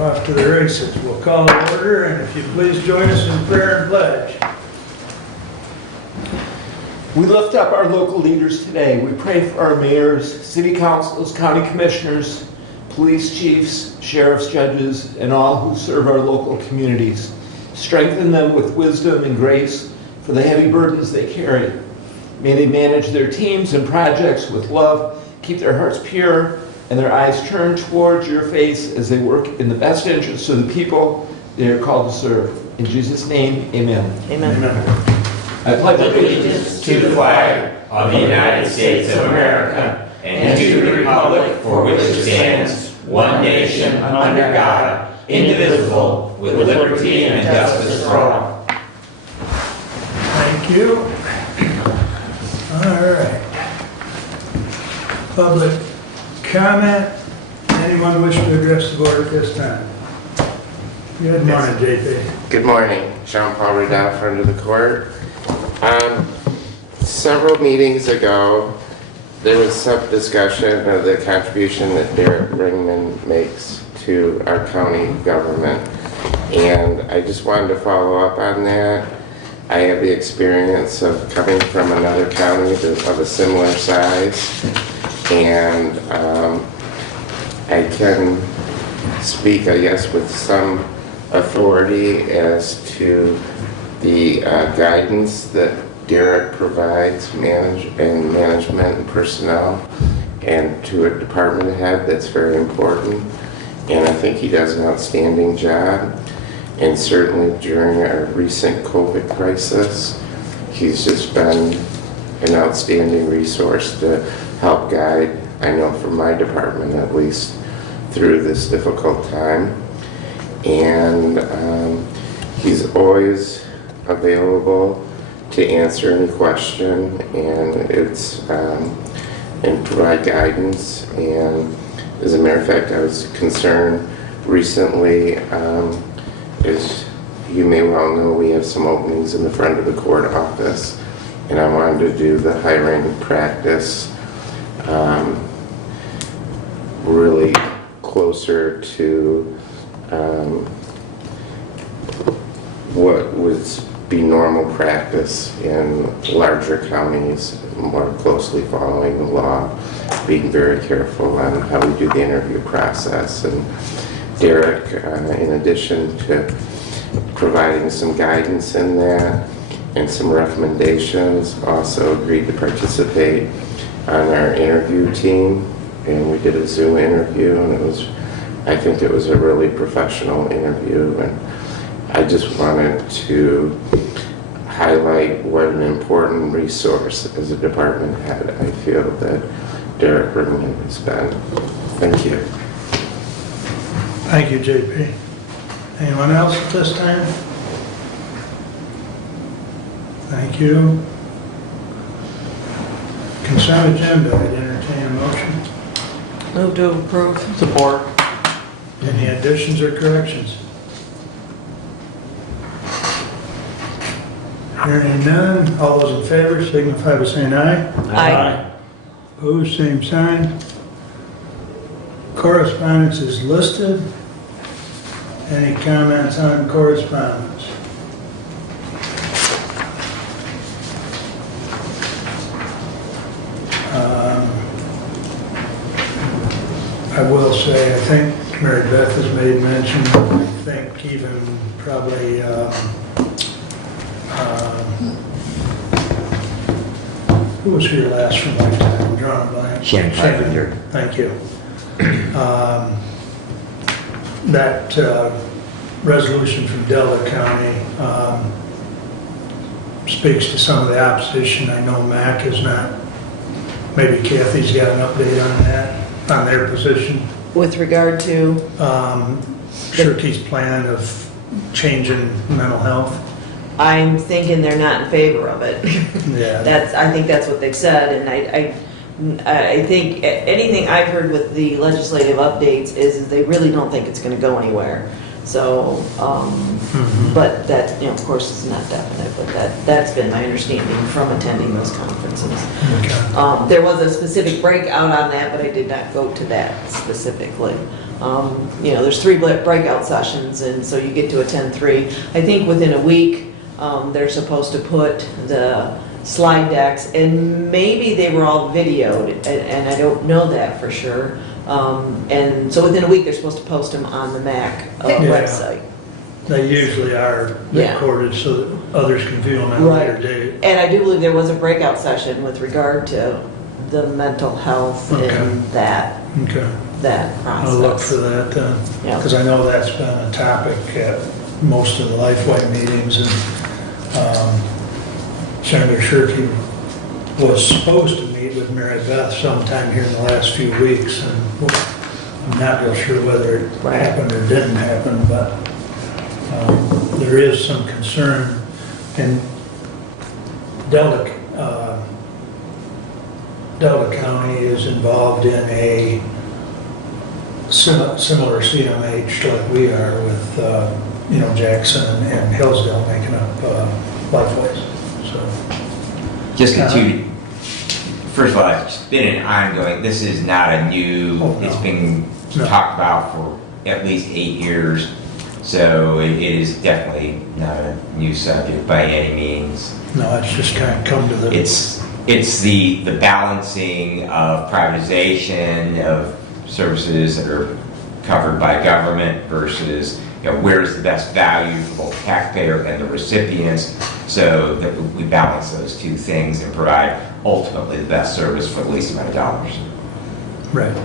Off to the races. We'll call to order, and if you please join us in prayer and pledge. We lift up our local leaders today. We pray for our mayors, city councils, county commissioners, police chiefs, sheriffs, judges, and all who serve our local communities. Strengthen them with wisdom and grace for the heavy burdens they carry. May they manage their teams and projects with love, keep their hearts pure, and their eyes turned towards your face as they work in the best interests of the people they are called to serve. In Jesus' name, amen. Amen. Amen. I pledge allegiance to the flag of the United States of America and to the republic for which it stands, one nation, under God, indivisible, with liberty and justice for all. Thank you. All right. Public comment. Anyone wish to address the board at this time? Good morning, JP. Good morning. Jean-Paul Rideau, friend of the court. Several meetings ago, there was some discussion of the contribution that Derek Ringman makes to our county government. And I just wanted to follow up on that. I have the experience of coming from another county of a similar size. And I can speak, I guess, with some authority as to the guidance that Derek provides management and personnel, and to a department head that's very important. And I think he does an outstanding job. And certainly during our recent COVID crisis, he's just been an outstanding resource to help guide, I know from my department at least, through this difficult time. And he's always available to answer any question and provide guidance. And as a matter of fact, I was concerned recently, as you may well know, we have some openings in the front of the court office, and I wanted to do the hiring practice really closer to what would be normal practice in larger counties, more closely following the law, being very careful on how we do the interview process. And Derek, in addition to providing some guidance in that and some recommendations, also agreed to participate on our interview team. And we did a Zoom interview, and I think it was a really professional interview. And I just wanted to highlight what an important resource as a department head I feel that Derek Ringman has been. Thank you. Thank you, JP. Anyone else at this time? Thank you. Consent agenda. I'd entertain a motion. Move to approve. Support. Any additions or corrections? Hearing none, all those in favor signify by saying aye. Aye. Opposed, same sign. Correspondence is listed. Any comments on correspondence? I will say, I think Mary Beth has made mention, I think even probably who was here last from my time? I'm drawing a blank. Shannon. Thank you. That resolution from Delaware County speaks to some of the opposition. I know Mac is not, maybe Kathy's got an update on that, on their position. With regard to? Shirkey's plan of changing mental health. I'm thinking they're not in favor of it. Yeah. I think that's what they've said, and I think anything I've heard with the legislative updates is they really don't think it's going to go anywhere. So, but that, of course, is not definite, but that's been my understanding from attending those conferences. Okay. There was a specific breakout on that, but I did not go to that specifically. There's 3 breakout sessions, and so you get to attend 3. I think within a week, they're supposed to put the slide decks, and maybe they were all videoed, and I don't know that for sure. And so within a week, they're supposed to post them on the MAC website. They usually are Yeah. recorded so that others can view them at a later date. And I do believe there was a breakout session with regard to the mental health and that Okay. process. I'll look for that then, Yeah. because I know that's been a topic at most of the Lifeway meetings, and Senator Shirkey was supposed to meet with Mary Beth sometime here in the last few weeks, and I'm not real sure whether it happened or didn't happen, but there is some concern, and Delta County is involved in a similar CMH like we are with, Jackson and Hillsdale making up Lifeways, so. Just first of all, it's been an ongoing, this is not a new, it's been talked about for at least 8 years. So it is definitely not a new subject by any means. No, it's just kind of come to the. It's the balancing of privatization of services that are covered by government versus where's the best value for both taxpayer and the recipients, so that we balance those two things and provide ultimately the best service for the least amount of dollars. Right.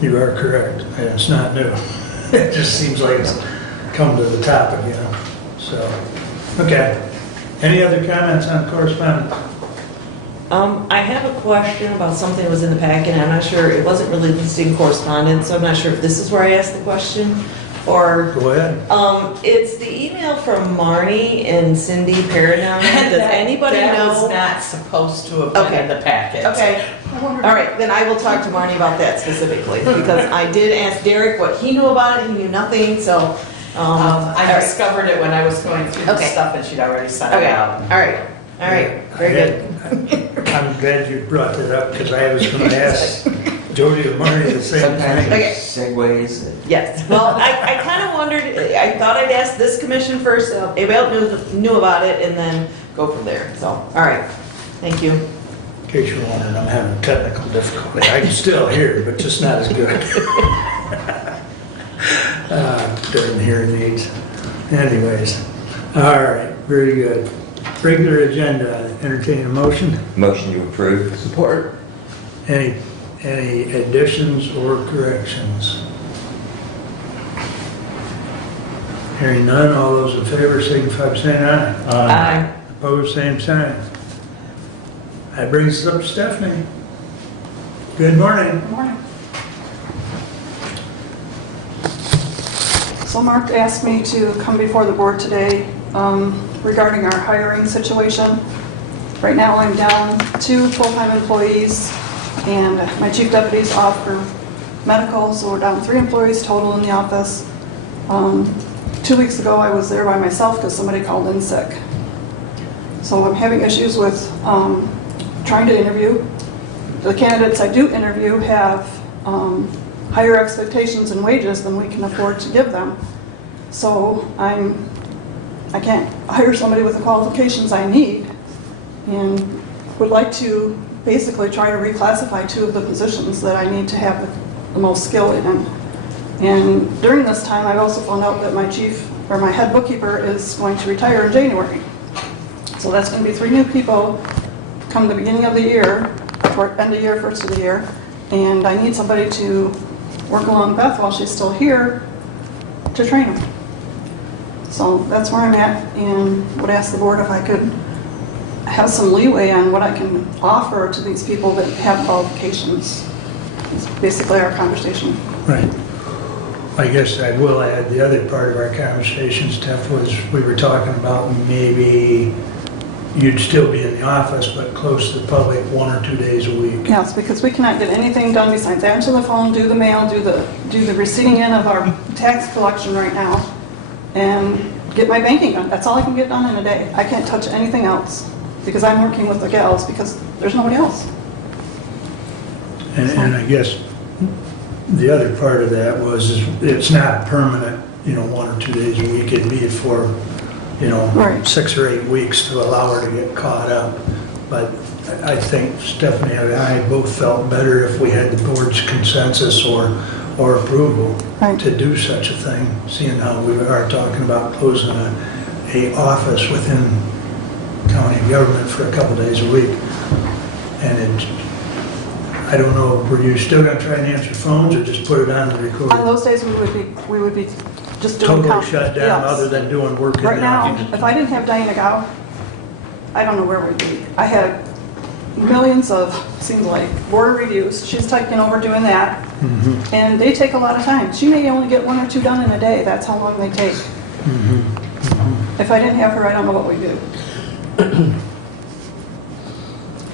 You are correct. And it's not new. It just seems like it's come to the top again. So, okay. Any other comments on correspondence? I have a question about something that was in the packet, and I'm not sure, it wasn't really listed in correspondence, so I'm not sure if this is where I asked the question, or... Go ahead. It's the email from Marnie and Cindy Paradigm. Does anybody know? That was not supposed to have been in the packet. Okay. All right, then I will talk to Marnie about that specifically, because I did ask Derek what he knew about it, he knew nothing, so... I discovered it when I was going through the stuff and she'd already sent it out. All right, very good. I'm glad you brought that up, because I was going to ask Jody or Marty the same Sometimes thing. Okay. segues. Yes, well, I kind of wondered, I thought I'd ask this commission first, anybody else knew about it, and then go from there, so, all right, thank you. In case you're wondering, I'm having technical difficulty. I can still hear, but just not as good. During hearing aids. Anyways, all right, very good. Regular agenda, entertain a motion. Motion to approve. Support. Any additions or corrections? Hearing none, all those in favor signify by saying aye. Aye. Opposed, same sign. That brings us up to Stephanie. Good morning. Good morning. So Mark asked me to come before the board today regarding our hiring situation. Right now I'm down 2 full-time employees and my chief deputy's off for medical, so we're down 3 employees total in the office. 2 weeks ago I was there by myself because somebody called in sick. So I'm having issues with trying to interview. The candidates I do interview have higher expectations and wages than we can afford to give them. So I can't hire somebody with the qualifications I need, and would like to basically try to reclassify 2 of the positions that I need to have the most skill in. And during this time, I've also found out that my head bookkeeper is going to retire in January. So that's going to be 3 new people come the beginning of the year, or end of year, first of the year, and I need somebody to work along Beth while she's still here to train them. So that's where I'm at, and would ask the board if I could have some leeway on what I can offer to these people that have qualifications. It's basically our conversation. Right. I guess I will add, the other part of our conversation, Steph, was we were talking about maybe you'd still be in the office, but close to the public 1 or 2 days a week. Yes, because we cannot get anything done besides answer the phone, do the mail, do the receipting in of our tax collection right now, and get my banking done. That's all I can get done in a day. I can't touch anything else, because I'm working with the gals, because there's nobody else. And I guess the other part of that was, is it's not permanent, 1 or 2 days a week. It'd be for, Right. 6 or 8 weeks to allow her to get caught up. But I think Stephanie and I both felt better if we had the board's consensus or approval Right. to do such a thing, seeing how we are talking about closing a office within county government for a couple days a week. And I don't know, were you still gonna try and answer phones or just put it on the On recorder? those days, we would be just doing Totally count. shut down, Yes. other than doing work in the Right now, office? if I didn't have Diana Gow, I don't know where we'd be. I had millions of, seems like, board reviews. She's taking over doing that, Mhm, and they take a lot of time. She may only get 1 or 2 done in a day. That's how long they take. mhm. If I didn't have her, I don't know what we'd do.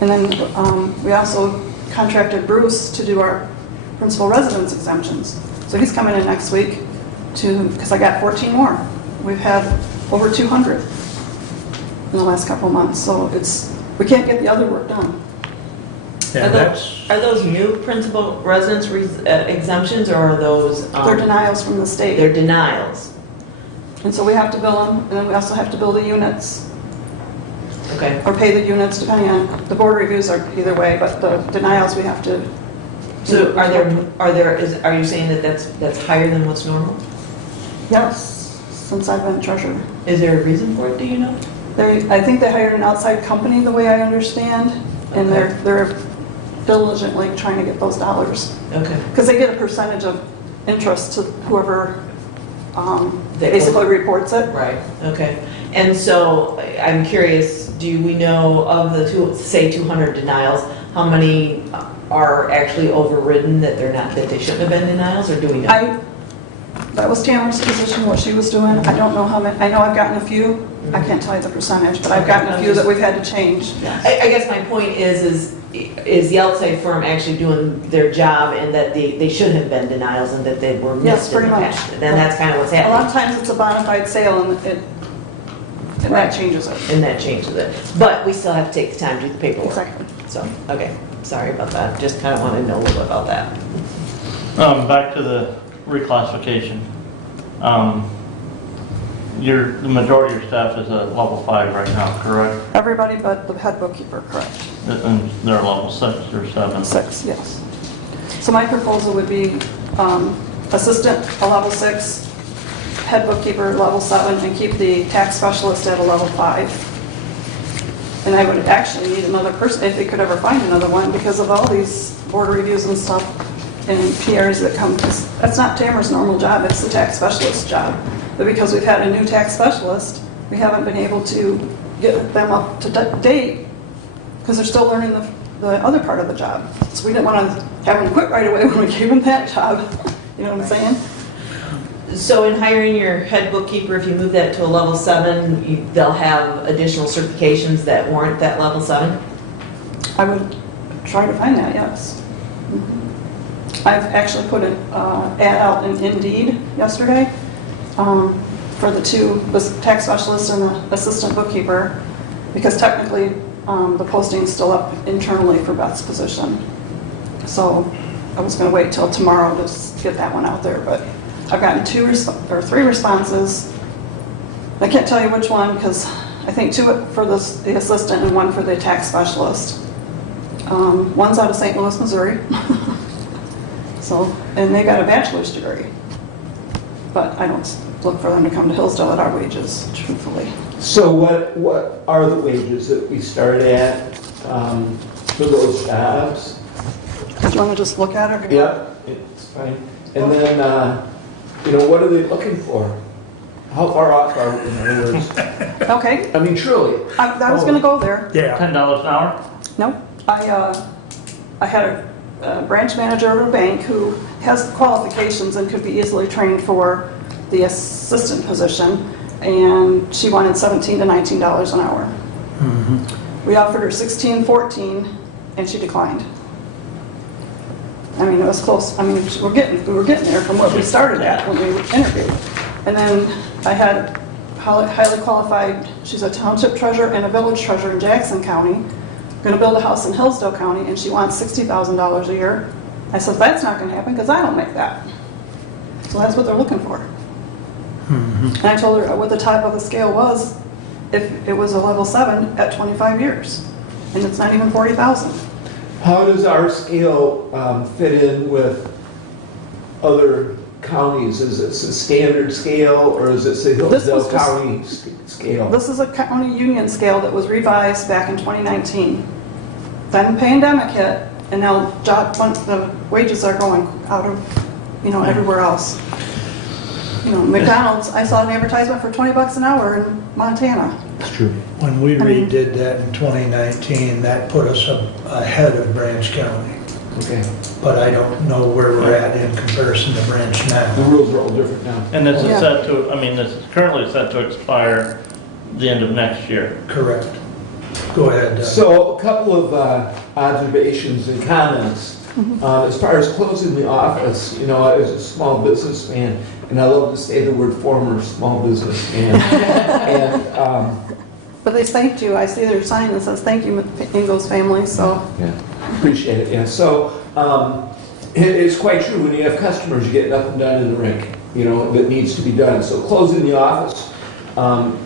And then we also contracted Bruce to do our principal residence exemptions. So he's coming in next week because I got 14 more. We've had over 200 in the last couple of months, so we can't get the other work done. Yeah, that's, Are those new principal residence exemptions, or are those? They're denials from the They're state. denials. And so we have to bill them, and then we also have to bill the units, Okay. or pay the units, depending on, the board reviews are either way, but the denials we have to. So are you saying that that's higher than what's normal? Yes, since I've been treasurer. Is there a reason for it, do you know? I think they hired an outside company, the way I understand, and they're diligently trying to get those dollars. Okay. Because they get a percentage of interest to whoever They- basically reports it. Right, okay. And so I'm curious, do we know of the say 200 denials, how many are actually overridden that that they shouldn't have been denials, or do we know? That was Tamara's position, what she was doing. I don't know how many, I know I've gotten a few. I can't tell you the percentage, but I've gotten a few that we've had to change. I guess my point is the outside firm actually doing their job, and that they should have been denials and that they were Yes, missed in pretty the much. past? Then that's kind of what's A lot happening, of times it's a bona fide sale and that changes it. and that changes it. But we still have to take the time to do the paperwork. Exactly. So, okay, sorry about that, just kind of want to know a little bit about that. Back to the reclassification. The majority of your staff is at level 5 right now, correct? Everybody but the head bookkeeper, correct. And they're level 6 or 7. 6, yes. So my proposal would be assistant, a level 6, head bookkeeper, level 7, and keep the tax specialist at a level 5. And I would actually need another person, if they could ever find another one, because of all these board reviews and stuff and PRs that come. That's not Tamara's normal job, it's the tax specialist's job. But because we've had a new tax specialist, we haven't been able to get them up to date because they're still learning the other part of the job. So we didn't want to have them quit right away when we gave them that job. You know what I'm saying? So in hiring your head bookkeeper, if you move that to a level 7, they'll have additional certifications that warrant that level 7? I would try to find that, yes. I've actually put an ad out in Indeed yesterday for the tax specialist and the assistant bookkeeper, because technically the posting's still up internally for Beth's position. So I was going to wait till tomorrow to get that one out there, but I've gotten 3 responses. I can't tell you which one because I think 2 for the assistant and 1 for the tax specialist. One's out of St. Louis, Missouri. And they got a bachelor's degree. But I don't look for them to come to Hillsdale at our wages, truthfully. So what are the wages that we start at for those jobs? Do you want to just look at it? Yeah, it's fine. And then, what are they looking for? How far off are we, in other words? Okay, I mean, truly. I was going to go there. yeah. $10 an hour? No, I had a branch manager of a bank who has qualifications and could be easily trained for the assistant position, and she wanted $17 to $19 an hour. Mm-hmm. We offered her 16-14, and she declined. I mean, it was close. I mean, we were getting there from what we started at when we interviewed. And then I had highly qualified, she's a township treasurer and a village treasurer in Jackson County, gonna build a house in Hillsdale County, and she wants $60,000 a year. I said, that's not gonna happen, because I don't make that. So that's what they're looking for. And I told her what the top of the scale was, if it was a level 7 at 25 years. And it's not even 40,000. How does our scale fit in with other counties? Is it a standard scale, or is it a Hillsdale County scale? This is a county union scale that was revised back in 2019. Then the pandemic hit, and now the wages are going out of, everywhere else. McDonald's, I saw an advertisement for $20 an hour in Montana. It's true. When we I mean- redid that in 2019, that put us ahead of Branch County. Okay. But I don't know where we're at in comparison to Branch The now. rules are all different now. And this is Yeah. set to, this is currently set to expire the end of next year. Correct. Go ahead. So a couple of observations and comments. As far as closing the office, as a small businessman, and I love to say the word former small businessman. And But they thanked you. I see their sign that says, thank you, Ingalls family, so. yeah, appreciate it. Yeah, so it's quite true. When you have customers, you get nothing done in the rink, that needs to be done. So closing the office,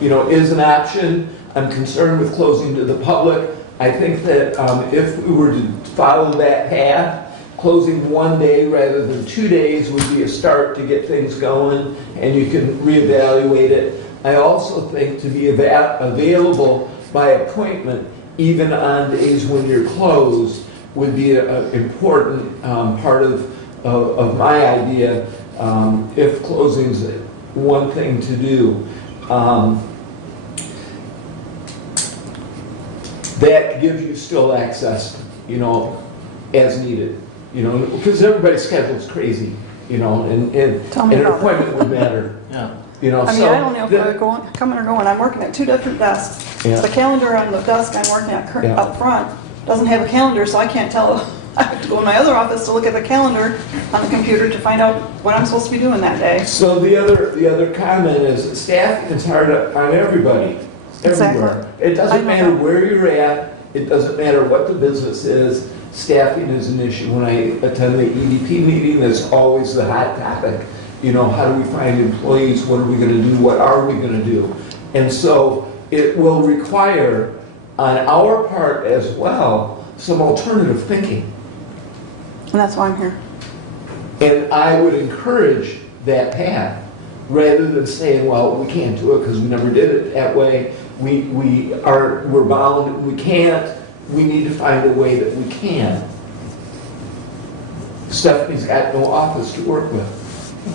is an option. I'm concerned with closing to the public. I think that if we were to follow that path, closing one day rather than 2 days would be a start to get things going, and you can reevaluate it. I also think to be available by appointment, even on days when you're closed, would be an important part of my idea if closing's one thing to do. That gives you still access, as needed, because everybody's schedule's crazy, and Tell me an about it. appointment would matter, Yeah. I mean, I don't know if I'm coming or going. I'm working at 2 different desks. Yeah. The calendar on the desk I'm working at Yeah. up front doesn't have a calendar, so I can't tell. I have to go in my other office to look at the calendar on the computer to find out what I'm supposed to be doing that day. So the other comment is staffing is hard on everybody, Exactly. everywhere. It I doesn't know matter that. where you're at, it doesn't matter what the business is, staffing is an issue. When I attend the EDP meeting, that's always the hot topic. How do we find employees? What are we gonna do? What are we gonna do? And so it will require, on our part as well, some alternative thinking. And that's why I'm here. And I would encourage that path, rather than saying, well, we can't do it because we never did it that way. We're bound, we can't, we need to find a way that we can. Stephanie's got no office to work with.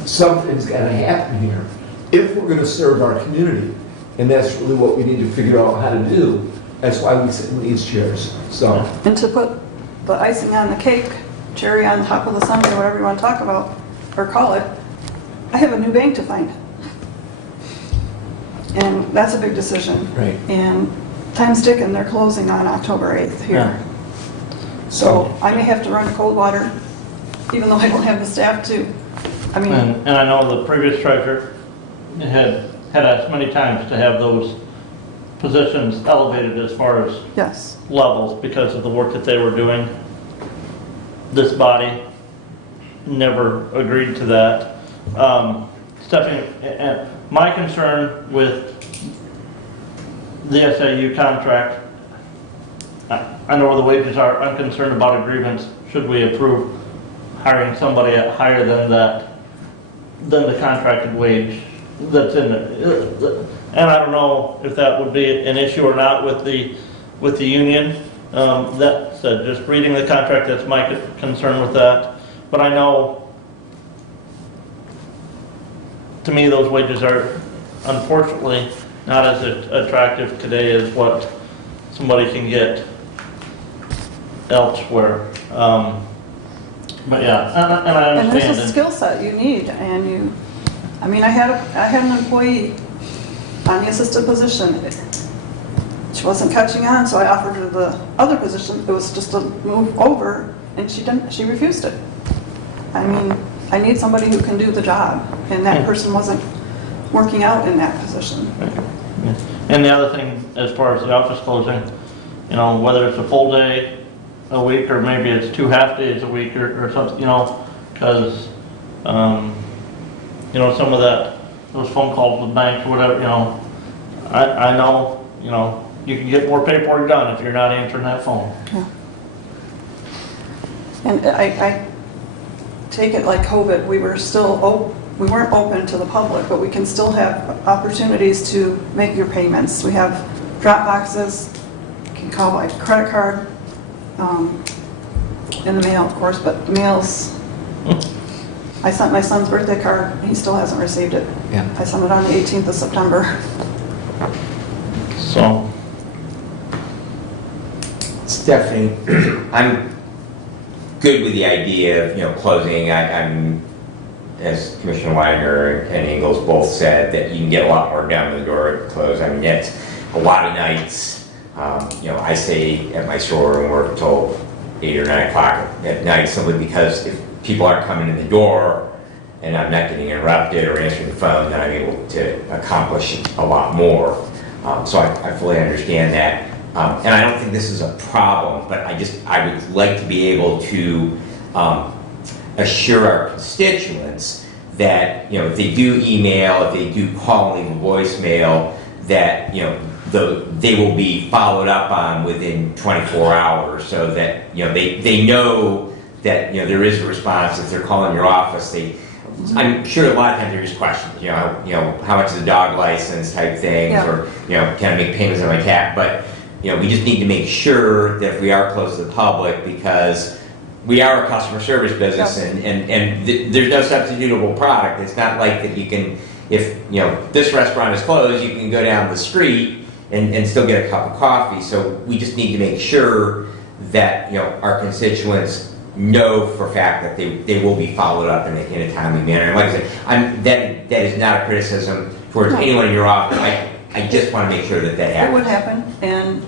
Something's got to happen here if we're going to serve our community. And that's really what we need to figure out how to do. That's why we sit in these chairs, so. And to put the icing on the cake, cherry on top of the sundae, whatever you want to talk about, or call it, I have a new bank to find. And that's a big decision. Right. And time's ticking, they're closing on October 8th here. Yeah. So I may have to run to cold water, even though I don't have the staff to. I mean, And I know the previous treasurer had asked many times to have those positions elevated as far as yes. levels because of the work that they were doing. This body never agreed to that. Stephanie, my concern with the SAU contract, I know where the wages are. I'm concerned about agreements. Should we approve hiring somebody at higher than the contracted wage that's in it? And I don't know if that would be an issue or not with the union. That said, just reading the contract, that's my concern with that. But I know, to me, those wages are unfortunately not as attractive today as what somebody can get elsewhere. But yeah, and I And there's a understand. skill set you need, and I mean, I had an employee on the assistant position. she wasn't catching on, so I offered her the other position. It was just a move over, and she refused it. I mean, I need somebody who can do the job, and that person wasn't working out in that position. And the other thing, as far as the office closing, you know, whether it's a full day a week or maybe it's 2 half days a week or something, you know, because, you know, some of those phone calls with banks or whatever, you know, I know, you know, you can get more paperwork done if you're not answering that phone. Yeah. And I take it like COVID, we weren't open to the public, but we can still have opportunities to make your payments. We have drop boxes, you can call by credit card, in the mail, of course, but the mail's, I sent my son's birthday card, and he still hasn't received it. Yeah. I sent it on the 18th of September. So, Stephanie, I'm good with the idea of, you know, closing. I'm, as Commissioner Widener and Ingalls both said, that you can get a lot more done with the door closed. I mean, that's a lot of nights. You know, I stay at my store and work until 8 or 9 o'clock at night simply because if people aren't coming in the door and I'm not getting interrupted or answering the phone, then I'm able to accomplish a lot more. So I fully understand that. And I don't think this is a problem, but I would like to be able to assure our constituents that, you know, if they do email, if they do call and leave a voicemail, that, you know, they will be followed up on within 24 hours so that, you know, they know that, you know, there is a response. If they're calling your office, I'm sure a lot of times there's questions, you know, how much is the dog license type things, Yeah. or, you know, can I make payments on my cat? But, you know, we just need to make sure that if we are closed to the public, because we are a customer service business, Yes. and there's no substitutable product. It's not like that you can, if, you know, this restaurant is closed, you can go down the street and still get a cup of coffee. So we just need to make sure that, you know, our constituents know for a fact that they will be followed up in a timely manner. And like I said, that is not a criticism towards No. anyone in your office. I just want to make sure that It would happens. happen, and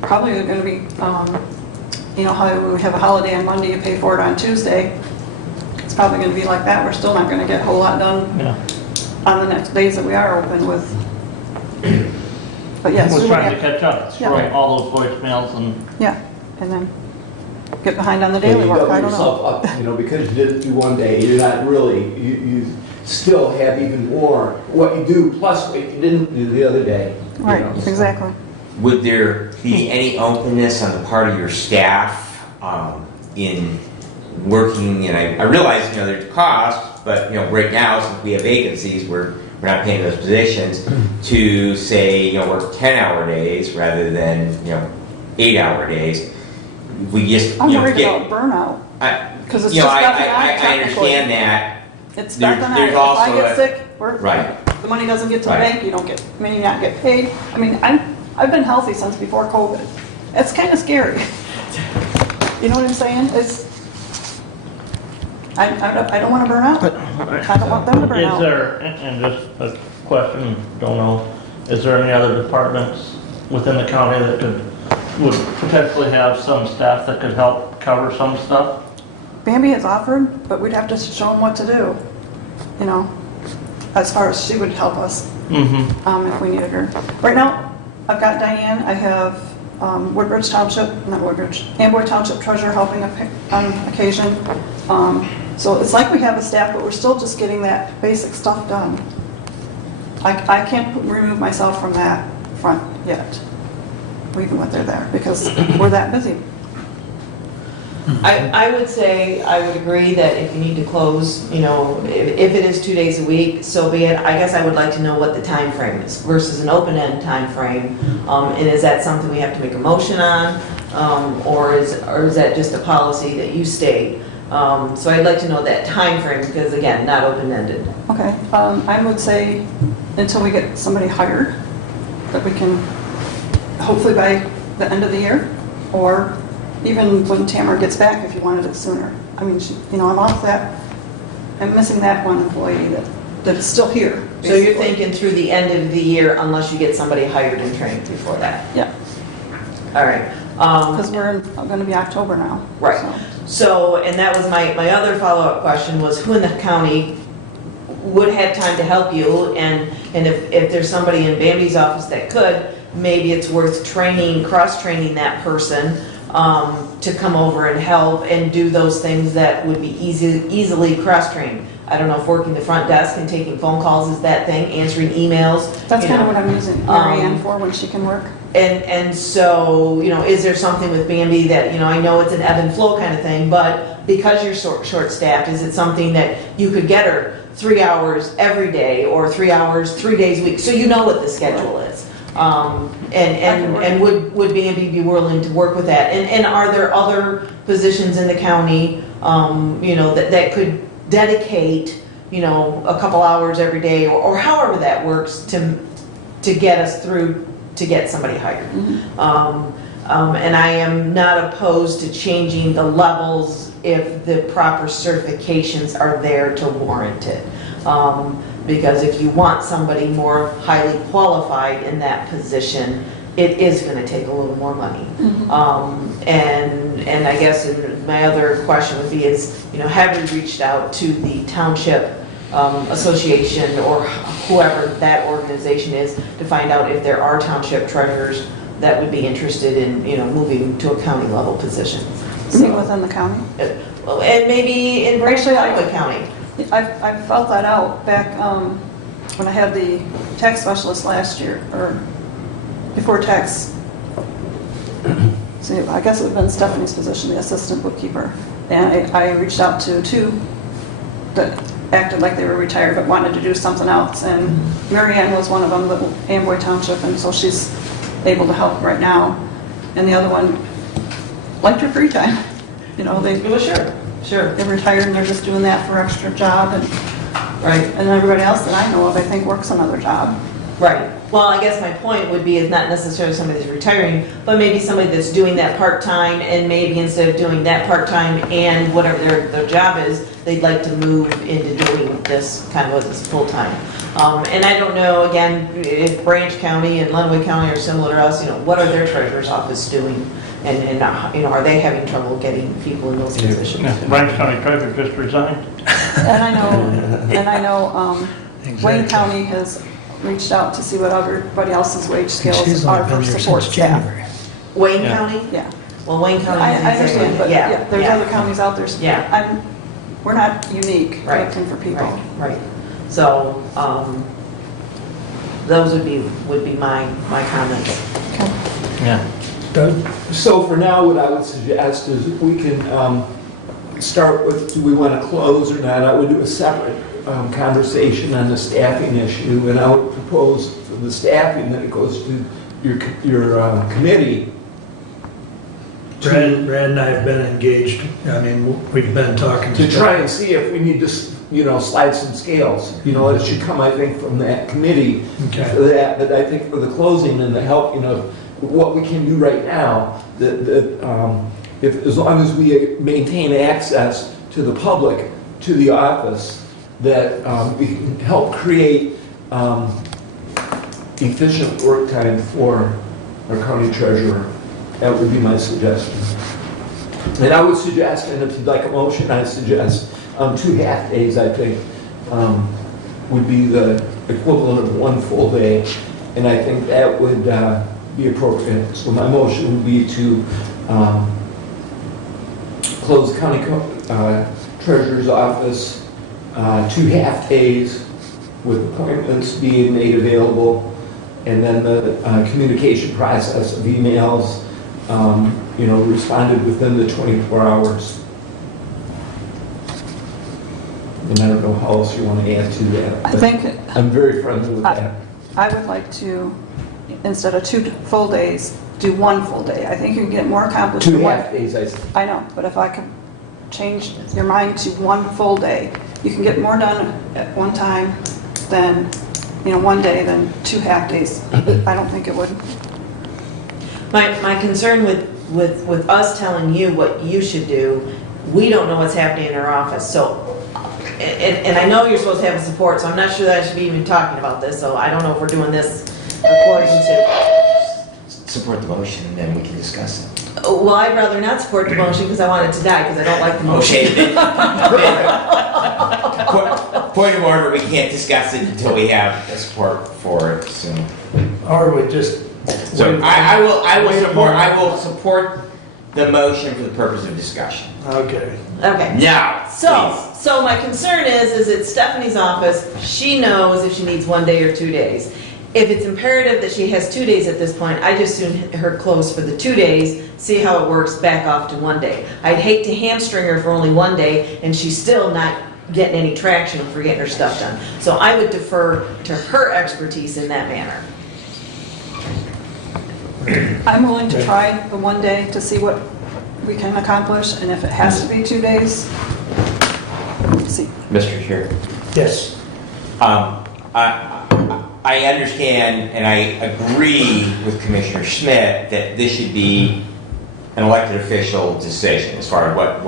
probably going to be, you know, how we have a holiday on Monday, you pay for it on Tuesday. It's probably going to be like that. We're still not going to get a whole lot done yeah. on the next days that we are open with. But yes, We're we trying to would catch up, Yeah. right, all those voicemails and, yeah, and then get behind on the daily You work, double I don't know. yourself up, you know, because you did it through one day, you're not really, you still have even more what you do plus what you didn't do the other day. you Right, know, so. exactly. Would there be any openness on the part of your staff in working, and I realize, you know, there's costs, but, you know, right now, since we have vacancies, we're not paying those positions, to say, you know, work 10-hour days rather than, you know, 8-hour days. We just, I'm you know, worried get, about burnout, because it's you know, just nothing I technically. understand that. It's There- nothing, there's if I also get a- sick, Right. the money doesn't get to the Right. bank, you don't get, may not get paid. I mean, I've been healthy since before COVID. It's kind of scary. You know what I'm saying? I don't want to burn out. I don't want them to burn is out. there, and just a question, don't know, is there any other departments within the county that would potentially have some staff that could help cover some stuff? Bambi has offered, but we'd have to show them what to do, you know, as far as she would help us. Mm-hmm. If we needed her. Right now, I've got Diane, I have Woodbridge Township, not Woodbridge, Amboy Township Treasurer helping on occasion. So it's like we have a staff, but we're still just getting that basic stuff done. I can't remove myself from that front yet, even when they're there, because we're that busy. I would say, I would agree that if you need to close, you know, if it is 2 days a week, so be it. I guess I would like to know what the time frame is versus an open-end time frame. And is that something we have to make a motion on? Or is that just a policy that you state? So I'd like to know that time frame because again, not open-ended. Okay, I would say until we get somebody hired, that we can, hopefully by the end of the year, or even when Tamara gets back if you wanted it sooner. I mean, I'm off that, I'm missing that one employee that that it's still here. So you're basically. thinking through the end of the year unless you get somebody hired and trained before that? Yeah, All right. because we're going to be October now. Right. so. So, and that was my other follow-up question was who in the county would have time to help you? And if there's somebody in Bambi's office that could, maybe it's worth training, cross-training that person to come over and help and do those things that would be easily cross-trained. I don't know if working the front desk and taking phone calls is that thing, answering emails. That's you kind of know. what I'm using Mary Ann for when she can work. And so, is there something with Bambi that, I know it's an ebb and flow kind of thing, but because you're short-staffed, is it something that you could get her 3 hours every day or 3 hours, 3 days a week? So you know what the schedule is. And would Bambi be willing to work with that? And are there other positions in the county, that could dedicate, a couple hours every day or however that works to get us through to get somebody hired. And I am not opposed to changing the levels if the proper certifications are there to warrant it. Because if you want somebody more highly qualified in that position, it is going to take a little more money. And I guess my other question would be have you reached out to the township association or whoever that organization is to find out if there are township treasurers that would be interested in, moving to a county level position. See within the county. And maybe in Branch County. I felt that out back when I had the tax specialist last year, or before tax. See, I guess it would have been Stephanie's position, the assistant bookkeeper. And I reached out to two that acted like they were retired but wanted to do something else. And Mary Ann was one of them, Little Amboy Township, and so she's able to help right now. And the other one liked her free time. Well, sure. They're retired and they're just doing that for extra job. And Right. And everybody else that I know of, I think, works another job. Right. Well, I guess my point would be is not necessarily somebody that's retiring, but maybe somebody that's doing that part-time, and maybe instead of doing that part-time and whatever their job is, they'd like to move into doing this kind of as full-time. And I don't know, again, if Branch County and Lenawee County are similar to us, what are their treasurer's office doing? And are they having trouble getting people in those positions? Branch County Treasurer just resigned. And I know Wayne Exactly. County has reached out to see what everybody else's wage And scales she's are only for been there support since staff. January. Wayne Yeah. County? Yeah, Well, Wayne County. I understand, but yeah, there's yeah. other counties out there. Yeah. We're not unique Right, looking for people. Right. So, those would be my comments. Yeah. Doug? So for now, what I would suggest is we can start with, do we want to close or not? I would do a separate conversation on the staffing issue, and I would propose for the staffing that it goes to your committee. Brad and I have been engaged, we've been talking. To try and see if we need to, slide some scales. It should come, I think, from that committee Okay. for that. But I think for the closing and the help, what we can do right now, as long as we maintain access to the public, to the office, that we can help create efficient work time for our county treasurer. That would be my suggestion. And I would suggest, and if you'd like a motion, I'd suggest 2 half-days, I think, would be the equivalent of 1 full day. And I think that would be appropriate. So my motion would be to close the county treasurer's office 2 half-days with appointments being made available, and then the communication process of emails, responded within the 24 hours. And I don't know how else you want to add to that. I but think I'm very friendly with that. I would like to, instead of 2 full days, do 1 full day. I think you can get more accomplished 2 in one. half-days, I said. I know, but if I could change your mind to 1 full day, you can get more done at one time than, 1 day than 2 half-days. I don't think it would. My concern with us telling you what you should do, we don't know what's happening in our office. So and I know you're supposed to have a support, so I'm not sure that I should be even talking about this, so I don't know if we're doing this according to. Support the motion and then we can discuss it. Well, I'd rather not support the motion because I want it to die, because I don't like the motion. Okay, point of order, we can't discuss it until we have a support for it, so. Or we just. So I will support the motion for the purpose of discussion. Okay. Okay. Now, please. So my concern is at Stephanie's office, she knows if she needs 1 day or 2 days. If it's imperative that she has 2 days at this point, I just soon her close for the 2 days, see how it works, back off to 1 day. I'd hate to hamstring her for only 1 day and she's still not getting any traction for getting her stuff done. So I would defer to her expertise in that manner. I'm willing to try the 1 day to see what we can accomplish, and if it has to be 2 days, see. Mr. Chair. Yes. I understand and I agree with Commissioner Schmidt that this should be an elected official decision as far as what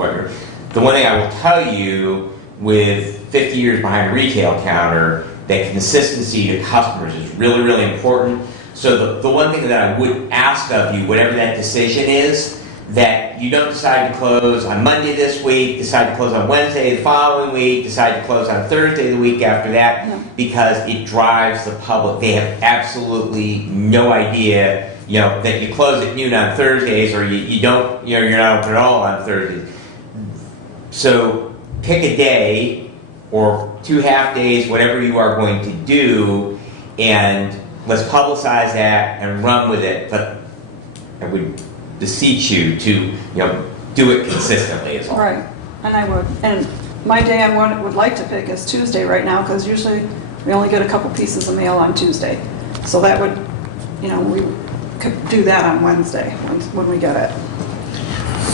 the one thing I will tell you with 50 years behind a retail counter, that consistency to customers is really, really important. So the one thing that I would ask of you, whatever that decision is, that you don't decide to close on Monday this week, decide to close on Wednesday the following week, decide to close on Thursday the week after that, No. because it drives the public. They have absolutely no idea, that you close at noon on Thursdays, or you don't, you're not open at all on Thursdays. So pick a day or 2 half days, whatever you are going to do, and let's publicize that and run with it. But I would beseech you to, do it consistently as well. Right, and I would. And my day I would like to pick is Tuesday right now, because usually we only get a couple pieces of mail on Tuesday. So that would, we could do that on Wednesday when we get it.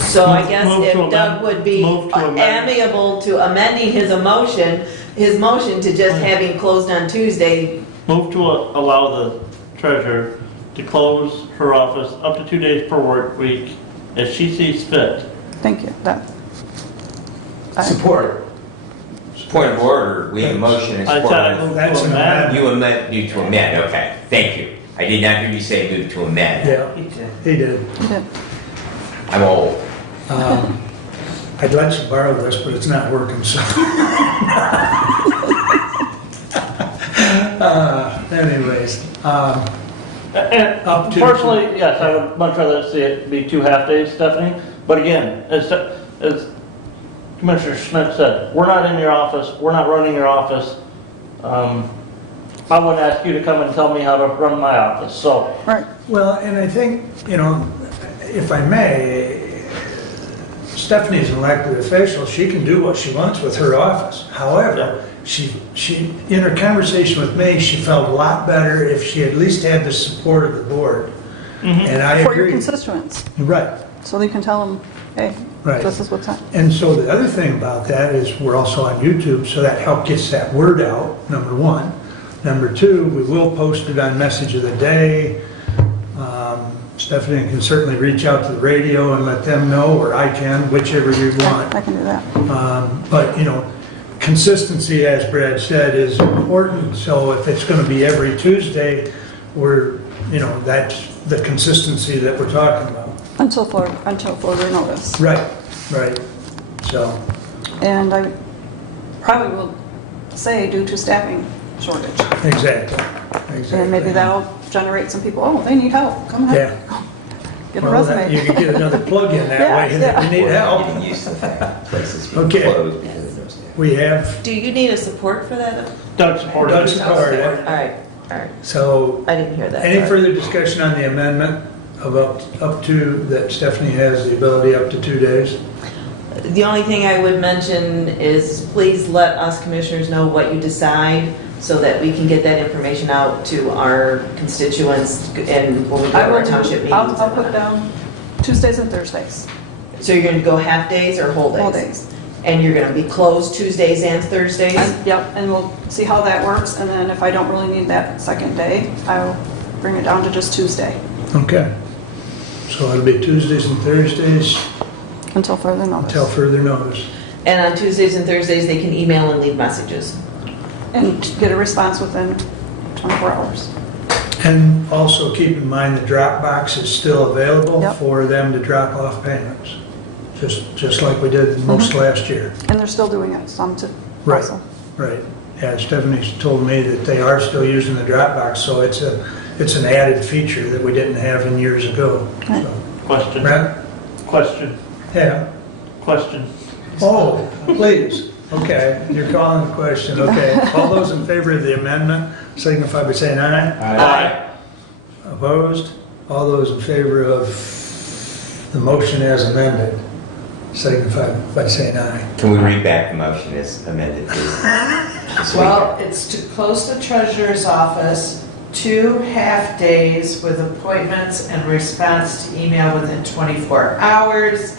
So I guess Move to if amend- Doug would be move to amend. amiable to amending his motion to just having closed on Tuesday. Move to allow the treasurer to close her office up to 2 days per work week as she sees fit. Thank you. Support. Point of order, we have a motion and I support. thought I moved That's to an amend. You to amend, okay, thank you. I did not hear you say move to amend. Yeah, he did. I'm old. I'd let you borrow this, but it's not working, so. Anyways, And Up to- personally, yes, I would much rather see it be 2 half days, Stephanie. But again, as Commissioner Schmidt said, we're not in your office, we're not running your office. I wouldn't ask you to come and tell me how to run my office, so. Right. well, and I think, if I may, Stephanie's an elected official, she can do what she wants with her office. However, she, in her conversation with me, she felt a lot better if she at least had the support of the board. And I For your agree. constituents, Right, so they can tell them, hey, right. this is what's happening. And so the other thing about that is we're also on YouTube, so that help gets that word out, number one. Number two, we will post it on Message of the Day. Stephanie can certainly reach out to the radio and let them know, or I can, whichever you want. I can do that. But, consistency, as Brad said, is important. So if it's going to be every Tuesday, that's the consistency that we're talking about. Until further notice. Right, right. So, And I probably will say due to staffing shortage. exactly. And maybe that'll generate some people, oh, they need help, come ahead. Yeah. Get a Well, that- resume. You can get another plug-in that Yeah, way, and if you need help. Getting used to the fact that places being Okay. closed because of those days. We have Do you need a support for that? Doug supported Doug's it. support. All right. So, I didn't hear that. any part. further discussion on the amendment of up to, that Stephanie has the ability up to 2 days? The only thing I would mention is please let us commissioners know what you decide so that we can get that information out to our constituents and when we go I to will our township meetings. I'll put down Tuesdays and Thursdays, So you're going to go half days or whole days? all days. And you're going to be closed Tuesdays and Thursdays? Yep, and we'll see how that works, and then if I don't really need that second day, I'll bring it down to just Tuesday, Okay. So it'll be Tuesdays and Thursdays until further notice. until further notice. And on Tuesdays and Thursdays, they can email and leave messages. And get a response within 24 hours. And also keep in mind the Dropbox is still available Yep. for them to drop off payments, just like we did most last year. And they're still doing it, some to Right. also. Right. Yeah, Stephanie's told me that they are still using the Dropbox, so it's an added feature that we didn't have in years ago. Right. So, Question, Brad? question, Yeah. question. Oh, please. Okay, you're calling the question. Okay. All those in favor of the amendment signify by saying aye. Aye. Opposed? All those in favor of the motion as amended signify by saying aye. Can we read back the motion as amended, please? This week? Well, it's to close the treasurer's office 2 half-days with appointments and response to email within 24 hours,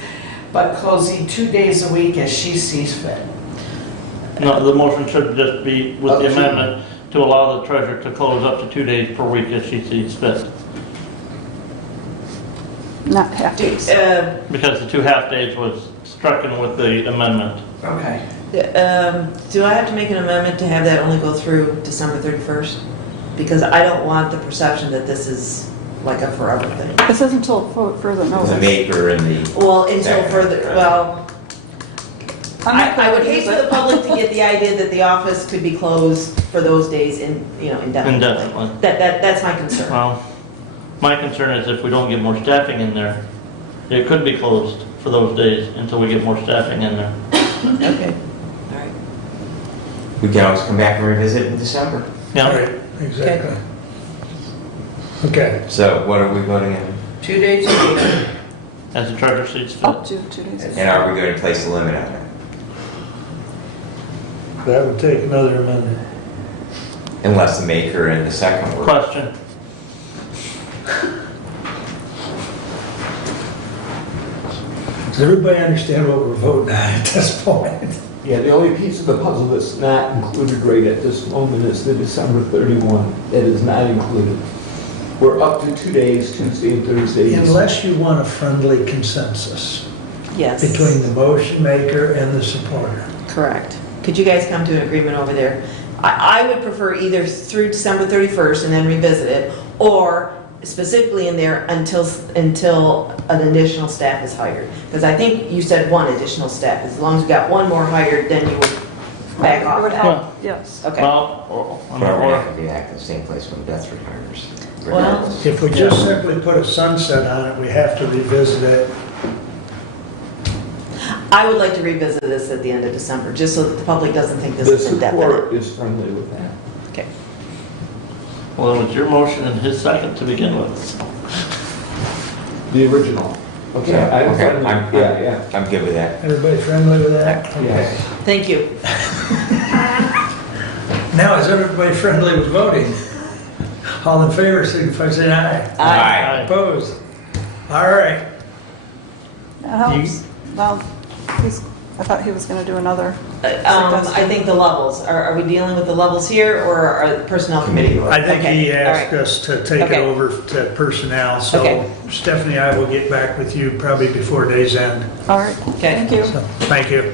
but closing 2 days a week as she sees fit. No, the motion should just be with Up the to- amendment to allow the treasurer to close up to 2 days per week as she sees fit. Not half days. Because the 2 half-days was stricken with the amendment. Okay. Do I have to make an amendment to have that only go through December 31st? Because I don't want the perception that this is like a forever thing. This isn't until further The notice. maker and the. Well, until Second. further, well, I'm not I would gonna hate use for the it. public to get the idea that the office could be closed for those days indefinitely. Indefinitely. That's my concern. Well, my concern is if we don't get more staffing in there, it could be closed for those days until we get more staffing in there. Okay, all right. We can always come back and revisit in December. Yeah, Right, exactly. Okay, So what are we voting on? 2 days a week. as the treasurer sees fit. Up to 2 days. And are we going to place a limit on it? that would take another amendment. Unless the maker and the second were. Question, Does everybody understand what we're voting on at this point? Yeah, the only piece of the puzzle that's not included right at this moment is the December 31. That is not included. We're up to 2 days, Tuesday and Thursdays. Unless you want a friendly consensus Yes. between the motion maker and the supporter. Correct. Could you guys come to an agreement over there? I would prefer either through December 31st and then revisit it, or specifically in there until an additional staff is hired. Because I think you said 1 additional staff. As long as you got 1 more hired, then you would back It would off. help, yes. Okay. well, But are we not going to be back in the same place when Beth retires? Well- Regardless. If we just simply put a sunset on it, we have to revisit it. I would like to revisit this at the end of December, just so that the public doesn't think this The is indefinite. support is friendly with that. Okay. well, it was your motion and his second to begin with. The original. Okay, Yeah, I'm okay, friendly. I'm- Yeah. I'm good with that. Everybody friendly with that? Yeah. Okay. Thank you. Now, is everybody friendly with voting? All in favor, signify by saying aye. Aye. Opposed? All right. That helps. Well, I thought he was gonna do another. I think the levels, are we dealing with the levels here, or are the personnel committee? I think he Okay, all asked right. us to take it Okay. over to personnel, so Okay. Stephanie, I will get back with you probably before day's end. All right, Okay. thank you. So, thank you.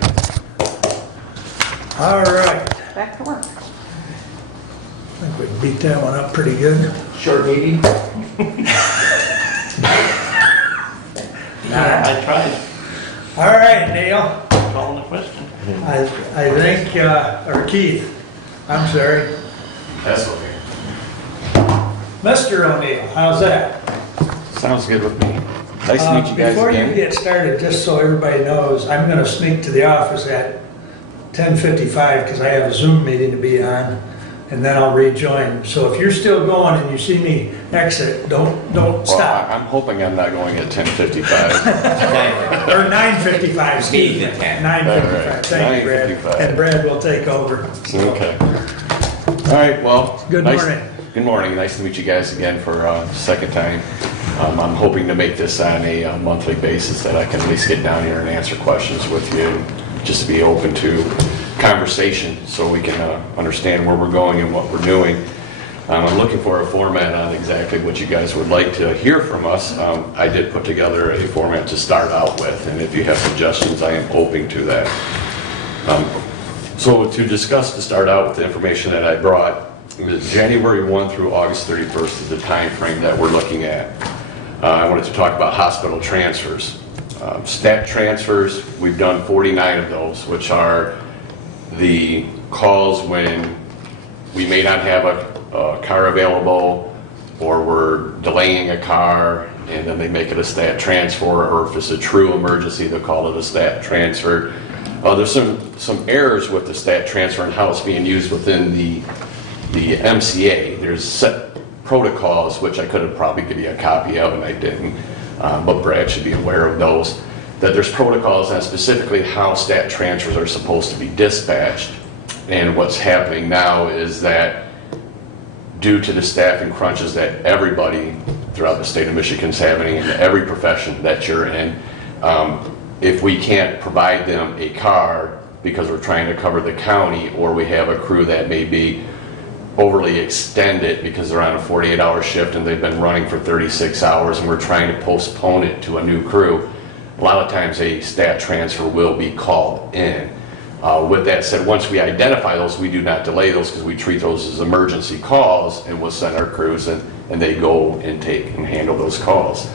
All right, Back to work. I think we beat that one up pretty good. Short meeting? I tried All right, Neil, calling the question. I think, or Keith, I'm sorry, That's okay. Mr. O'Neill, how's that? Sounds good with me. Nice to meet you guys Before you again. get started, just so everybody knows, I'm gonna sneak to the office at 10:55 because I have a Zoom meeting to be on, and then I'll rejoin. So if you're still going and you see me exit, don't Well, stop. I'm hoping I'm not going at 10:55. Or 9:55, excuse Speed me. at 10. 9:55, All right, thank you, Brad. 9:55. And Brad will take over. Okay. All right, well. Good nice- morning. Good morning. Nice to meet you guys again for the second time. I'm hoping to make this on a monthly basis that I can at least get down here and answer questions with you, just to be open to conversation so we can understand where we're going and what we're doing. I'm looking for a format on exactly what you guys would like to hear from us. I did put together a format to start out with, and if you have suggestions, I am open to that. So to discuss, to start out with the information that I brought, January 1 through August 31st is the time frame that we're looking at. I wanted to talk about hospital transfers. Stat transfers, we've done 49 of those, which are the calls when we may not have a car available, or we're delaying a car, and then they make it a stat transfer, or if it's a true emergency, they'll call it a stat transfer. There's some errors with the stat transfer and how it's being used within the MCA. There's set protocols, which I could have probably given you a copy of, and I didn't, but Brad should be aware of those, that there's protocols on specifically how stat transfers are supposed to be dispatched. And what's happening now is that due to the staffing crunches that everybody throughout the state of Michigan is having in every profession that you're in, if we can't provide them a car because we're trying to cover the county, or we have a crew that may be overly extended because they're on a 48-hour shift and they've been running for 36 hours and we're trying to postpone it to a new crew, a lot of times a stat transfer will be called in. With that said, once we identify those, we do not delay those because we treat those as emergency calls, and we'll send our crews and they go and take and handle those calls.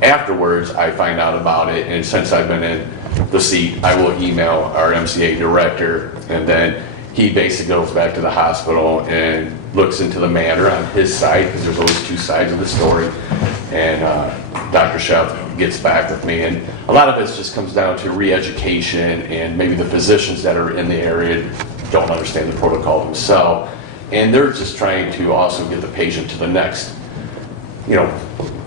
Afterwards, I find out about it, and since I've been in the seat, I will email our MCA director, and then he basically goes back to the hospital and looks into the matter on his side, because there's always two sides of the story, and Dr. Sheff gets back with me, and a lot of it just comes down to re-education, and maybe the physicians that are in the area don't understand the protocol themselves, and they're just trying to also get the patient to the next,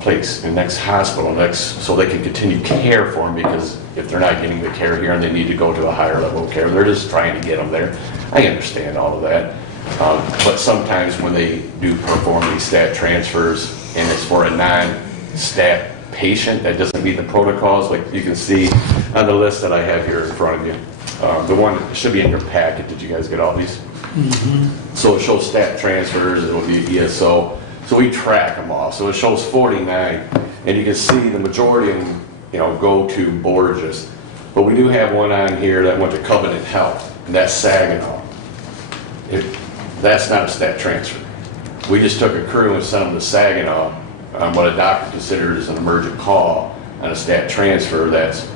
place, the next hospital, so they can continue care for them, because if they're not getting the care here and they need to go to a higher level of care, they're just trying to get them there. I understand all of that, but sometimes when they do perform these stat transfers and it's for a non-stat patient that doesn't meet the protocols, like you can see on the list that I have here in front of you, the one that should be in your packet. Did you guys get all these? Mm-hmm. So it shows stat transfers, it'll be ESO. So we track them all. So it shows 49, and you can see the majority of them, go to Borges. But we do have one on here that went to Covenant Health, and that's Saginaw. That's not a stat transfer. We just took a crew and sent them to Saginaw on what a doctor considers an emergent call on a stat transfer that's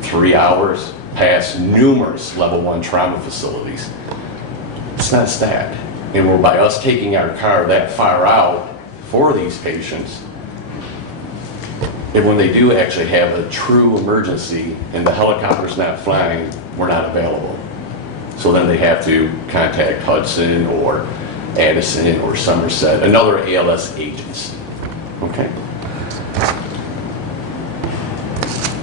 3 hours past numerous level 1 trauma facilities. It's not stat. And we're, by us taking our car that far out for these patients, and when they do actually have a true emergency and the helicopter's not flying, we're not available. So then they have to contact Hudson or Addison or Somerset, another ALS agency. Okay.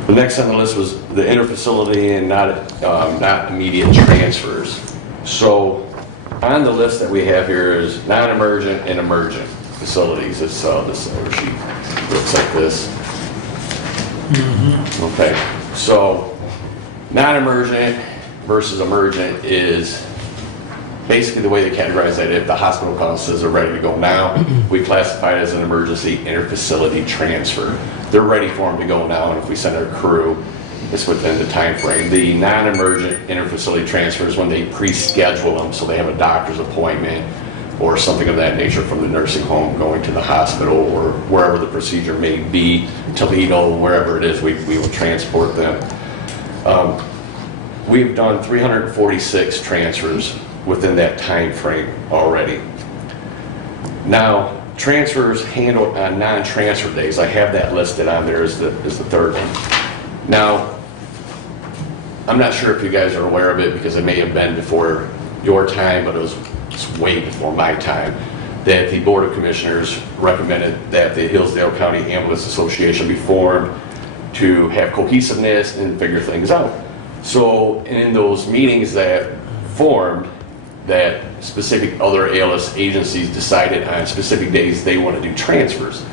The next on the list was the interfacility and not immediate transfers. So on the list that we have here is non-emergent and emergent facilities. It's this sheet looks like this. Mm-hmm. Okay, so non-emergent versus emergent is basically the way they categorize that. If the hospital call says they're ready to go now, we classify it as an emergency interfacility transfer. They're ready for them to go now, and if we send our crew, it's within the time frame. The non-emergent interfacility transfers when they pre-schedule them, so they have a doctor's appointment or something of that nature from the nursing home going to the hospital or wherever the procedure may be, Toledo, wherever it is, we will transport them. We've done 346 transfers within that time frame already. Now, transfers handled on non-transfer days, I have that listed on there as the third one. Now, I'm not sure if you guys are aware of it because it may have been before your time, but it's way before my time, that the Board of Commissioners recommended that the Hillsdale County Ambulance Association be formed to have cohesiveness and figure things out. So in those meetings that formed, that specific other ALS agencies decided on specific days they want to do transfers.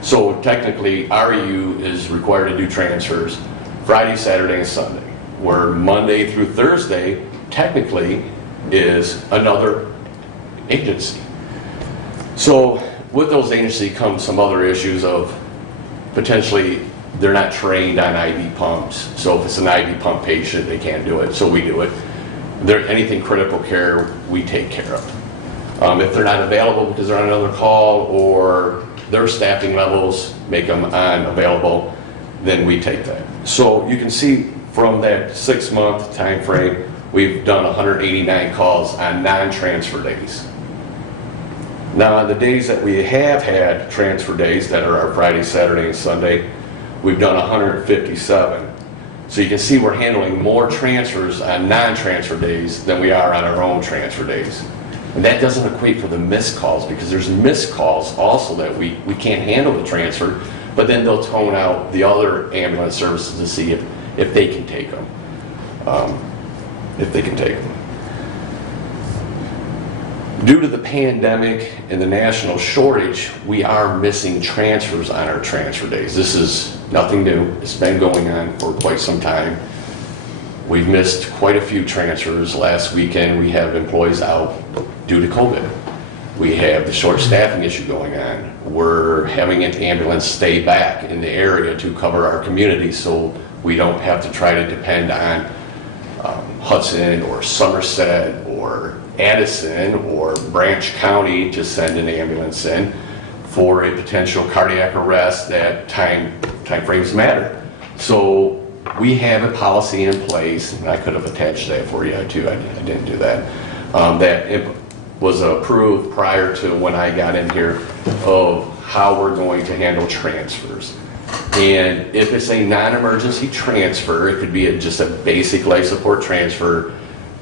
So technically, REU is required to do transfers Friday, Saturday, and Sunday, where Monday through Thursday technically is another agency. So with those agencies come some other issues of potentially they're not trained on IV pumps. So if it's an IV pump patient, they can't do it, so we do it. Anything critical care, we take care of. If they're not available because they're on another call or their staffing levels make them unavailable, then we take that. So you can see from that 6-month time frame, we've done 189 calls on non-transfer days. Now, on the days that we have had transfer days, that are our Friday, Saturday, and Sunday, we've done 157. So you can see we're handling more transfers on non-transfer days than we are on our own transfer days. And that doesn't equate for the missed calls, because there's missed calls also that we can't handle the transfer, but then they'll tone out the other ambulance services to see if they can take them. Due to the pandemic and the national shortage, we are missing transfers on our transfer days. This is nothing new. It's been going on for quite some time. We've missed quite a few transfers. Last weekend, we have employees out due to COVID. We have the short staffing issue going on. We're having an ambulance stay back in the area to cover our community so we don't have to try to depend on Hudson or Somerset or Addison or Branch County to send an ambulance in for a potential cardiac arrest. That time frames matter. So we have a policy in place, and I could have attached that for you too. I didn't do that. That was approved prior to when I got in here, of how we're going to handle transfers. And if it's a non-emergency transfer, it could be just a basic life support transfer,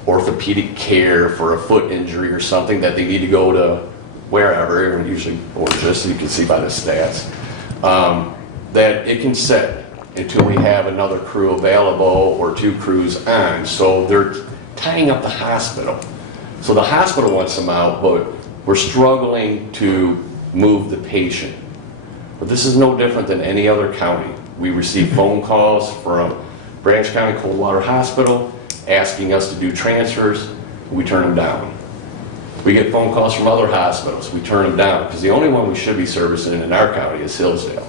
orthopedic care for a foot injury or something that they need to go to wherever, usually Orchis, you can see by the stats, that it can sit until we have another crew available or 2 crews on. So they're tying up the hospital. So the hospital wants them out, but we're struggling to move the patient. But this is no different than any other county. We receive phone calls from Branch County Coldwater Hospital asking us to do transfers. We turn them down. We get phone calls from other hospitals. We turn them down, because the only one we should be servicing in our county is Hillsdale.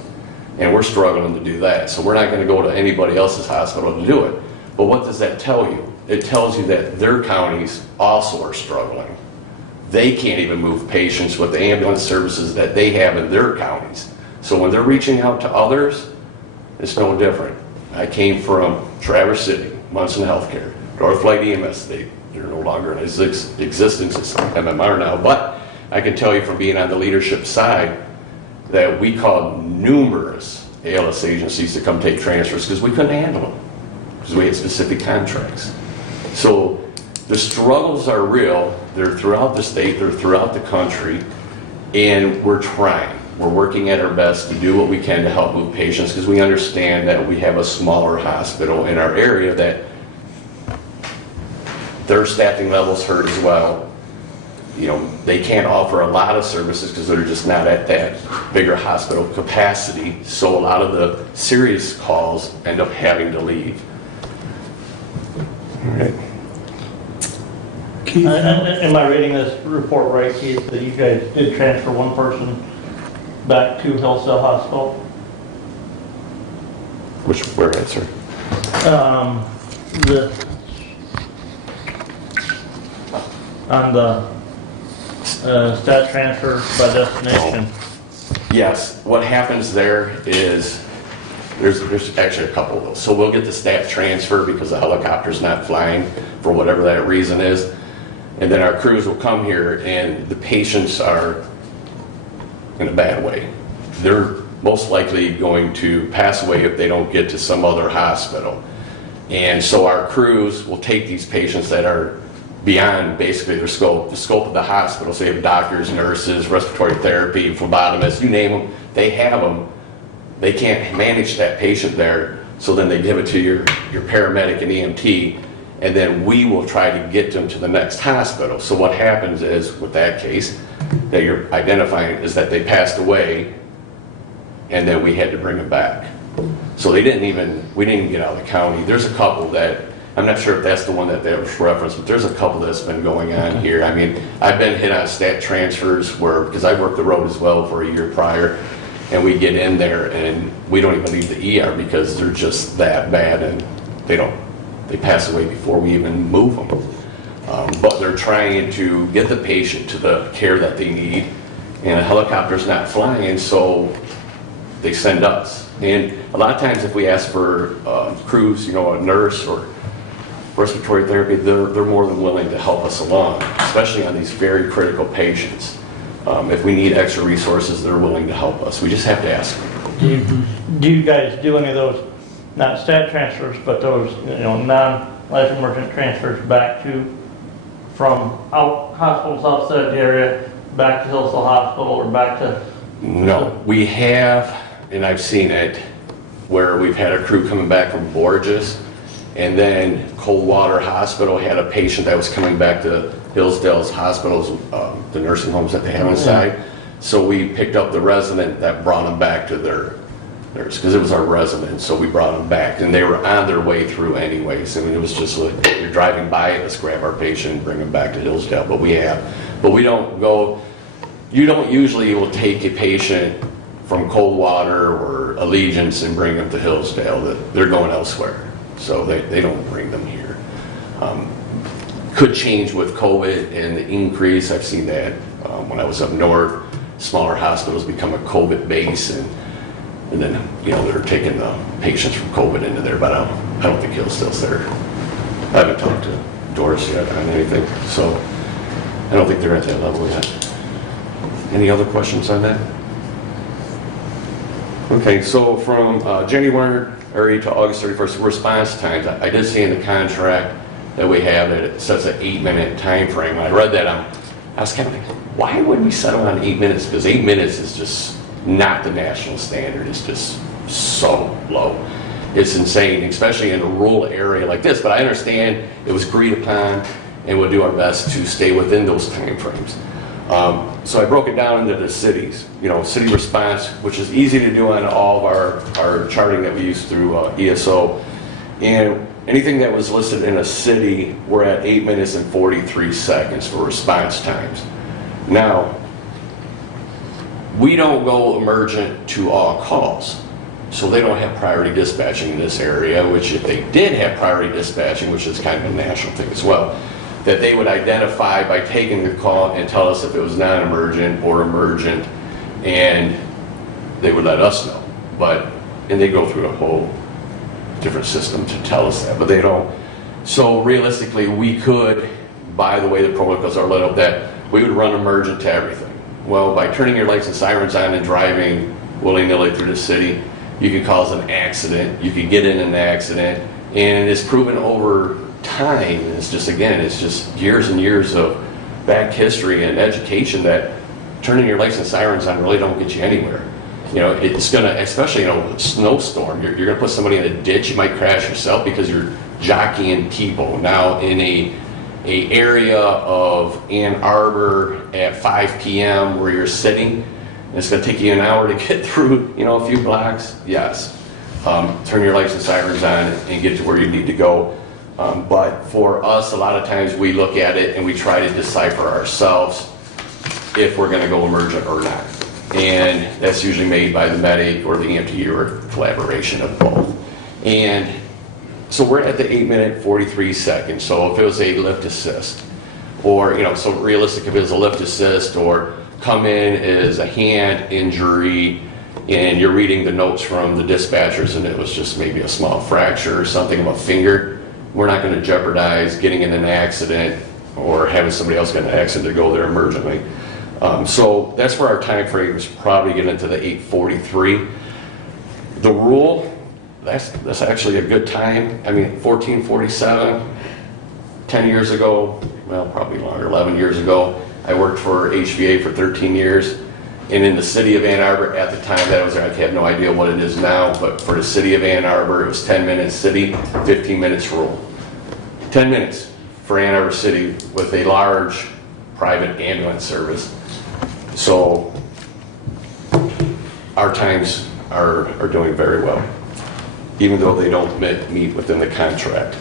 And we're struggling to do that. So we're not going to go to anybody else's hospital to do it. But what does that tell you? It tells you that their counties also are struggling. They can't even move patients with the ambulance services that they have in their counties. So when they're reaching out to others, it's no different. I came from Traverse City, Munson Healthcare, Northlight EMS. They're no longer in existence. It's MMR now. But I can tell you from being on the leadership side that we called numerous ALS agencies to come take transfers because we couldn't handle them, because we had specific contracts. So the struggles are real. They're throughout the state, they're throughout the country, and we're trying. We're working at our best to do what we can to help move patients, because we understand that we have a smaller hospital in our area that their staffing levels hurt as well. You know, they can't offer a lot of services because they're just not at that bigger hospital capacity. So a lot of the serious calls end up having to leave. All right. Keith? Am I reading this report right, Keith, that you guys did transfer one person back to Hillsdale Hospital? Where at, sir? On the stat transfer by destination. Yes, what happens there is, there's actually a couple of those. So we'll get the stat transfer because the helicopter's not flying for whatever that reason is. And then our crews will come here and the patients are in a bad way. They're most likely going to pass away if they don't get to some other hospital. And so our crews will take these patients that are beyond basically the scope of the hospital. So you have doctors, nurses, respiratory therapy, phlebotomists, you name them, they have them. They can't manage that patient there, so then they give it to your paramedic and EMT, and then we will try to get them to the next hospital. So what happens is, with that case that you're identifying, is that they passed away, and then we had to bring them back. So we didn't even get out of the county. There's a couple that, I'm not sure if that's the one that was referenced, but there's a couple that's been going on here. I mean, I've been hit on stat transfers because I worked the road as well for a year prior, and we get in there and we don't even leave the ER because they're just that bad, and they pass away before we even move them. But they're trying to get the patient to the care that they need, and a helicopter's not flying, so they send us. And a lot of times if we ask for crews, a nurse or respiratory therapy, they're more than willing to help us along, especially on these very critical patients. If we need extra resources, they're willing to help us. We just have to ask. Do you guys do any of those, not stat transfers, but those, non-life emergent transfers back from hospitals outside the area, back to Hillsdale Hospital or back to? No, we have, and I've seen it, where we've had a crew coming back from Borges, and then Coldwater Hospital had a patient that was coming back to Hillsdale's hospitals, the nursing homes that they have inside. So we picked up the resident that brought them back to their nurse, because it was our resident, so we brought them back, and they were on their way through anyways. I mean, it was just like, you're driving by, let's grab our patient and bring them back to Hillsdale, but we don't go, you don't usually will take a patient from Coldwater or Allegiance and bring them to Hillsdale. They're going elsewhere, so they don't bring them here. Could change with COVID and the increase. I've seen that when I was up north, smaller hospitals become a COVID base, and then they're taking the patients from COVID into there. But I don't think Hillsdale's there. I haven't talked to Doris yet on anything, so I don't think they're at that level yet. Any other questions on that? Okay, so from January to August 31st, response times, I did see in the contract that we have that it sets an 8-minute time frame. When I read that, I was kind of like, why would we settle on 8 minutes? Because 8 minutes is just not the national standard. It's just so low. It's insane, especially in a rural area like this. But I understand it was agreed upon, and we'll do our best to stay within those time frames. So I broke it down into the cities, city response, which is easy to do on all of our charting that we use through ESO. And anything that was listed in a city, we're at 8 minutes and 43 seconds for response times. Now, we don't go emergent to all calls, so they don't have priority dispatching in this area, which if they did have priority dispatching, which is kind of a national thing as well, that they would identify by taking the call and tell us if it was non-emergent or emergent, and they would let us know. And they go through a whole different system to tell us that, but they don't. So realistically, we could, by the way the protocols are lit up, that we would run emergent to everything. Well, by turning your lights and sirens on and driving willy-nilly through the city, you could cause an accident, you could get in an accident, and it's proven over time, it's just years and years of back history and education that turning your lights and sirens on really don't get you anywhere. It's gonna, especially in a snowstorm, you're gonna put somebody in a ditch, you might crash yourself because you're jockeying people. Now in a area of Ann Arbor at 5 p.m. where you're sitting, and it's gonna take you an hour to get through, a few blocks, yes. Turn your lights and sirens on and get to where you need to go. But for us, a lot of times we look at it and we try to decipher ourselves if we're gonna go emergent or not. And that's usually made by the medic or the EMT or collaboration of both. And so we're at the 8 minute 43 seconds. So if it was a lift assist, or so realistic if it was a lift assist, or come in as a hand injury and you're reading the notes from the dispatchers and it was just maybe a small fracture or something of a finger, we're not going to jeopardize getting in an accident or having somebody else get in an accident to go there emergently. So that's where our time frame is probably getting into the 8:43. The rule, that's actually a good time. I mean, 14:47, 10 years ago, well, probably longer, 11 years ago, I worked for HVA for 13 years. And in the city of Ann Arbor at the time that I was there, I have no idea what it is now, but for the city of Ann Arbor, it was 10 minutes city, 15 minutes rural. 10 minutes for Ann Arbor City with a large private ambulance service. So our times are doing very well, even though they don't meet within the contract.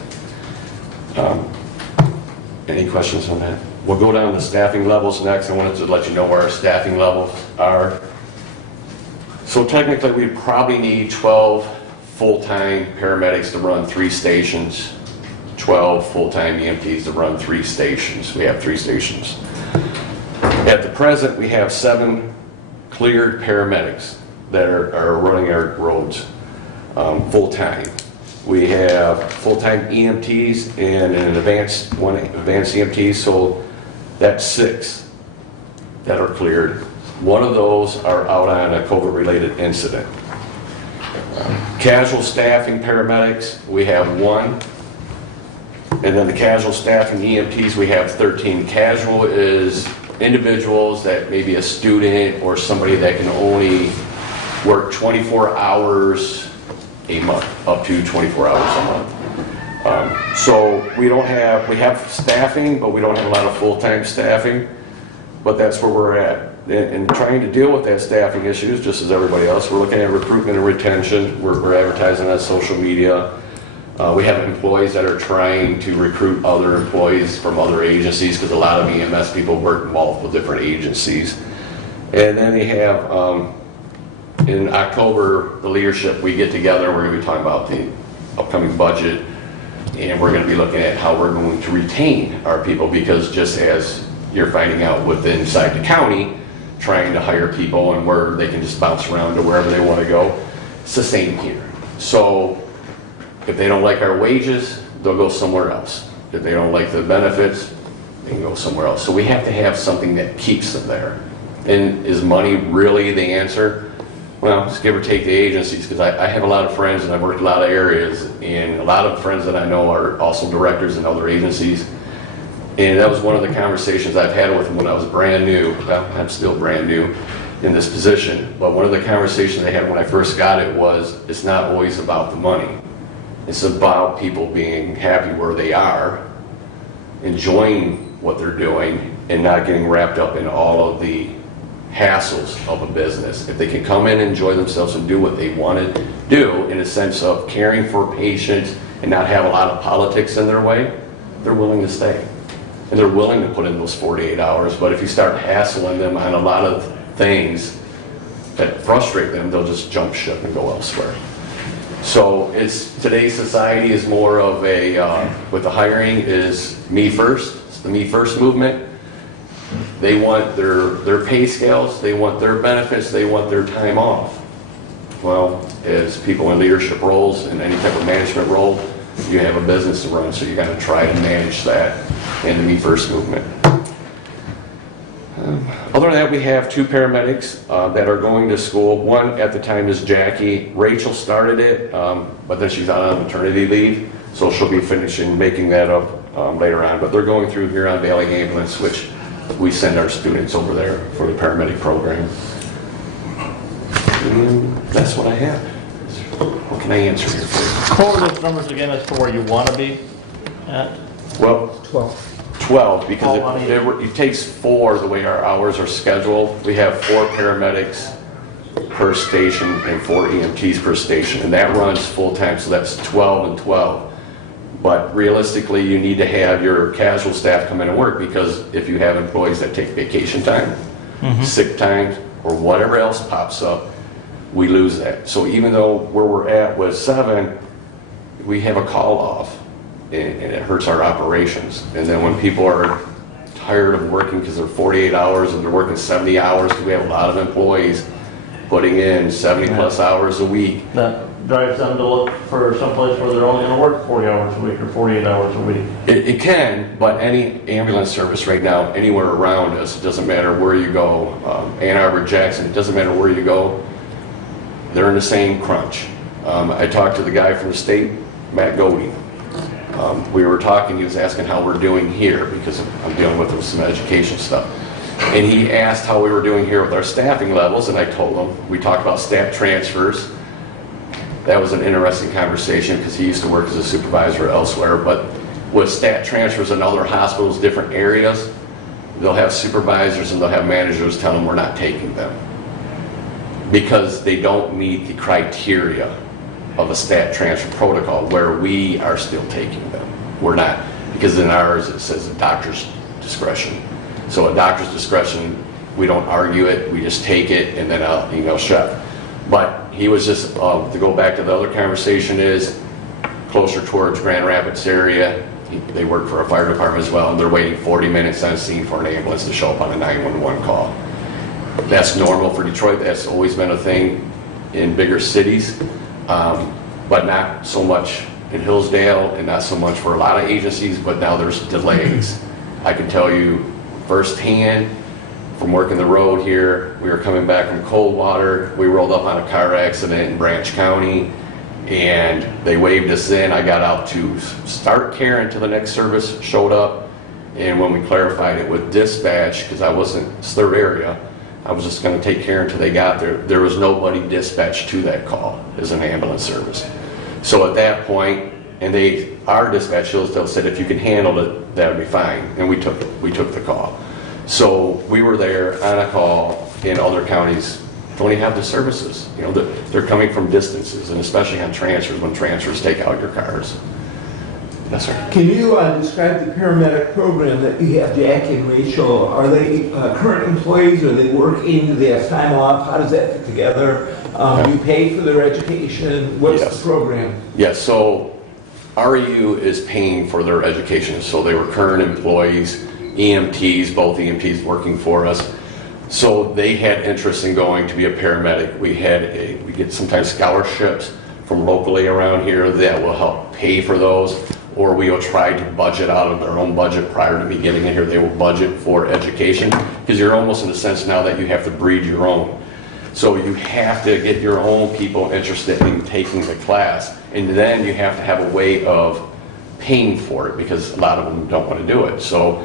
Any questions on that? We'll go down to staffing levels next. I wanted to let you know where our staffing levels are. So technically, we probably need 12 full-time paramedics to run 3 stations, 12 full-time EMTs to run 3 stations. We have 3 stations. At the present, we have 7 cleared paramedics that are running our roads full-time. We have full-time EMTs and an one advanced EMT, so that's 6 that are cleared. One of those are out on a COVID-related incident. Casual staffing paramedics, we have 1. And then the casual staffing EMTs, we have 13. Casual is individuals that may be a student or somebody that can only work 24 hours a month, up to 24 hours a month. So we have staffing, but we don't have a lot of full-time staffing, but that's where we're at. And trying to deal with that staffing issues, just as everybody else, we're looking at recruitment and retention. We're advertising on social media. We have employees that are trying to recruit other employees from other agencies, because a lot of EMS people work in multiple different agencies. And then they have, in October, the leadership, we get together, we're gonna be talking about the upcoming budget, and we're gonna be looking at how we're going to retain our people, because just as you're finding out within inside the county, trying to hire people and where they can just bounce around to wherever they want to go, it's the same here. So if they don't like our wages, they'll go somewhere else. If they don't like the benefits, they can go somewhere else. So we have to have something that keeps them there. And is money really the answer? Well, just give or take the agencies, because I have a lot of friends and I've worked in a lot of areas, and a lot of friends that I know are also directors in other agencies. And that was one of the conversations I've had with them when I was brand new. Well, I'm still brand new in this position, but one of the conversations they had when I first got it was, it's not always about the money. It's about people being happy where they are, enjoying what they're doing, and not getting wrapped up in all of the hassles of a business. If they can come in and enjoy themselves and do what they want to do, in a sense of caring for patients and not have a lot of politics in their way, they're willing to stay. And they're willing to put in those 48 hours, but if you start hassling them on a lot of things that frustrate them, they'll just jump ship and go elsewhere. So today's society is more of a, with the hiring is me first. It's the me first movement. They want their pay scales, they want their benefits, they want their time off. Well, as people in leadership roles, in any type of management role, you have a business to run, so you got to try to manage that in the me first movement. Other than that, we have 2 paramedics that are going to school. One at the time is Jackie. Rachel started it, but then she's out on maternity leave, so she'll be finishing making that up later on. But they're going through here on Valley Ambulance, which we send our students over there for the paramedic program. And that's what I have. What can I answer here for you? What were those numbers again as to where you want to be at? Well, 12, because it takes 4 the way our hours are scheduled. We have 4 paramedics per station and 4 EMTs per station, and that runs full-time, so that's 12 and 12. But realistically, you need to have your casual staff come in and work, because if you have employees that take vacation time, sick time, or whatever else pops up, we lose that. So even though where we're at was 7, we have a call off, and it hurts our operations. And then when people are tired of working because they're 48 hours and they're working 70 hours, because we have a lot of employees putting in 70 plus hours a week. That drives them to look for someplace where they're only going to work 40 hours a week or 48 hours a week. It can, but any ambulance service right now, anywhere around us, it doesn't matter where you go, Ann Arbor, Jackson, it doesn't matter where you go, they're in the same crunch. I talked to the guy from the state, Matt Godey. We were talking, he was asking how we're doing here, because I'm dealing with some education stuff. And he asked how we were doing here with our staffing levels, and I told him, we talked about staff transfers. That was an interesting conversation, because he used to work as a supervisor elsewhere, but with staff transfers in other hospitals, different areas, they'll have supervisors and they'll have managers tell them we're not taking them, because they don't meet the criteria of a stat transfer protocol, where we are still taking them. We're not, because in ours it says a doctor's discretion. So a doctor's discretion, we don't argue it, we just take it, and then I'll email Chef. But he was just, to go back to the other conversation, is closer towards Grand Rapids area. They work for a fire department as well, and they're waiting 40 minutes on scene for an ambulance to show up on a 911 call. That's normal for Detroit. That's always been a thing in bigger cities, but not so much in Hillsdale and not so much for a lot of agencies, but now there's delays. I can tell you firsthand from working the road here, we were coming back from Coldwater, we rolled up on a car accident in Branch County, and they waved us in. I got out to start care until the next service showed up, and when we clarified it with dispatch, because I wasn't, it's third area, I was just going to take care until they got there. There was nobody dispatched to that call as an ambulance service. So at that point, and our dispatch Hillsdale said, if you can handle it, that would be fine. And we took the call. So we were there on a call, in other counties don't even have the services. You know, they're coming from distances, and especially on transfers, when transfers take out your cars. Yes, sir. Can you describe the paramedic program that you have, Jackie and Rachel? Are they current employees? Are they working? Do they have time off? How does that fit together? You pay for their education? What's Yes. the program? Yes, so REU is paying for their education. So they were current employees, EMTs, both EMTs working for us. So they had interest in going to be a paramedic. We get sometimes scholarships from locally around here that will help pay for those, or we will try to budget out of their own budget prior to me getting in here. They will budget for education, because you're almost in a sense now that you have to breed your own. So you have to get your own people interested in taking the class, and then you have to have a way of paying for it, because a lot of them don't want to do it. So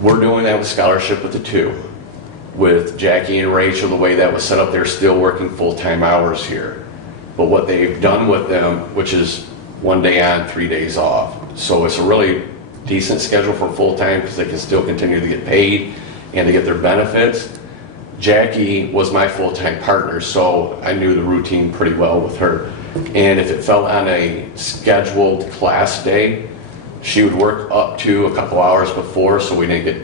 we're doing that with scholarship with the two. With Jackie and Rachel, the way that was set up, they're still working full-time hours here. But what they've done with them, which is 1 day on, 3 days off. So it's a really decent schedule for full-time, because they can still continue to get paid and to get their benefits. Jackie was my full-time partner, so I knew the routine pretty well with her. And if it fell on a scheduled class day, she would work up to a couple hours before, so we didn't get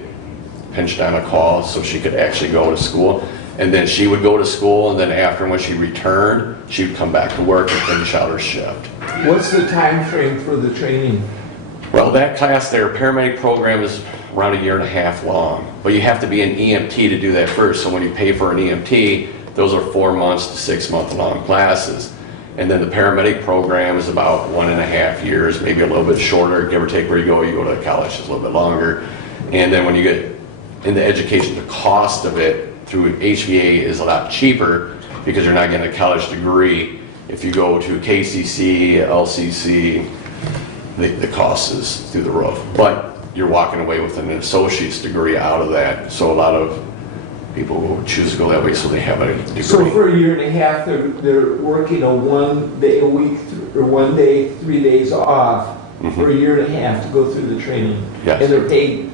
pinched on a call, so she could actually go to school. And then she would go to school, and then after, when she returned, she would come back to work and finish out her shift. What's the time frame for the training? Well, that class, their paramedic program is around 1.5 years long, but you have to be an EMT to do that first. So when you pay for an EMT, those are 4 months to 6 month long classes. And then the paramedic program is about 1.5 years, maybe a little bit shorter, give or take where you go to college, it's a little bit longer. And then when you get into education, the cost of it through HVA is a lot cheaper, because you're not getting a college degree. If you go to KCC, LCC, the cost is through the roof. But you're walking away with an associate's degree out of that. So a lot of people will choose to go that way, so they have a degree. So for 1.5 years, they're working a 1 day a week, or 1 day, 3 days off for 1.5 years to go through the training. Yes. And they're paid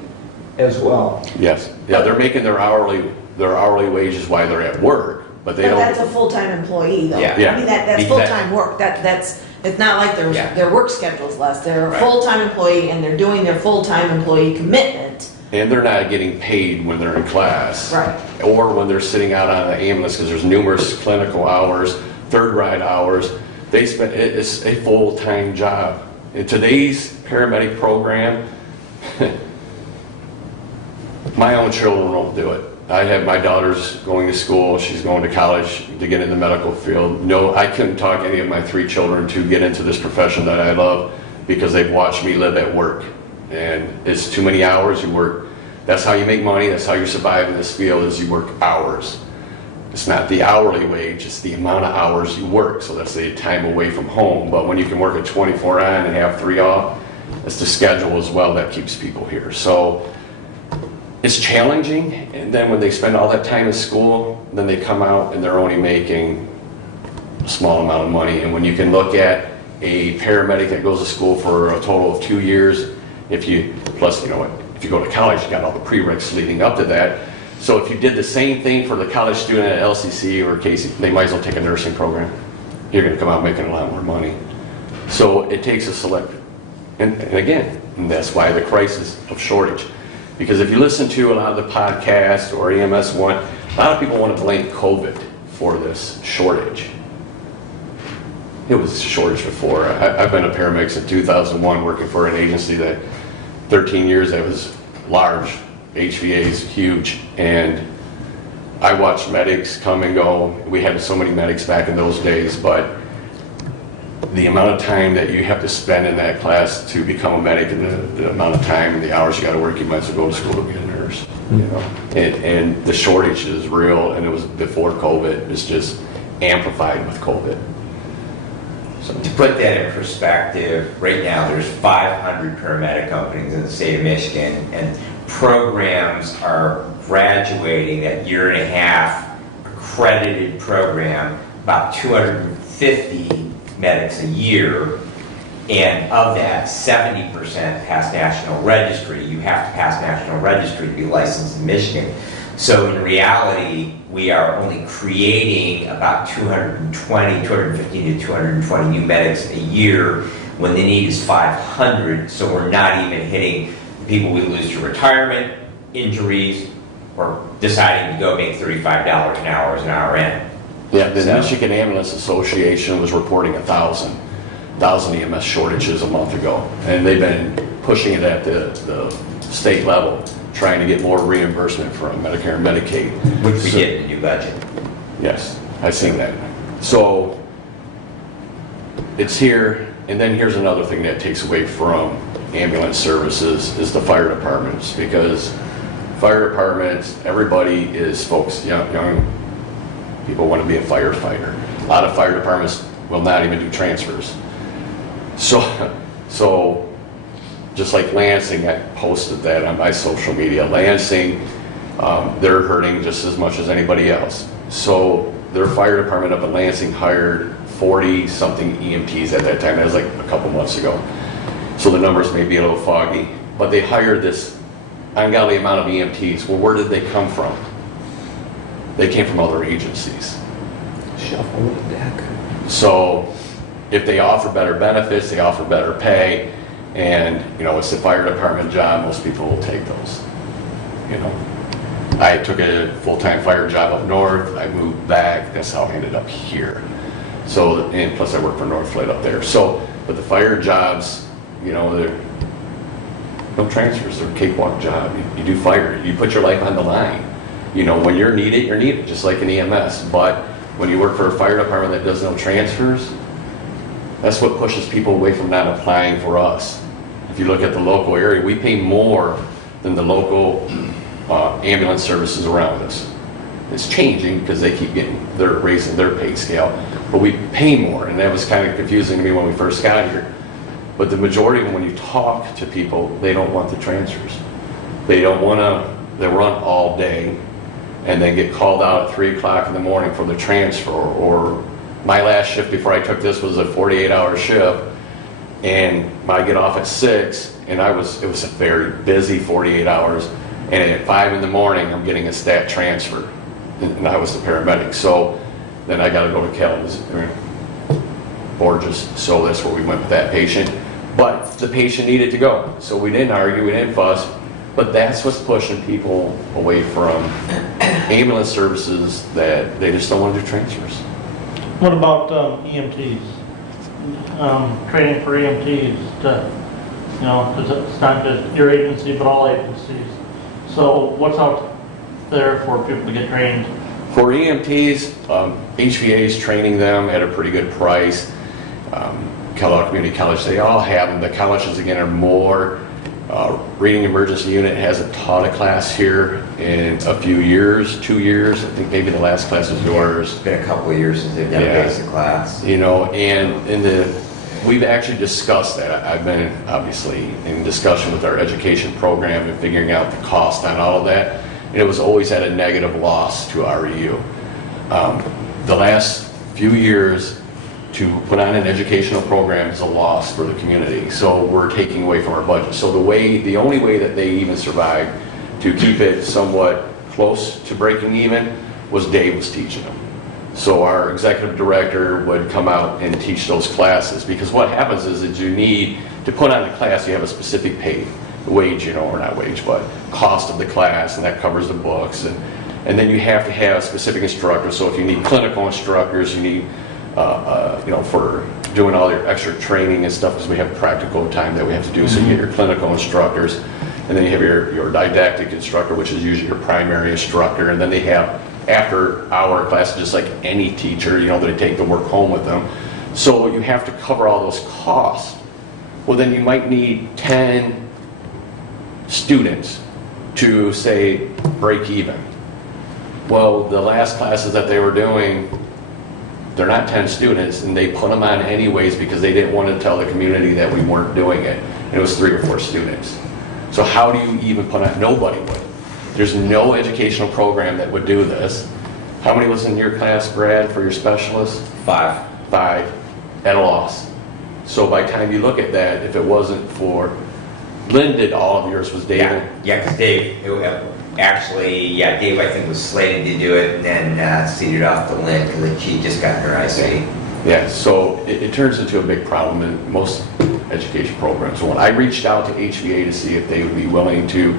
as well. Yes, yeah, they're making their hourly wages while they're at work, but they But don't. that's a full-time employee, though. Yeah. Yeah. I mean, that's Exactly. full-time work. It's not like Yeah. their work schedule's less. They're a Right. full-time employee, and they're doing their full-time employee commitment. And they're not getting paid when they're in class. Right. Or when they're sitting out on the ambulance, because there's numerous clinical hours, third ride hours. It's a full-time job. In today's paramedic program, my own children won't do it. I have my daughter's going to school, she's going to college to get in the medical field. No, I couldn't talk any of my 3 children to get into this profession that I love, because they've watched me live at work. And it's too many hours you work. That's how you make money, that's how you survive in this field, is you work hours. It's not the hourly wage, it's the amount of hours you work. So that's the time away from home. But when you can work a 24 on and have 3 off, it's the schedule as well that keeps people here. So it's challenging, and then when they spend all that time in school, then they come out and they're only making a small amount of money. And when you can look at a paramedic that goes to school for a total of 2 years, plus, you know what, if you go to college, you got all the prereqs leading up to that. So if you did the same thing for the college student at LCC or KC, they might as well take a nursing program. You're gonna come out making a lot more money. So it takes a select, and again, and that's why the crisis of shortage. Because if you listen to a lot of the podcasts or EMS One, a lot of people want to blame COVID before this shortage. It was a shortage before. I've been a paramedic since 2001, working for an agency that 13 years that was large. HVA is huge, and I watched medics come and go. We had so many medics back in those days, but the amount of time that you have to spend in that class to become a medic, and the amount of time and the hours you got to work, you might as well go to school to be a nurse. You know, and the shortage is real, and it was before COVID. It's just amplified with COVID. So. To put that in perspective, right now there's 500 paramedic openings in the state of Michigan, and programs are graduating that year and a half accredited program, about 250 medics a year, and of that 70% pass national registry. You have to pass national registry to be licensed in Michigan. So in reality, we are only creating about 250 to 220 new medics a year when the need is 500. So we're not even hitting the people we lose to retirement, injuries, or deciding to go make $35 an hour as an RN. Yeah, the Michigan Ambulance Association was reporting 1,000 EMS shortages a month ago, and they've been pushing it at the state level, trying to get more reimbursement from Medicare and Medicaid. Which we get in the new budget. Yes, I've seen that. So it's here, and then here's another thing that takes away from ambulance services is the fire departments, because fire departments, everybody is folks, young people want to be a firefighter. A lot of fire departments will not even do transfers. So just like Lansing, I posted that on my social media. Lansing, they're hurting just as much as anybody else. So their fire department up in Lansing hired 40-something EMTs at that time. That was like a couple months ago. So the numbers may be a little foggy. But they hired this ungodly amount of EMTs. Well, where did they come from? They came from other agencies. Shuffle the deck. So if they offer better benefits, they offer better pay, and it's a fire department job, most people will take those. I took a full-time fire job up north, I moved back, that's how I ended up here. So, and plus I work for Northflight up there. So, but the fire jobs, they're no transfers, they're a cakewalk job. You do fire, you put your life on the line. When you're needed, just like an EMS. But when you work for a fire department that does no transfers, that's what pushes people away from not applying for us. If you look at the local area, we pay more than the local ambulance services around us. It's changing because they're raising their pay scale, but we pay more, and that was kind of confusing to me when we first got here. But the majority of them, when you talk to people, they don't want the transfers. They don't want to, they run all day and then get called out at 3 o'clock in the morning for the transfer, or my last shift before I took this was a 48-hour shift, and I get off at 6, and it was a very busy 48 hours, and at 5 in the morning I'm getting a stat transfer, and I was the paramedic. So then I got to go to Kalamazoo, Borges, so that's where we went with that patient. But the patient needed to go, so we didn't argue, we didn't fuss, but that's what's pushing people away from ambulance services, that they just don't want to do transfers. What about EMTs? Training for EMTs to, because it's not just your agency, but all agencies. So what's out there for people to get trained? For EMTs, HVA is training them at a pretty good price. Kellogg Community College, they all have them. The colleges, again, are more. Reading Emergency Unit hasn't taught a class here in a few years, 2 years. I think maybe the last class was yours. It's been a couple of years since they've done a basic class. We've actually discussed that. I've been obviously in discussion with our education program and figuring out the cost on all of that. And it was always at a negative loss to REU. The last few years, to put on an educational program is a loss for the community. So we're taking away from our budget. So the only way that they even survived to keep it somewhat close to breaking even was Dave was teaching them. So our executive director would come out and teach those classes, because what happens is that you need to put on the class, you have a specific pay wage, or not wage, but cost of the class, and that covers the books. And And then you have to have specific instructors. So if you need clinical instructors, you need, for doing all your extra training and stuff, because we have practical time that we have to do. So you get your clinical instructors, and then you have your didactic instructor, which is usually your primary instructor. And then they have after-hour classes, just like any teacher, they take the work home with them. So you have to cover all those costs. Well, then you might need 10 students to, say, break even. Well, the last classes that they were doing, they're not 10 students, and they put them on anyways because they didn't want to tell the community that we weren't doing it. And it was 3 or 4 students. So how do you even put on? Nobody would. There's no educational program that would do this. How many was in your class, Brad, for your specialist? 5. 5, at a loss. So by the time you look at that, if it wasn't for, Lynn did all of yours, was David? Yeah, because Dave, Dave I think was slated to do it and then ceded off to Lynn because she just got her IC. Yeah, so it turns into a big problem in most education programs. When I reached out to HVA to see if they would be willing to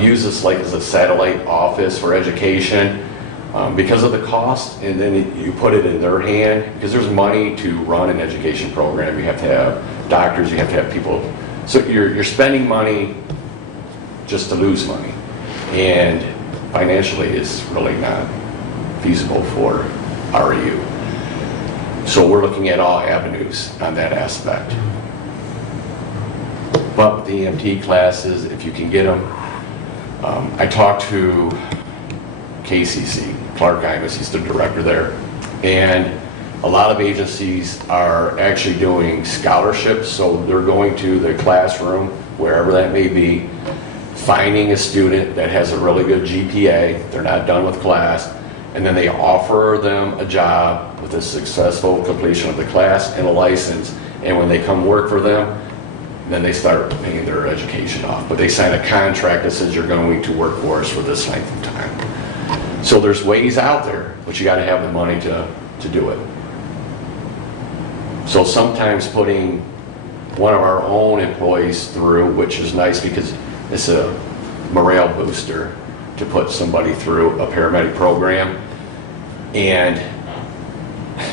use this like as a satellite office for education, because of the cost, and then you put it in their hand, because there's money to run an education program. You have to have doctors, you have to have people. So you're spending money just to lose money. And financially, it's really not feasible for REU. So we're looking at all avenues on that aspect. But the EMT classes, if you can get them, I talked to KCC, Clark Imus, he's the director there, and a lot of agencies are actually doing scholarships, so they're going to the classroom, wherever that may be, finding a student that has a really good GPA, they're not done with class, and then they offer them a job with a successful completion of the class and a license, and when they come work for them, then they start paying their education off. But they sign a contract that says you're going to work for us for this length of time. So there's ways out there, but you got to have the money to do it. So sometimes putting one of our own employees through, which is nice because it's a morale booster to put somebody through a paramedic program. And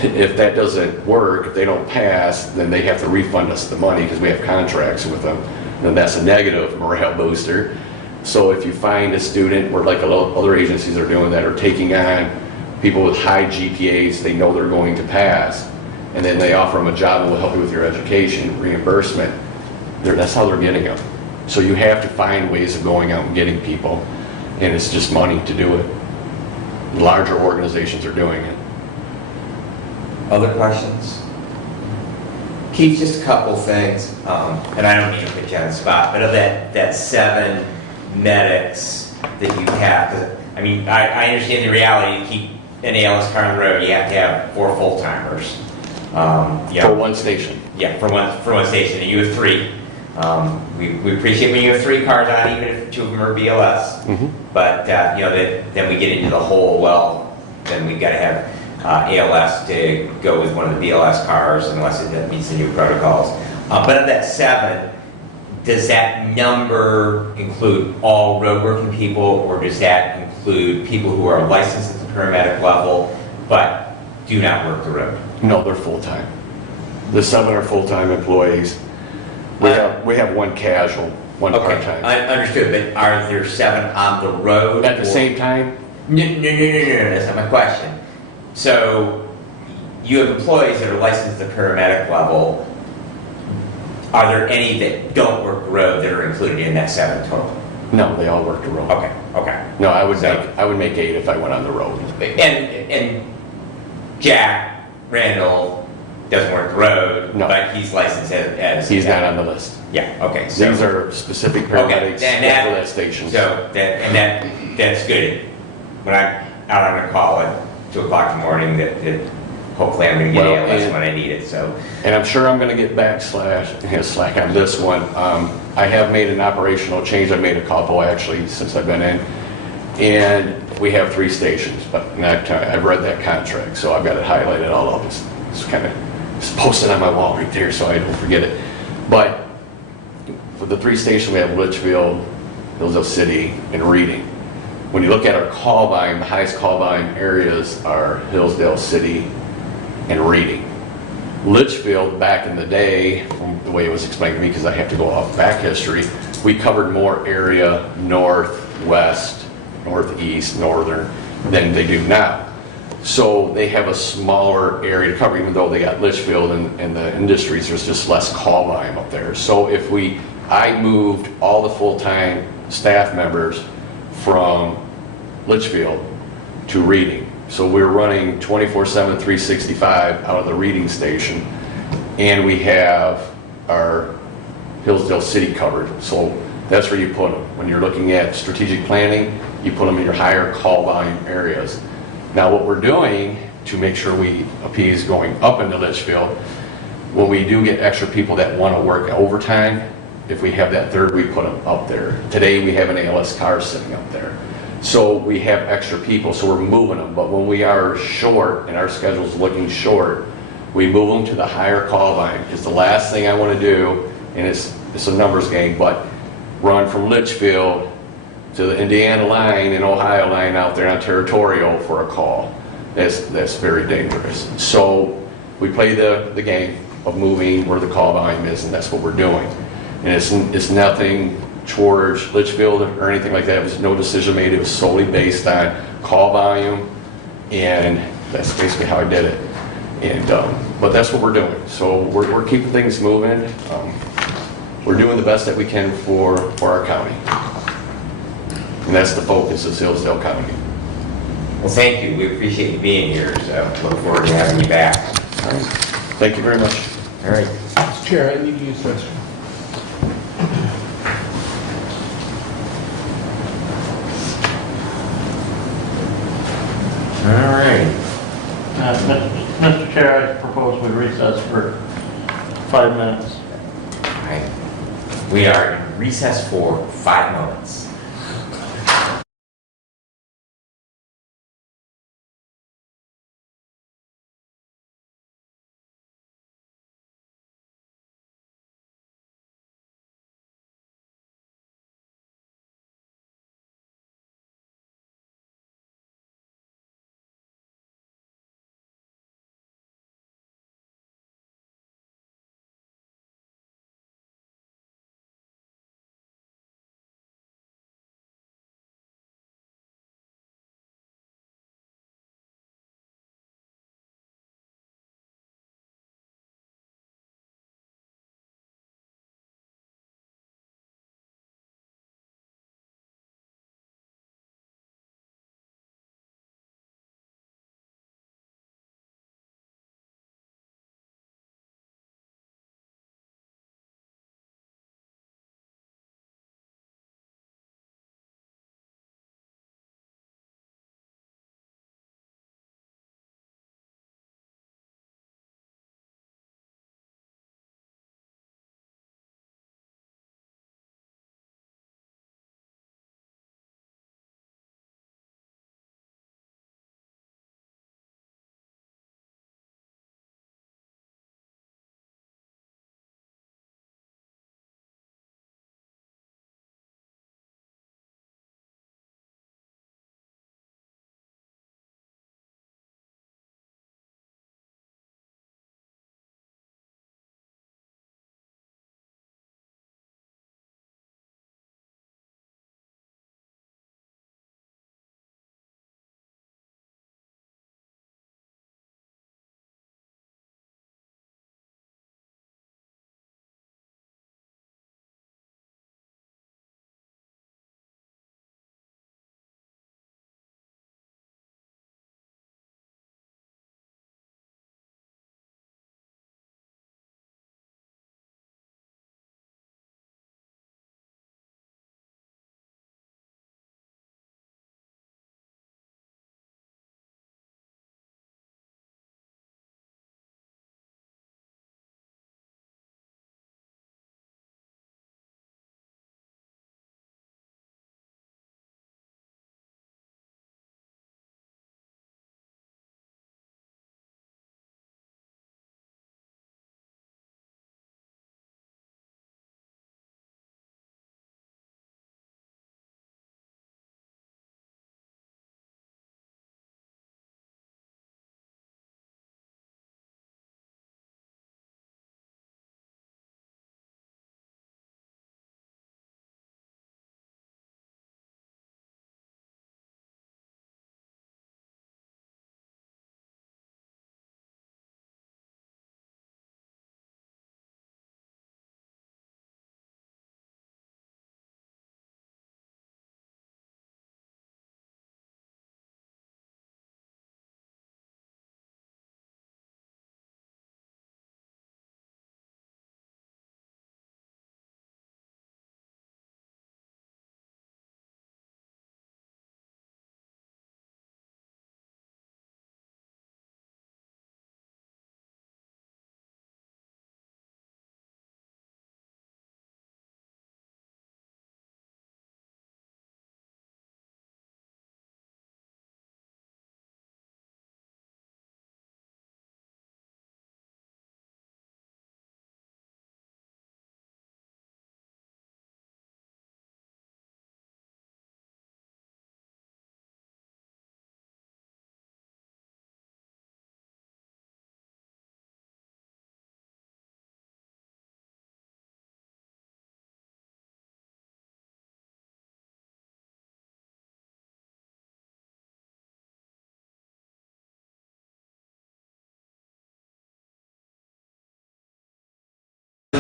if that doesn't work, if they don't pass, then they have to refund us the money because we have contracts with them. And that's a negative morale booster. So if you find a student, or like other agencies are doing that, are taking on people with high GPAs, they know they're going to pass, and then they offer them a job and will help you with your education, reimbursement, that's how they're getting them. So you have to find ways of going out and getting people, and it's just money to do it. Larger organizations are doing it. Other questions? Keith, just a couple things, and I don't mean to put you on the spot, but of that 7 medics that you have, 'cause, I mean, I understand the reality, to keep an ALS car on the road, you have to have 4 full-timers. For one station. Yeah, for one station, and you have 3. We appreciate when you have 3 cars on, even if 2 of them are BLS. Mm-hmm. But, then we get into the whole, well, then we've got to have ALS to go with one of the BLS cars unless it meets the new protocols. But of that 7, does that number include all roadworking people, or does that include people who are licensed at the paramedic level but do not work the road? No, they're full-time. The 7 are full-time employees. We have 1 casual, 1 part-time. I understood, but are there 7 on the road? At the same time? No, that's not my question. So, you have employees that are licensed at the paramedic level. Are there any that don't work the road that are included in that 7 total? No, they all work the road. Okay. No, I would make 8 if I went on the road. And Jack Randall doesn't work the road, No. but he's licensed as... He's not on the list. Yeah, okay. So, These are specific paramedics and at that station. So, that's good. When I'm out on a call at 2 o'clock in the morning, that hopefully I'm going to get ALS when I need it, so... And I'm sure I'm going to get slack on this one. I have made an operational change. I've made a couple actually since I've been in. And we have 3 stations, but I've read that contract, so I've got it highlighted all of it. It's kind of posted on my wall right there so I don't forget it. But for the 3 stations, we have Litchfield, Hillsdale City, and Reading. When you look at our call volume, the highest call volume areas are Hillsdale City and Reading. Litchfield, back in the day, from the way it was explained to me, because I have to go off back history, we covered more area north, west, northeast, northern than they do now. So they have a smaller area to cover, even though they got Litchfield and the industries, there's just less call volume up there. So if I moved all the full-time staff members from Litchfield to Reading. So we're running 24/7, 365 out of the Reading station, and we have our Hillsdale City covered. So that's where you put them. When you're looking at strategic planning, you put them in your higher call volume areas. Now what we're doing to make sure we appease going up into Litchfield, when we do get extra people that want to work overtime, if we have that third, we put them up there. Today we have an ALS car sitting up there. So we have extra people, so we're moving them. But when we are short and our schedule's looking short, we move them to the higher call volume. Because the last thing I want to do, and it's a numbers game, but run from Litchfield to the Indiana line and Ohio line out there on Territorial for a call. That's very dangerous. So we play the game of moving where the call volume is, and that's what we're doing. And it's nothing towards Litchfield or anything like that. It was no decision made. It was solely based on call volume, and that's basically how I did it. And but that's what we're doing. So we're keeping things moving. We're doing the best that we can for our county, and that's the focus of Hillsdale County. Well, thank you. We appreciate you being here. So look forward to having you back. All right. Thank you very much. All right. Mr. Chair, I need to use this. All right. Mr. Chair, I propose we recess for 5 minutes. All right. We are in recess for 5 minutes.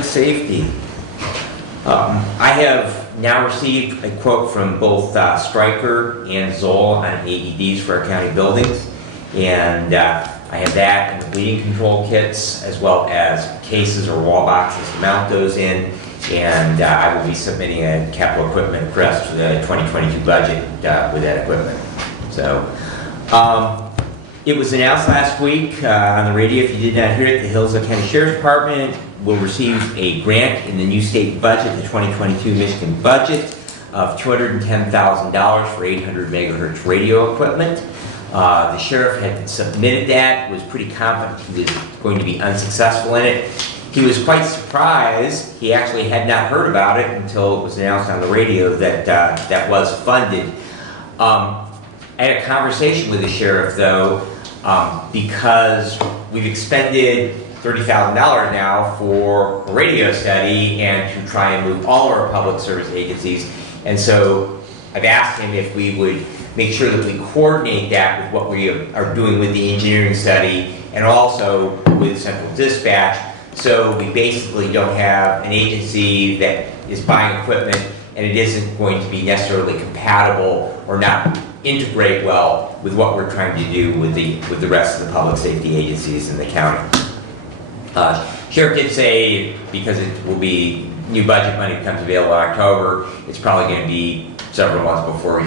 Safety. I have now received a quote from both Stryker and Zoll on AEDs for our county buildings. And I have that and the bleeding control kits, as well as cases or wall boxes to mount those in. And I will be submitting a capital equipment request for the 2022 budget with that equipment. So, it was announced last week on the radio, if you did not hear it, the Hillsdale County Sheriff's Department will receive a grant in the new state budget, the 2022 Michigan budget, of $210,000 for 800 megahertz radio equipment. The sheriff had submitted that, was pretty confident he was going to be unsuccessful in it. He was quite surprised. He actually had not heard about it until it was announced on the radio that that was funded. I had a conversation with the sheriff, though, because we've expended $30,000 now for a radio study and to try and move all of our public service agencies. And so I've asked him if we would make sure that we coordinate that with what we are doing with the engineering study and also with central dispatch. So we basically don't have an agency that is buying equipment and it isn't going to be necessarily compatible or not integrate well with what we're trying to do with the rest of the public safety agencies in the county. Sheriff did say, because it will be new budget money becomes available in October, it's probably going to be several months before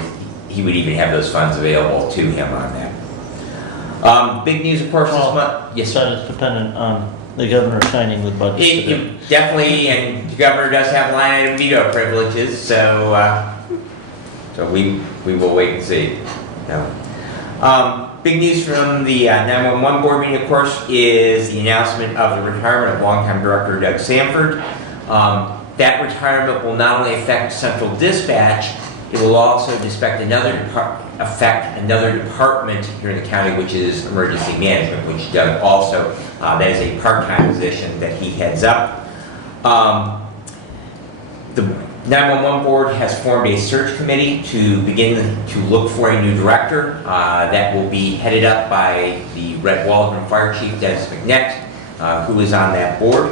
he would even have those funds available to him on that. Big news, of course, this month. Yes, That is dependent on the governor signing the budget. Definitely, and the governor does have line item veto privileges, so we will wait and see. No. Big news from the 911 board meeting, of course, is the announcement of the retirement of longtime director Doug Sanford. That retirement will not only affect central dispatch, it will also affect another department here in the county, which is emergency management, which Doug also, that is a part-time position that he heads up. The 911 board has formed a search committee to begin to look for a new director. That will be headed up by the Red Waldron Fire Chief, Dennis McNecht, who is on that board.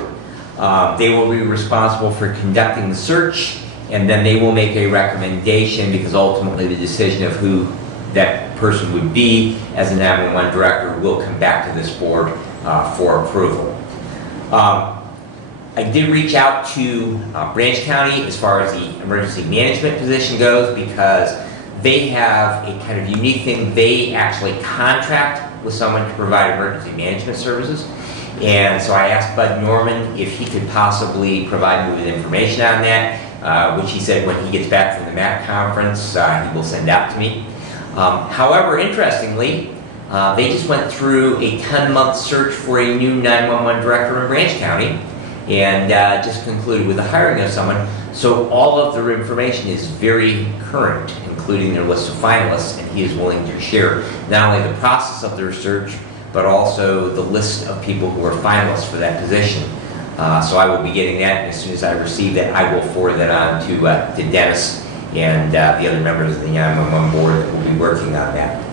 They will be responsible for conducting the search, and then they will make a recommendation, because ultimately the decision of who that person would be as a 911 director will come back to this board for approval. I did reach out to Branch County as far as the emergency management position goes, because they have a kind of unique thing. They actually contract with someone to provide emergency management services. And so I asked Bud Norman if he could possibly provide me with information on that, which he said when he gets back from the MAC conference, he will send out to me. However, interestingly, they just went through a 10-month search for a new 911 director in Branch County, and just concluded with the hiring of someone. So all of their information is very current, including their list of finalists, and he is willing to share not only the process of their search, but also the list of people who are finalists for that position. So I will be getting that, and as soon as I receive that, I will forward that on to Dennis and the other members of the 911 board that will be working on that.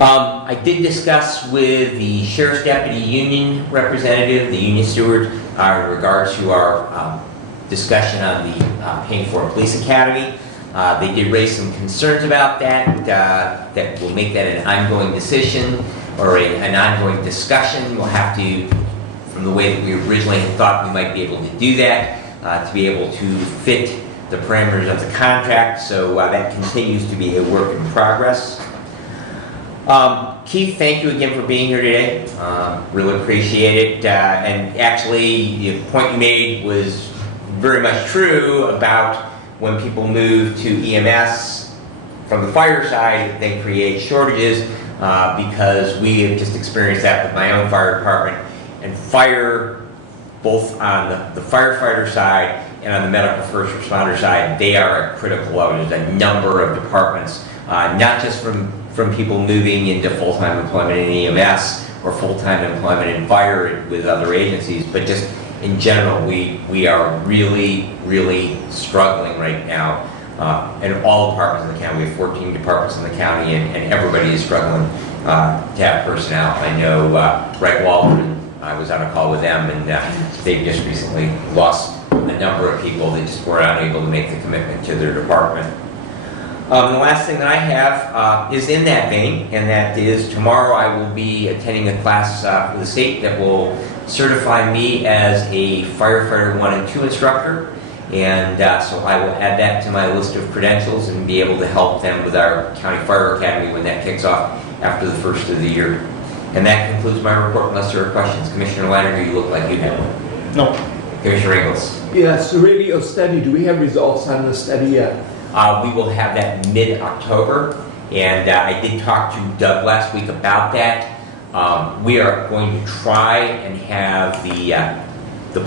I did discuss with the Sheriff's Deputy Union representative, the union steward, in regards to our discussion on the paying for a police academy. They did raise some concerns about that, that will make that an ongoing decision or an ongoing discussion. We'll have to, from the way that we originally had thought we might be able to do that, to be able to fit the parameters of the contract. So that continues to be a work in progress. Keith, thank you again for being here today. Really appreciate it. And actually, the point you made was very much true about when people move to EMS from the fire side, they create shortages, because we have just experienced that with my own fire department. And fire, both on the firefighter side and on the medical first responder side, they are a critical load. There's a number of departments, not just from people moving into full-time employment in EMS or full-time employment in fire with other agencies, but just in general, we are really, really struggling right now in all departments in the county. We have 14 departments in the county, and everybody is struggling to have personnel. I know Wright Waldron I was on a call with them, and they just recently lost a number of people. They just were unable to make the commitment to their department. The last thing that I have is in that vein, and that is tomorrow I will be attending a class for the state that will certify me as a firefighter 1 and 2 instructor. And so I will add that to my list of credentials and be able to help them with our county fire academy when that kicks off after the first of the year. And that concludes my report unless there are questions. Commissioner Leiter, you look like you have one. No. Commissioner Ingles. Yes, the radio study, do we have results on the study yet? We will have that mid-October, and I did talk to Doug last week about that. We are going to try and have the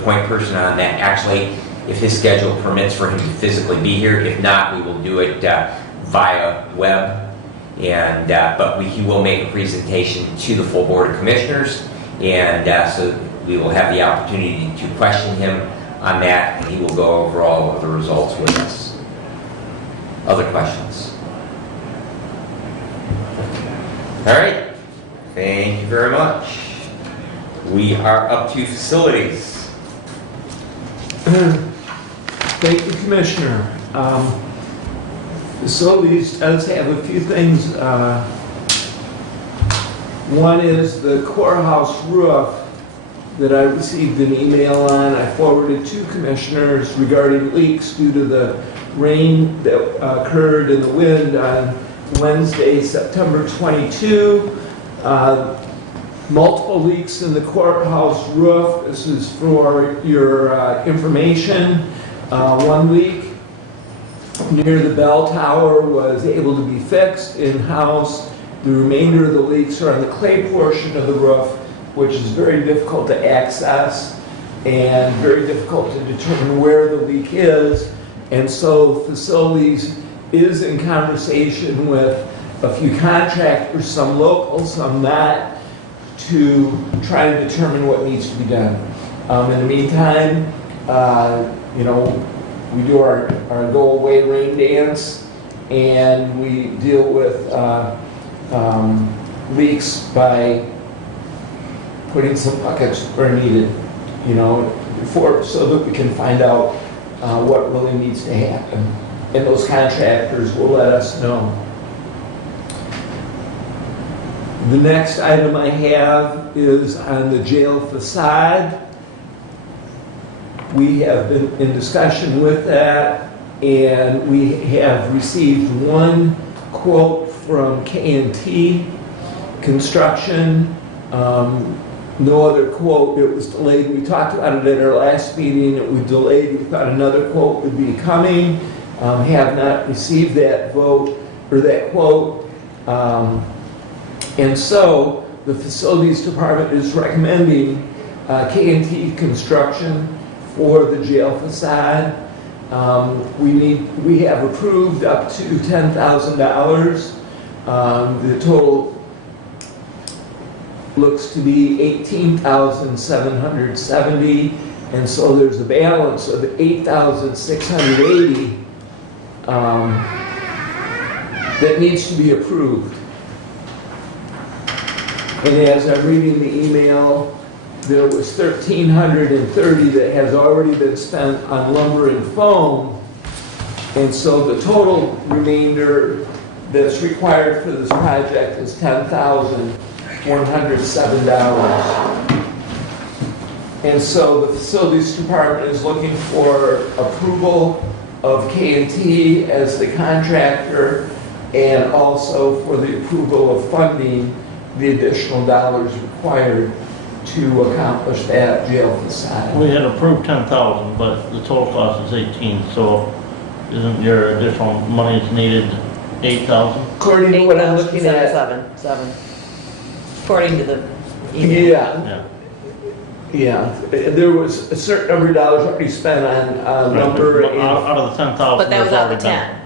point person on that. Actually, if his schedule permits for him to physically be here. If not, we will do it via web. And he will make a presentation to the full Board of Commissioners, and so we will have the opportunity to question him on that, and he will go over all of the results with us. Other questions? All right. Thank you very much. We are up to facilities. Thank you, Commissioner. Facilities does have a few things. One is the courthouse roof that I received an email on. I forwarded to commissioners regarding leaks due to the rain that occurred and the wind on Wednesday, September 22. Multiple leaks in the courthouse roof. This is for your information. One leak near the bell tower was able to be fixed in-house. The remainder of the leaks are on the clay portion of the roof, which is very difficult to access and very difficult to determine where the leak is. And so facilities is in conversation with a few contractors, some local, some not, to try to determine what needs to be done. In the meantime, we do our go away rain dance, and we deal with leaks by putting some buckets where needed, so that we can find out what really needs to happen. And those contractors will let us know. The next item I have is on the jail facade. We have been in discussion with that, and we have received one quote from K&T Construction. No other quote. It was delayed. We talked about it at our last meeting. It was delayed. We thought another quote would be coming. Have not received that vote or that quote. And so the facilities department is recommending K&T Construction for the jail facade. We have approved up to $10,000. The total looks to be $18,770, and so there's a balance of $8,680 that needs to be approved. And as I'm reading the email, there was $1,330 that has already been spent on lumber and foam, and so the total remainder that's required for this project is $10,107. And so the facilities department is looking for approval of K&T as the contractor, and also for the approval of funding the additional dollars required to accomplish that jail facade. We had approved 10,000, but the total cost is 18, so isn't your additional money is needed 8,000? According to what I'm looking at, Seven. According to the email. yeah, there was a certain number of dollars already spent on lumber. Out of the 10,000. But that was out of the 10.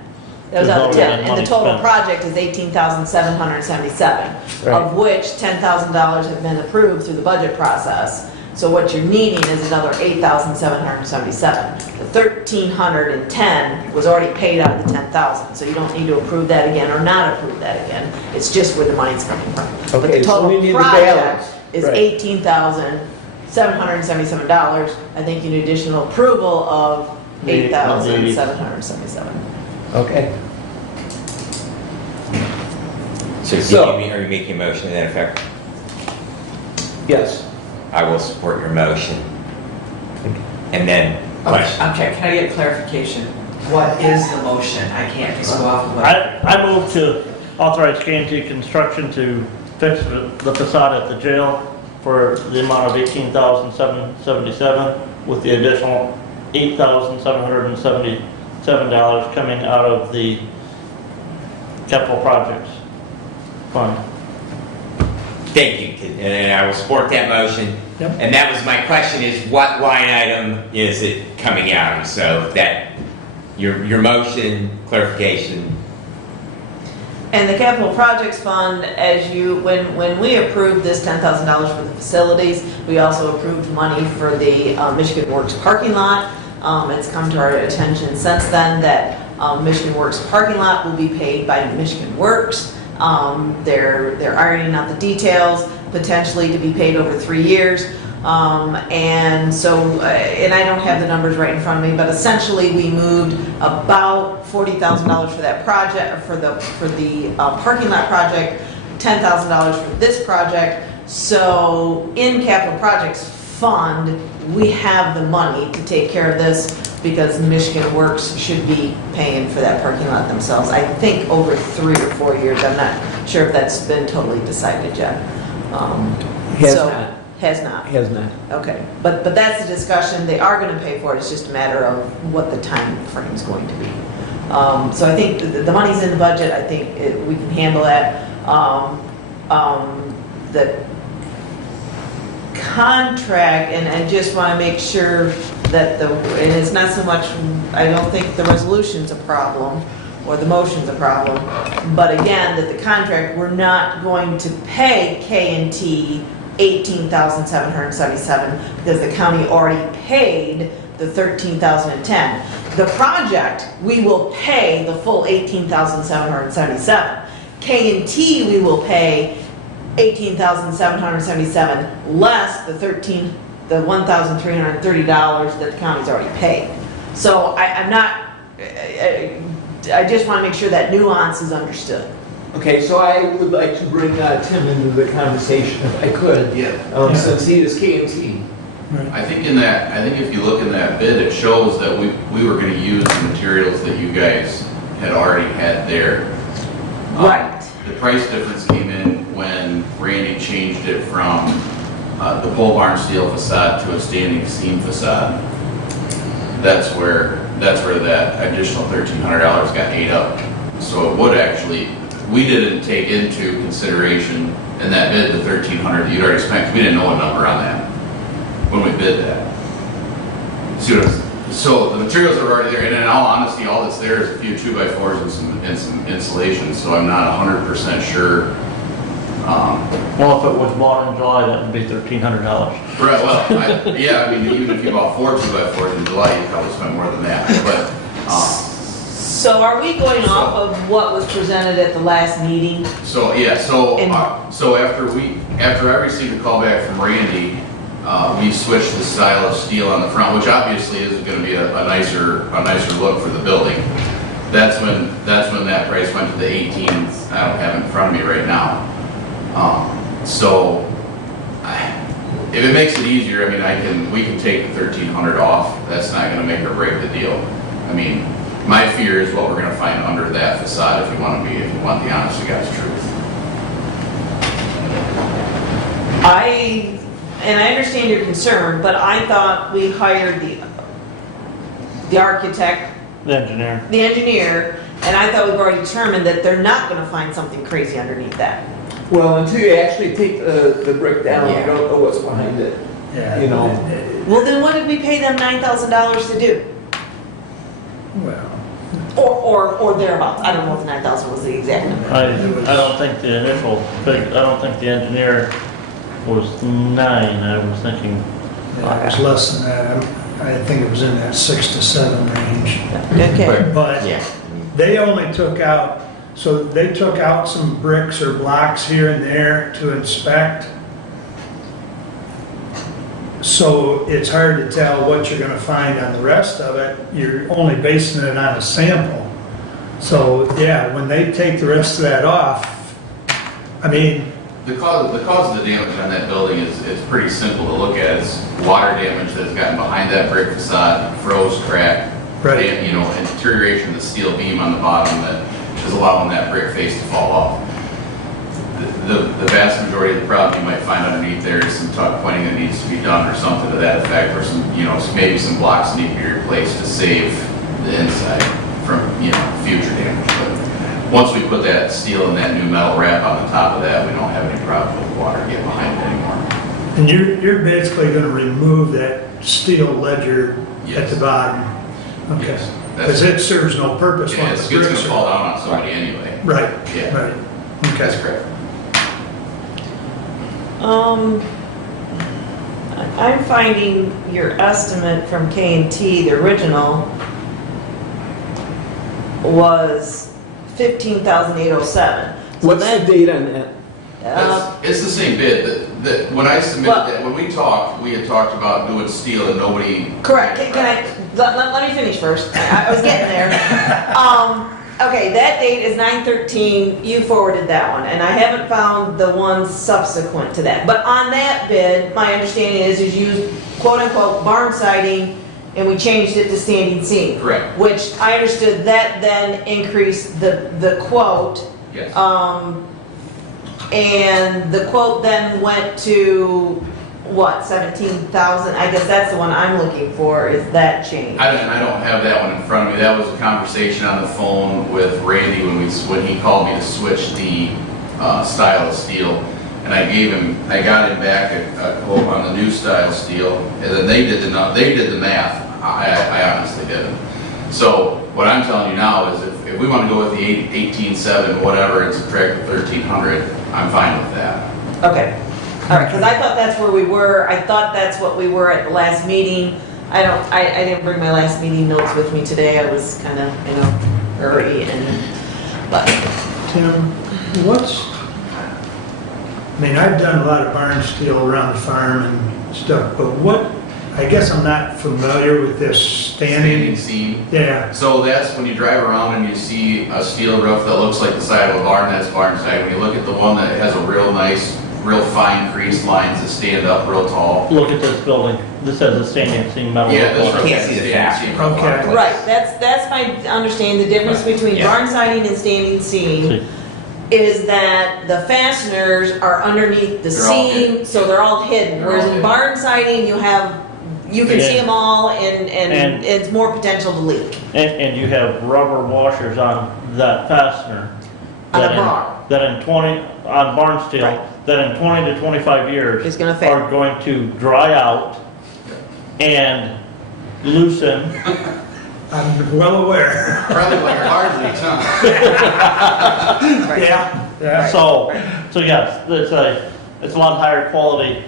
That was out of the 10, and the total project is $18,777, Right. of which $10,000 have been approved through the budget process. So what you're needing is another $8,777. The $1,310 was already paid out of the $10,000, so you don't need to approve that again or not approve that again. It's just where the money's coming from. But Okay, the so we total need the project balance. is Right. $18,777. $777. I think you need additional approval of $8,777. Okay. So are you making a motion to that effect? Yes. I will support your motion. And then, question. Okay, can I get clarification? What is the motion? I can't just go off of what. I move to authorize K&T Construction to fix the facade at the jail for the amount of $18,777 with the additional $8,777 coming out of the capital projects fund. Thank you, and I will support that motion. Yep. And that was my question, is what line item is it coming out of? So that, your motion, clarification. And the capital projects fund, when we approved this $10,000 for the facilities, we also approved money for the Michigan Works parking lot. It's come to our attention since then that Michigan Works parking lot will be paid by Michigan Works. They're ironing out the details, potentially to be paid over 3 years. And I don't have the numbers right in front of me, but essentially we moved about $40,000 for that project, for the parking lot project, $10,000 for this project. So in capital projects fund, we have the money to take care of this because Michigan Works should be paying for that parking lot themselves. I think over 3 or 4 years. I'm not sure if that's been totally decided yet. Has So- not. Has not. Has not. Okay, but that's the discussion, they are gonna pay for it, it's just a matter of what the time frame is going to be. So I think the money's in the budget, I think we can handle that. The contract, and I just wanna make sure that and it's not so much, I don't think the resolution's a problem, or the motion's a problem, but again, that the contract, we're not going to pay K&T $18,777 because the county already paid the $13,010. The project, we will pay the full $18,777. K&T, we will pay $18,777 less the $1,330 that the county's already paid. So I'm not, I just want to make sure that nuance is understood. Okay, so I would like to bring Tim into the conversation if I could. Yeah. Since he is K&T. I think if you look in that bid, it shows that we were gonna use the materials that you guys had already had there. Right. The price difference came in when Randy changed it from the pole barn steel facade to a standing seam facade. That's where that additional $1,300 got ate up. So it would actually, we didn't take into consideration in that bid the $1,300 that you'd already spent. We didn't know a number on that when we bid that. So the materials are already there, and in all honesty, all that's there is a few 2x4s and some insulation. So I'm not 100% sure. Well, if it was bought in July, that would be $1,300. Right. Well, yeah. I mean, even if you bought 4 2x4s in July, you probably spent more than that. But So are we going off of what was presented at the last meeting? so yeah. So after I received a call back from Randy, we switched the style of steel on the front, which obviously is going to be a nicer look for the building. That's when that price went to the 18. I don't have it in front of me right now. If it makes it easier, I mean, we can take the $1,300 off. That's not going to make or break the deal. I mean, my fear is what we're going to find under that facade if you want the honest to God's truth. I understand your concern, but I thought we hired the architect, The engineer. the engineer, and I thought we've already determined that they're not gonna find something crazy underneath that. Well, until you actually take the brick down, you don't know what's behind it. Yeah. You know. Well, then what did we pay them $9,000 to do? Well, Or thereabouts, I don't know if 9,000 was the exact number. I don't think the initial, I don't think the engineer was 9, I was thinking. yeah, it was less than that. I think it was in that 6 to 7 range. Okay. But Yeah. they only took out, so they took out some bricks or blocks here and there to inspect. So it's hard to tell what you're gonna find on the rest of it. You're only basing it on a sample. So, yeah, when they take the rest of that off, I mean, The cause of the damage on that building is pretty simple to look at. It's water damage that has gotten behind that brick facade, froze, cracked, Right. and, and deterioration of the steel beam on the bottom that is allowing that brick face to fall off. The vast majority of the problem you might find underneath there is some tuck pointing that needs to be done or something to that effect, or some, maybe some blocks need to be replaced to save the inside from, future damage. But once we put that steel and that new metal wrap on the top of that, we don't have any problem with water getting behind it anymore. and you're basically gonna remove that steel ledger at Yes. the bottom. Okay. Yes, Because it serves no purpose Yeah, once it's the gonna bricks fall are. down on somebody anyway. Right, Yeah. right. That's Okay. correct. I'm finding your estimate from K&T, the original, was 15,807. So What's the then, date on that? It's the same bid that when I submitted Well- that, when we had talked about doing steel and nobody. Correct, let me finish first, I was getting there. Okay, that date is 9/13, you forwarded that one, and I haven't found the ones subsequent to that. But on that bid, my understanding is you used quote-unquote barn siding, and we changed it to standing seam. Correct, Which I understood that then increased the quote, yes. and the quote then went to, what, 17,000? I guess that's the one I'm looking for, is that change. I don't have that one in front of me. That was a conversation on the phone with Randy when he called me to switch the style of steel. And I got him back a quote on the new style steel, and then they did the math. I honestly didn't. So what I'm telling you now is if we want to go with the 18.7 whatever and subtract the 1,300, I'm fine with that. Okay, all right, because I thought that's where we were, I thought that's what we were at the last meeting. I didn't bring my last meeting notes with me today, I was kind of, early but, Tim, I mean, I've done a lot of barn steel around the farm and stuff, but I guess I'm not familiar with this Standing seam. Yeah, So that's when you drive around and you see a steel roof that looks like the side of a barn, that's barn side. When you look at the one that has a real nice, real fine crease lines that stand up real tall. Look at this building. This has a standing seam metal. Yeah, this roof on roof it. Can't has see the standing shaft. seam. Okay. right, that's my understanding, the difference between Yeah. barn siding and standing seam See. is that the fasteners are underneath the They're all seam, hidden. so they're all hidden. They're Whereas all in hidden. barn siding, you can see Yeah. them all and And- it's more potential to leak. And you have rubber washers on that fastener. On a that in- barn. That in 20, on barn steel, Right. that in 20 to 25 years. It's gonna fail. Are going to dry out and loosen. I'm well aware. Probably like hard leaks, huh? Yeah. So yes, it's a lot higher quality.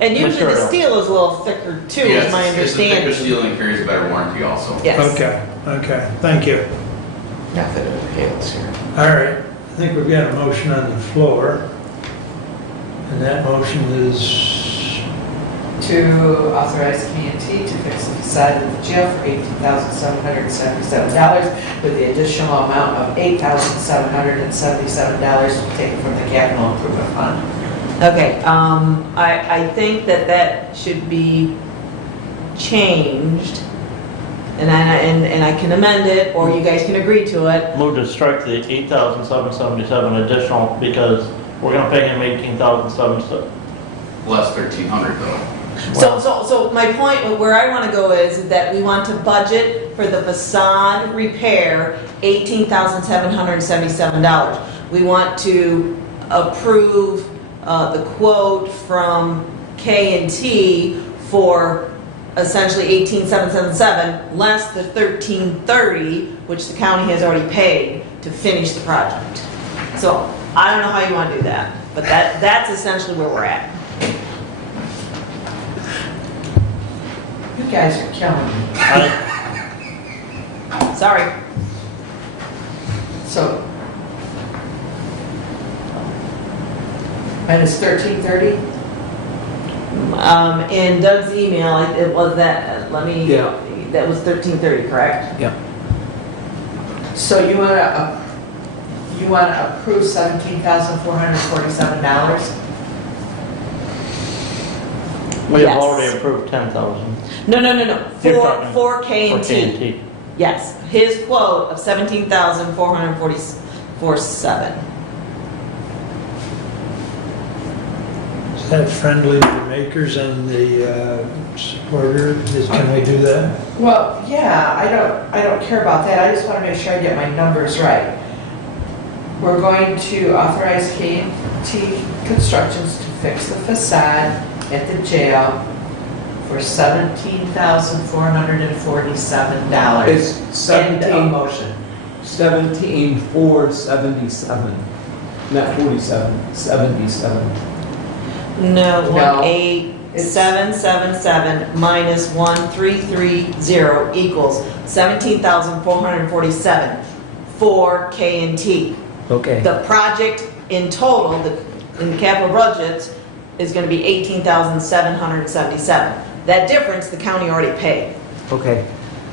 And usually the Material. steel is a little thicker too, is my It's a thicker understanding. steel and carries a better warranty also. Yes. Okay, thank you. Method of Hales here. All right, I think we've got a motion on the floor. And that motion is, To authorize K&T to fix the facade of the jail for $18,777 with the additional amount of $8,777 taken from the capital improvement fund. Okay, I think that should be changed. And I can amend it, or you guys can agree to it. Move to strike the 8,777 additional because we're gonna pay him 18,777. Less 1,300 though. So my point, where I want to go is that we want to budget for the facade repair $18,777. We want to approve the quote from K&T for essentially $18,777 less the $1,330, which the county has already paid to finish the project. So I don't know how you want to do that, but that's essentially where we're at. You guys are killing me. Sorry. So. Minus 1,330? In Doug's email, it was that, Yeah. that was 1330, correct? So you wanna approve $17,447? We have Yes. already approved 10,000 No, You're talking for K for and T. K&T. Yes, his quote of 17,447. Is that friendly to the makers and the supporter? Can we do that? Well, yeah, I don't care about that, I just wanna make sure I get my numbers right. We're going to authorize K&T Constructions to fix the facade at the jail for $17,447. It's End of motion. 17,477, not 47, 77. No, No. 18777 minus 1330 equals 17,447 for K and T. Okay. The project in total, in the capital budget, is gonna be 18,777. That difference, the county already paid. Okay.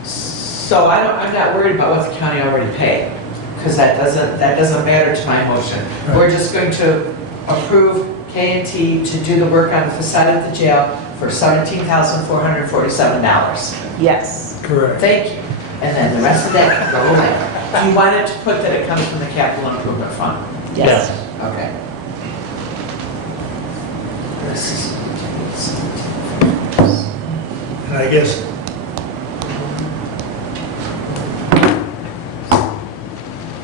So I'm not worried about what the county already paid, because that doesn't matter to my motion. We're just going to approve K&T to do the work on the facade of the jail for $17,447. Yes. Correct. Thank you. And then the rest of that can go away. You wanted to put that it comes from the capital improvement fund? Yes. Okay. And I guess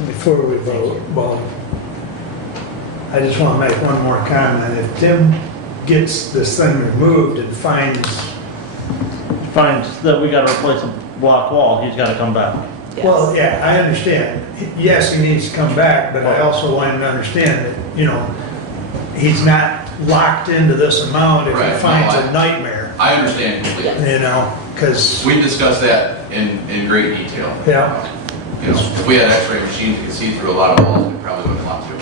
before we vote, well, I just want to make one more comment. If Tim gets this thing removed and finds, that we gotta replace a block wall, he's gotta come back. well, yeah, I understand. Yes, he needs to come back, but I also want him to understand that, he's not locked into this amount if Right, he no, finds I- a nightmare, I understand completely. because, We discussed that in great detail. yeah, If we had x-ray machines that could see through a lot of walls, we probably wouldn't want to.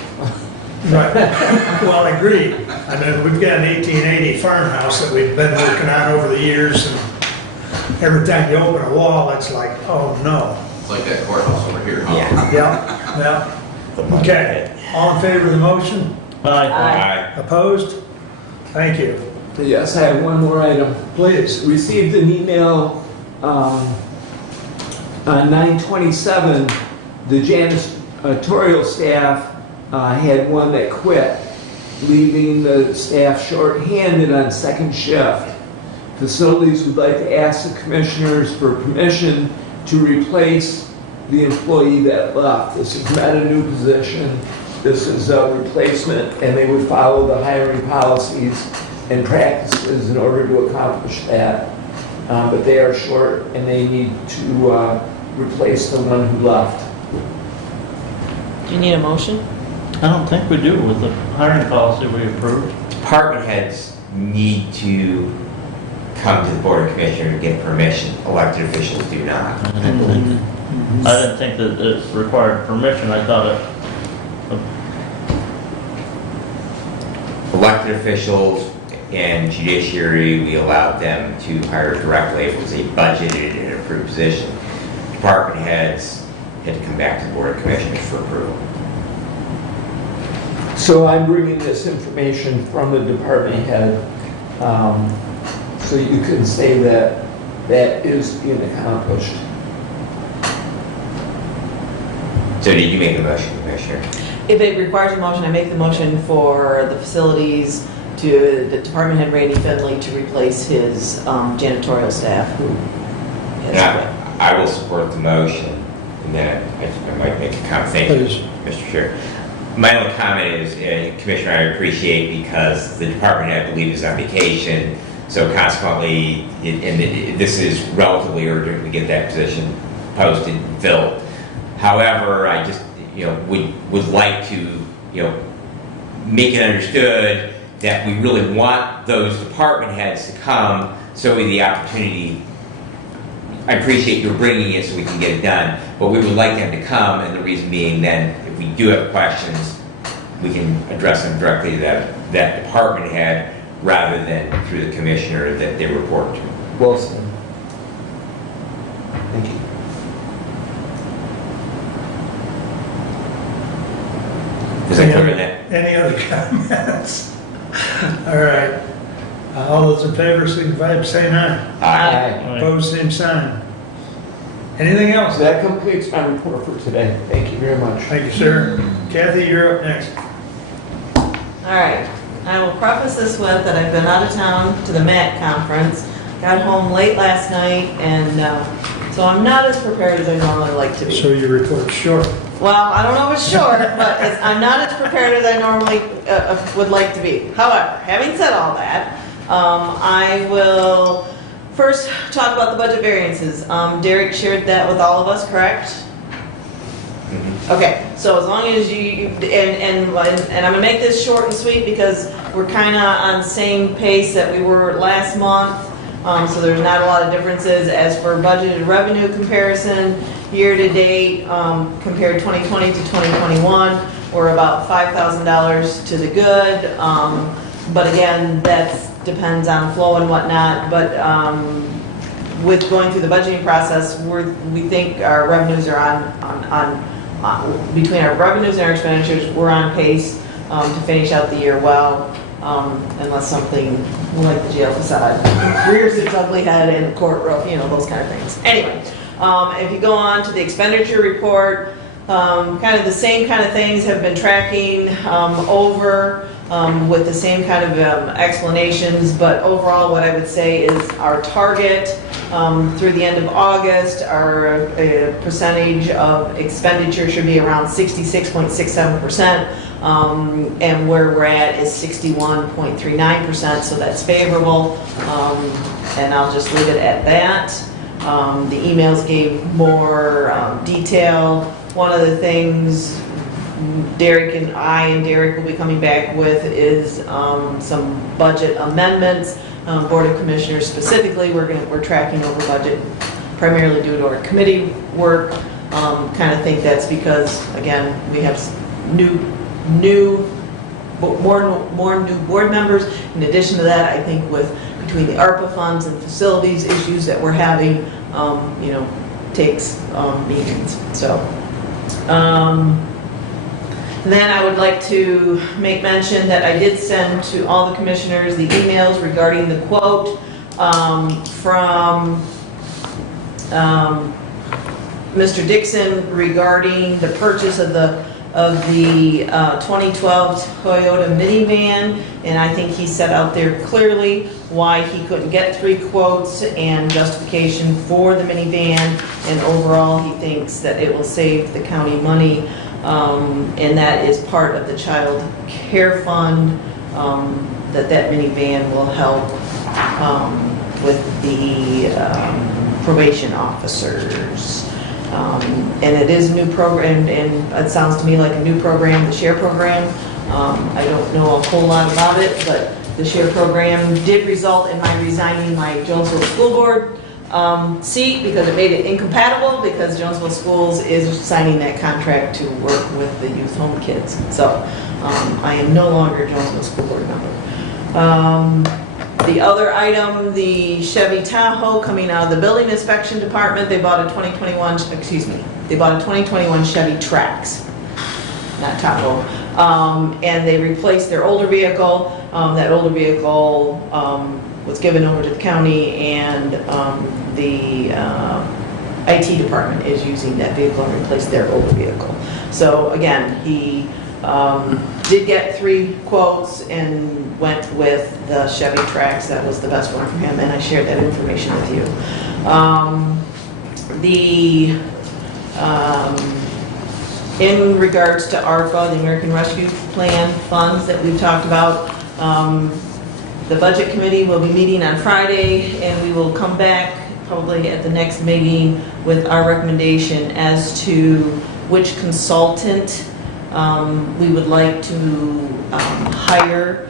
right. Well, I agree. I mean, we've got an 1880 farmhouse that we've been working on over the years, and every time you open a wall, it's like, oh, no. It's like that courthouse over here, huh? Yeah. Okay, all in favor of the motion? Aye. Aye. Opposed? Thank you. Yes, I have one more item. Please. Received an email on 9/27, the janitorial staff had one that quit, leaving the staff short-handed on second shift. Facilities would like to ask the commissioners for permission to replace the employee that left. This is not a new position, this is a replacement, and they would follow the hiring policies and practices in order to accomplish that. But they are short and they need to replace the one who left. Do you need a motion? I don't think we do with the hiring policy we approved. Department heads need to come to the Board of Commissioners to get permission. Elected officials do not. I didn't think that it required permission, I thought it, Elected officials and judiciary, we allowed them to hire directly if it was a budgeted and approved position. Department heads had to come back to the Board of Commissioners for approval. So I'm bringing this information from the department head, so you can say that that is being accomplished. So did you make the motion, Commissioner? If it requires a motion, I make the motion for the facilities to, the department head Randy Finley to replace his janitorial staff who has quit. I will support the motion, and then I might make a comment. Thank you, Please. Mr. Chair. My only comment is, Commissioner, I appreciate because the department head, I believe, is on vacation, so consequently, this is relatively urgent to get that position posted and filled. However, I just, would like to, make it understood that we really want those department heads to come so we have the opportunity. I appreciate your bringing it so we can get it done, but we would like them to come, and the reason being then, if we do have questions, we can address them directly to that department head rather than through the commissioner that they report to. Well said. Thank you. Is that clear in that? Any other comments? All right. All those in favor signify by saying aye. Aye. Opposed, same sign. Anything else? That completes my report for today. Thank you very much. Thank you, sir. Kathy, you're up next. All right, I will preface this with that I've been out of town to the MAC conference, got home late last night, and so I'm not as prepared as I normally like to be. So your report's short. Well, I don't know if it's short, but I'm not as prepared as I normally would like to be. However, having said all that, I will first talk about the budget variances. Derek shared that with all of us, correct? Okay, so as long as and I'm gonna make this short and sweet because we're kinda on the same pace that we were last month. So there's not a lot of differences. As for budgeted revenue comparison, year-to-date, compared 2020 to 2021, we're about $5,000 to the good. But again, that depends on flow and whatnot. But with going through the budgeting process, we think our revenues are on between our revenues and our expenditures, we're on pace to finish out the year well, unless something like the jail facade rears its ugly head in the court, those kind of things. Anyway, if you go on to the expenditure report, kind of the same kind of things have been tracking over with the same kind of explanations, but overall what I would say is our target through the end of August, our percentage of expenditure should be around 66.67%, and where we're at is 61.39%, so that's favorable, and I'll just leave it at that. The emails gave more detail. One of the things Derek will be coming back with is some budget amendments. Board of Commissioners specifically, we're tracking over budget primarily due to our committee work. Kind of think that's because, again, we have more new board members. In addition to that, I think between the ARPA funds and facilities issues that we're having, takes meetings. So. Then I would like to make mention that I did send to all the commissioners the emails regarding the quote from Mr. Dixon regarding the purchase of the 2012 Toyota minivan, and I think he set out there clearly why he couldn't get 3 quotes and justification for the minivan, and overall he thinks that it will save the county money. And that is part of the child care fund, that minivan will help with the probation officers. And it is a new program, and it sounds to me like a new program, the SHARE program. I don't know a whole lot about it, but the SHARE program did result in my resigning my Jonesville School Board seat because it made it incompatible, because Jonesville Schools is signing that contract to work with the youth home kids. So I am no longer a Jonesville School Board member. The other item, the Chevy Tahoe coming out of the building inspection department, they bought a 2021 Chevy Trax, not Tahoe, and they replaced their older vehicle. That older vehicle was given over to the county, and the IT department is using that vehicle and replaced their older vehicle. So again, he did get 3 quotes and went with the Chevy Trax. That was the best one for him, and I shared that information with you. In regards to ARPA, the American Rescue Plan funds that we've talked about, the Budget Committee will be meeting on Friday, and we will come back probably at the next meeting with our recommendation as to which consultant we would like to hire.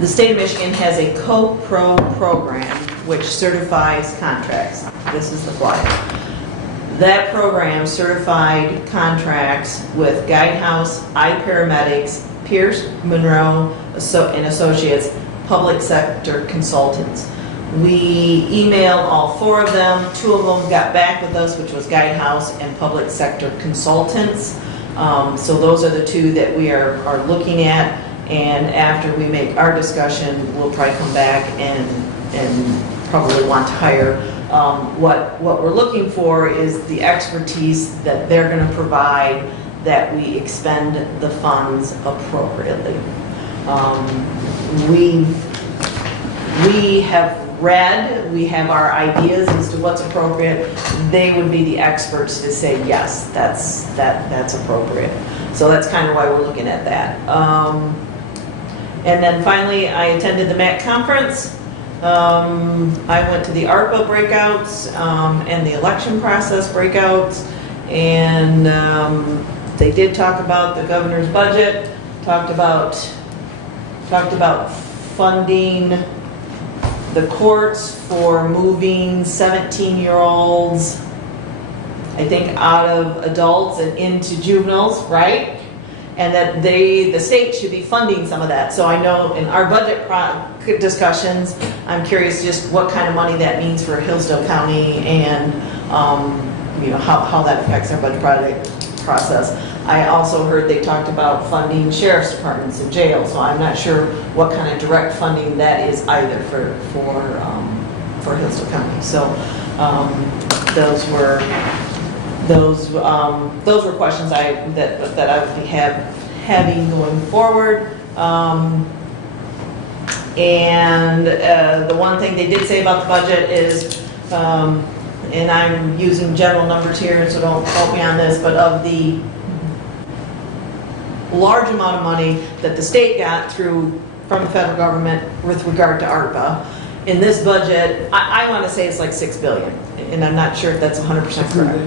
The state of Michigan has a co-pro program which certifies contracts. This is the flyer. That program certified contracts with Guidehouse, iParamedics, Pierce, Monroe and Associates, Public Sector Consultants. We emailed all 4 of them. 2 of them got back with us, which was Guidehouse and Public Sector Consultants. So those are the 2 that we are looking at. And after we make our discussion, we'll probably come back and probably want to hire. What we're looking for is the expertise that they're going to provide, that we expend the funds appropriately. We have read, we have our ideas as to what's appropriate. They would be the experts to say, yes, that's appropriate. So that's kind of why we're looking at that. And then finally, I attended the MAC conference. I went to the ARPA breakouts and the election process breakouts, and they did talk about the governor's budget, talked about funding the courts for moving 17-year-olds, I think, out of adults and into juveniles, right? And that the state should be funding some of that. So I know in our budget discussions, I'm curious just what kind of money that means for Hillsdale County, and how that affects our budget process. I also heard they talked about funding sheriff's departments and jails, so I'm not sure what kind of direct funding that is either for Hillsdale County. So those were questions that I would be having going forward. And the one thing they did say about the budget is, and I'm using general numbers here, so don't quote me on this, but of the large amount of money that the state got from the federal government with regard to ARPA, in this budget, I want to say it's like $6 billion, and I'm not sure if that's 100% correct.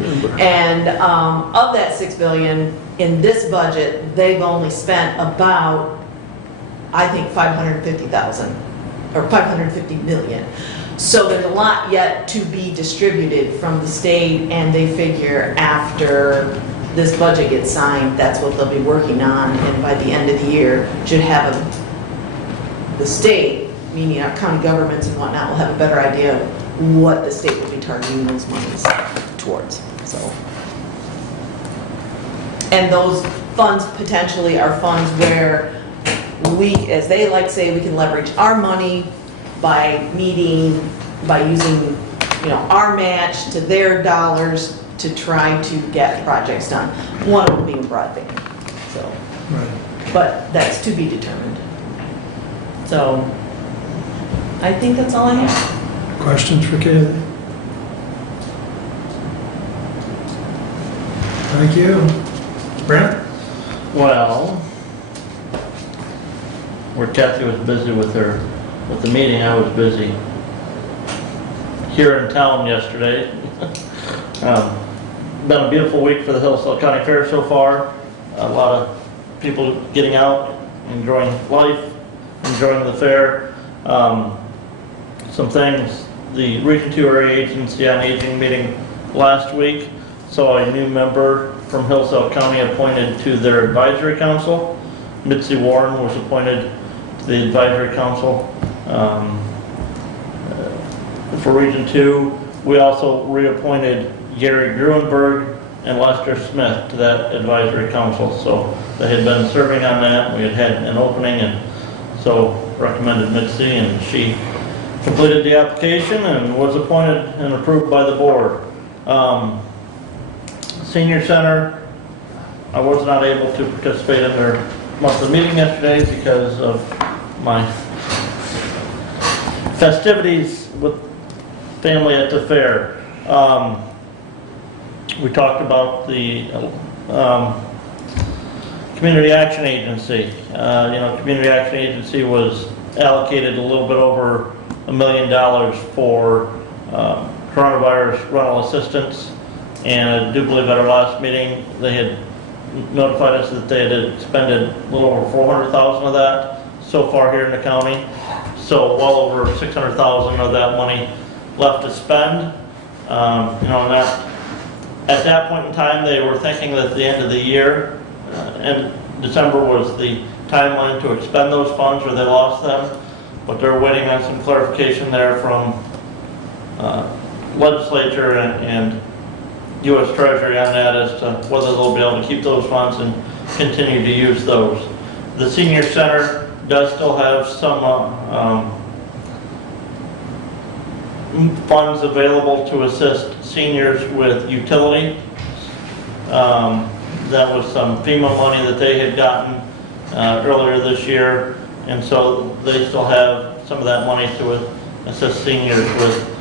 And of that $6 billion, in this budget, they've only spent about, I think, $550,000 or $550 million. So there's a lot yet to be distributed from the state, and they figure after this budget gets signed, that's what they'll be working on, and by the end of the year, should have the state, meaning our county governments and whatnot, will have a better idea of what the state will be targeting those monies towards. So, and those funds potentially are funds where we, as they like to say, we can leverage our money by using, our match to their dollars to try to get projects done. One of them being broadband. So, Right. but that's to be determined. So, I think that's all I have. Questions for Kathy? Thank you. Brent? Well, where Kathy was busy with the meeting, I was busy here in town yesterday. Been a beautiful week for the Hillsdale County Fair so far. A lot of people getting out, enjoying life, enjoying the fair. Some things, the Region 2 Area Agency on Aging meeting last week saw a new member from Hillsdale County appointed to their advisory council. Mitzi Warren was appointed to the advisory council for Region 2. We also reappointed Gary Gruenberg and Lester Smith to that advisory council. So they had been serving on that. We had an opening, and so recommended Mitzi, and she completed the application and was appointed and approved by the board. Senior Center, I was not able to participate in their monthly meeting yesterday because of my festivities with family at the fair. We talked about the Community Action Agency. Community Action Agency was allocated a little bit over $1 million for coronavirus rental assistance, and I do believe at our last meeting they had notified us that they had expended a little over $400,000 of that so far here in the county. So well over $600,000 of that money left to spend. At that point in time, they were thinking that at the end of the year, and December was the timeline to expend those funds or they lost them, but they're waiting on some clarification there from legislature and U.S. Treasury on that as to whether they'll be able to keep those funds and continue to use those. The senior center does still have some funds available to assist seniors with utility. That was some FEMA money that they had gotten earlier this year, and so they still have some of that money to assist seniors with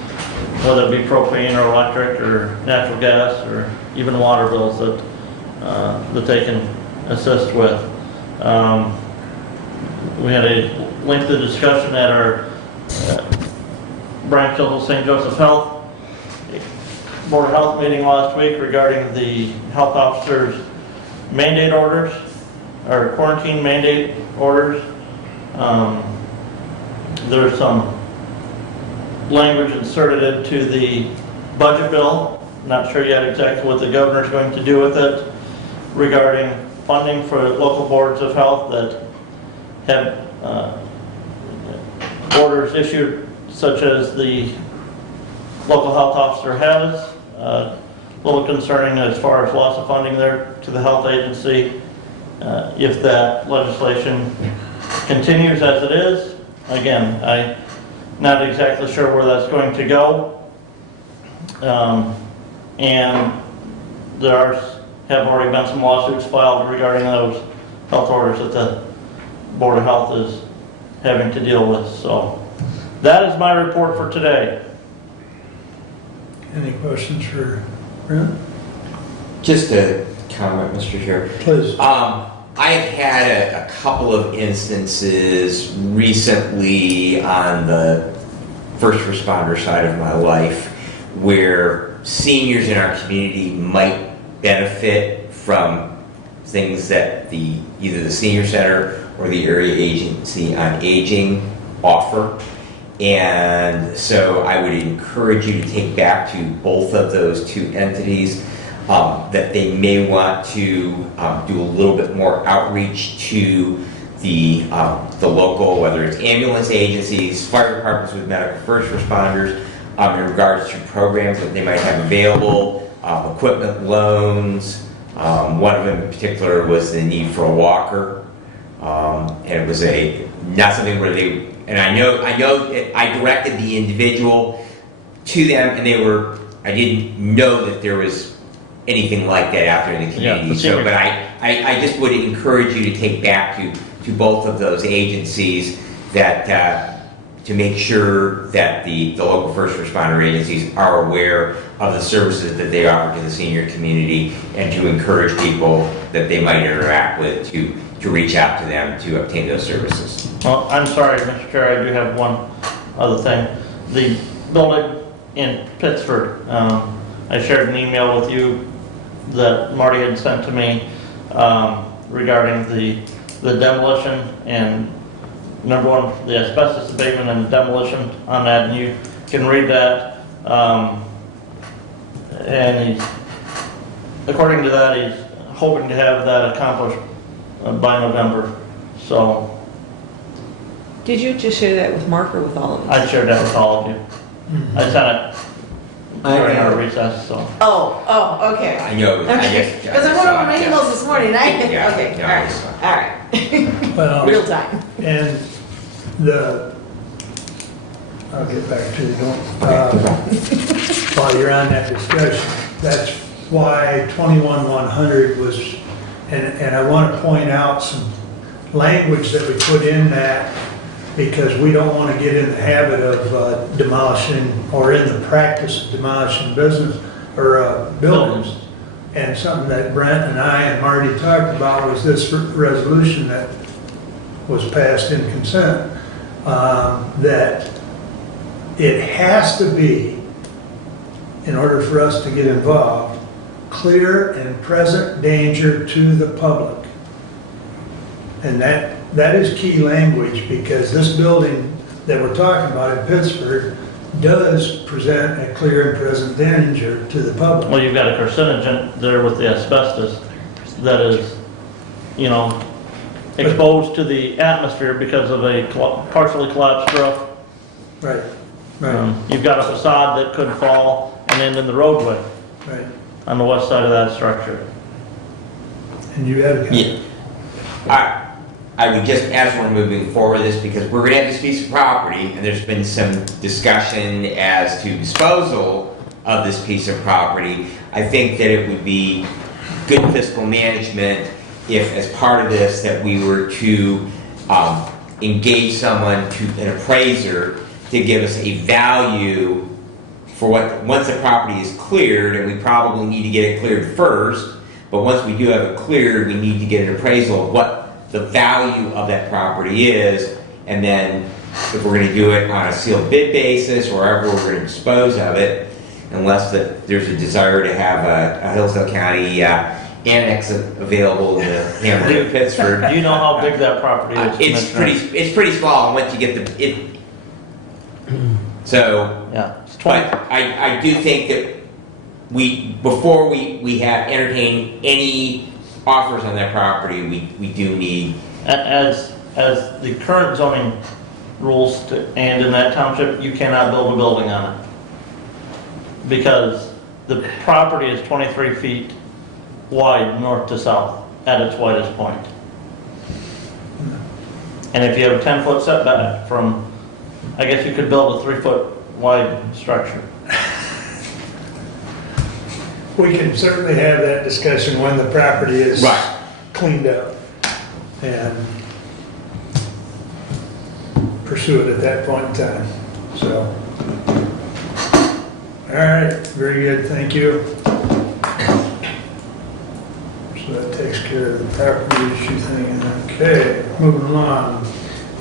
whether it be propane or electric or natural gas or even water bills that they can assist with. We had a lengthy discussion at our Branch Hills St. Joseph Health Board of Health meeting last week regarding the health officers' mandate orders, or quarantine mandate orders. There's some language inserted into the budget bill. Not sure yet exactly what the governor's going to do with it regarding funding for local boards of health that have orders issued, such as the local health officer has. A little concerning as far as loss of funding there to the health agency. If that legislation continues as it is, again, I'm not exactly sure where that's going to go. And there have already been some lawsuits filed regarding those health orders that the Board of Health is having to deal with. So that is my report for today. Any questions for Brent? Just a comment, Mr. Chair. Please. I've had a couple of instances recently on the first responder side of my life where seniors in our community might benefit from things that either the senior center or the area agency on aging offer. And so I would encourage you to take back to both of those two entities that they may want to do a little bit more outreach to the local, whether it's ambulance agencies, fire departments with medical first responders, in regards to programs that they might have available, equipment loans. One of them in particular was the need for a walker, and it was not something where they. And I know I directed the individual to them, and I didn't know that there was anything like that out there in the community. Yeah, but I just would encourage you to take back to both of those agencies that to make sure that the local first responder agencies are aware of the services that they offer to the senior community, and to encourage people that they might interact with to reach out to them to obtain those services. Well, I'm sorry, Mr. Chair, I do have one other thing. The building in Pittsford, I shared an email with you that Marty had sent to me regarding the demolition and number one, the asbestos abatement and demolition on that, and you can read that. And according to that, he's hoping to have that accomplished by November. So Did you just share that with Mark or with all of us? I shared that with all of you. I sent it during our recess, so. Oh, okay. I know. Because I wrote on my emails this morning, okay, Yeah, all right. Well, Real time. and I'll get back to you, while you're on that discussion, that's why 21-100 was, and I want to point out some language that we put in that, because we don't want to get in the habit of demolishing or in the practice of demolishing business or buildings. And something that Brent and I and Marty talked about was this resolution that was passed in consent, that it has to be, in order for us to get involved, clear and present danger to the public. And that is key language, because this building that we're talking about in Pittsburgh does present a clear and present danger to the public. Well, you've got a carcinogen there with the asbestos that is, exposed to the atmosphere because of a partially collapsed roof. Right, right, You've got a facade that could fall and end in the roadway right. on the west side of that structure. And you had a comment? Yeah. I would just, as we're moving forward with this, because we're gonna have this piece of property, and there's been some discussion as to disposal of this piece of property, I think that it would be good fiscal management if, as part of this, that we were to engage someone, an appraiser, to give us a value for what, once the property is cleared, and we probably need to get it cleared first, but once we do have it cleared, we need to get an appraisal of what the value of that property is, and then if we're gonna do it on a sealed bid basis, or however we're gonna dispose of it, unless there's a desire to have a Hillsdale County annex available in the Hamlet of Pittsford. Do you know how big that property is? It's pretty small, and once you get so, Yeah, it's 20. but I do think that before we have entertained any offers on that property, we do need. As the current zoning rules and in that township, you cannot build a building on it. Because the property is 23 feet wide north to south at its widest point. And if you have a 10-foot setback from, I guess you could build a 3-foot wide structure. We can certainly have that discussion when the property is Right. cleaned up and pursue it at that point in time, so. All right, very good, thank you. So that takes care of the property issue thing. Okay, moving along.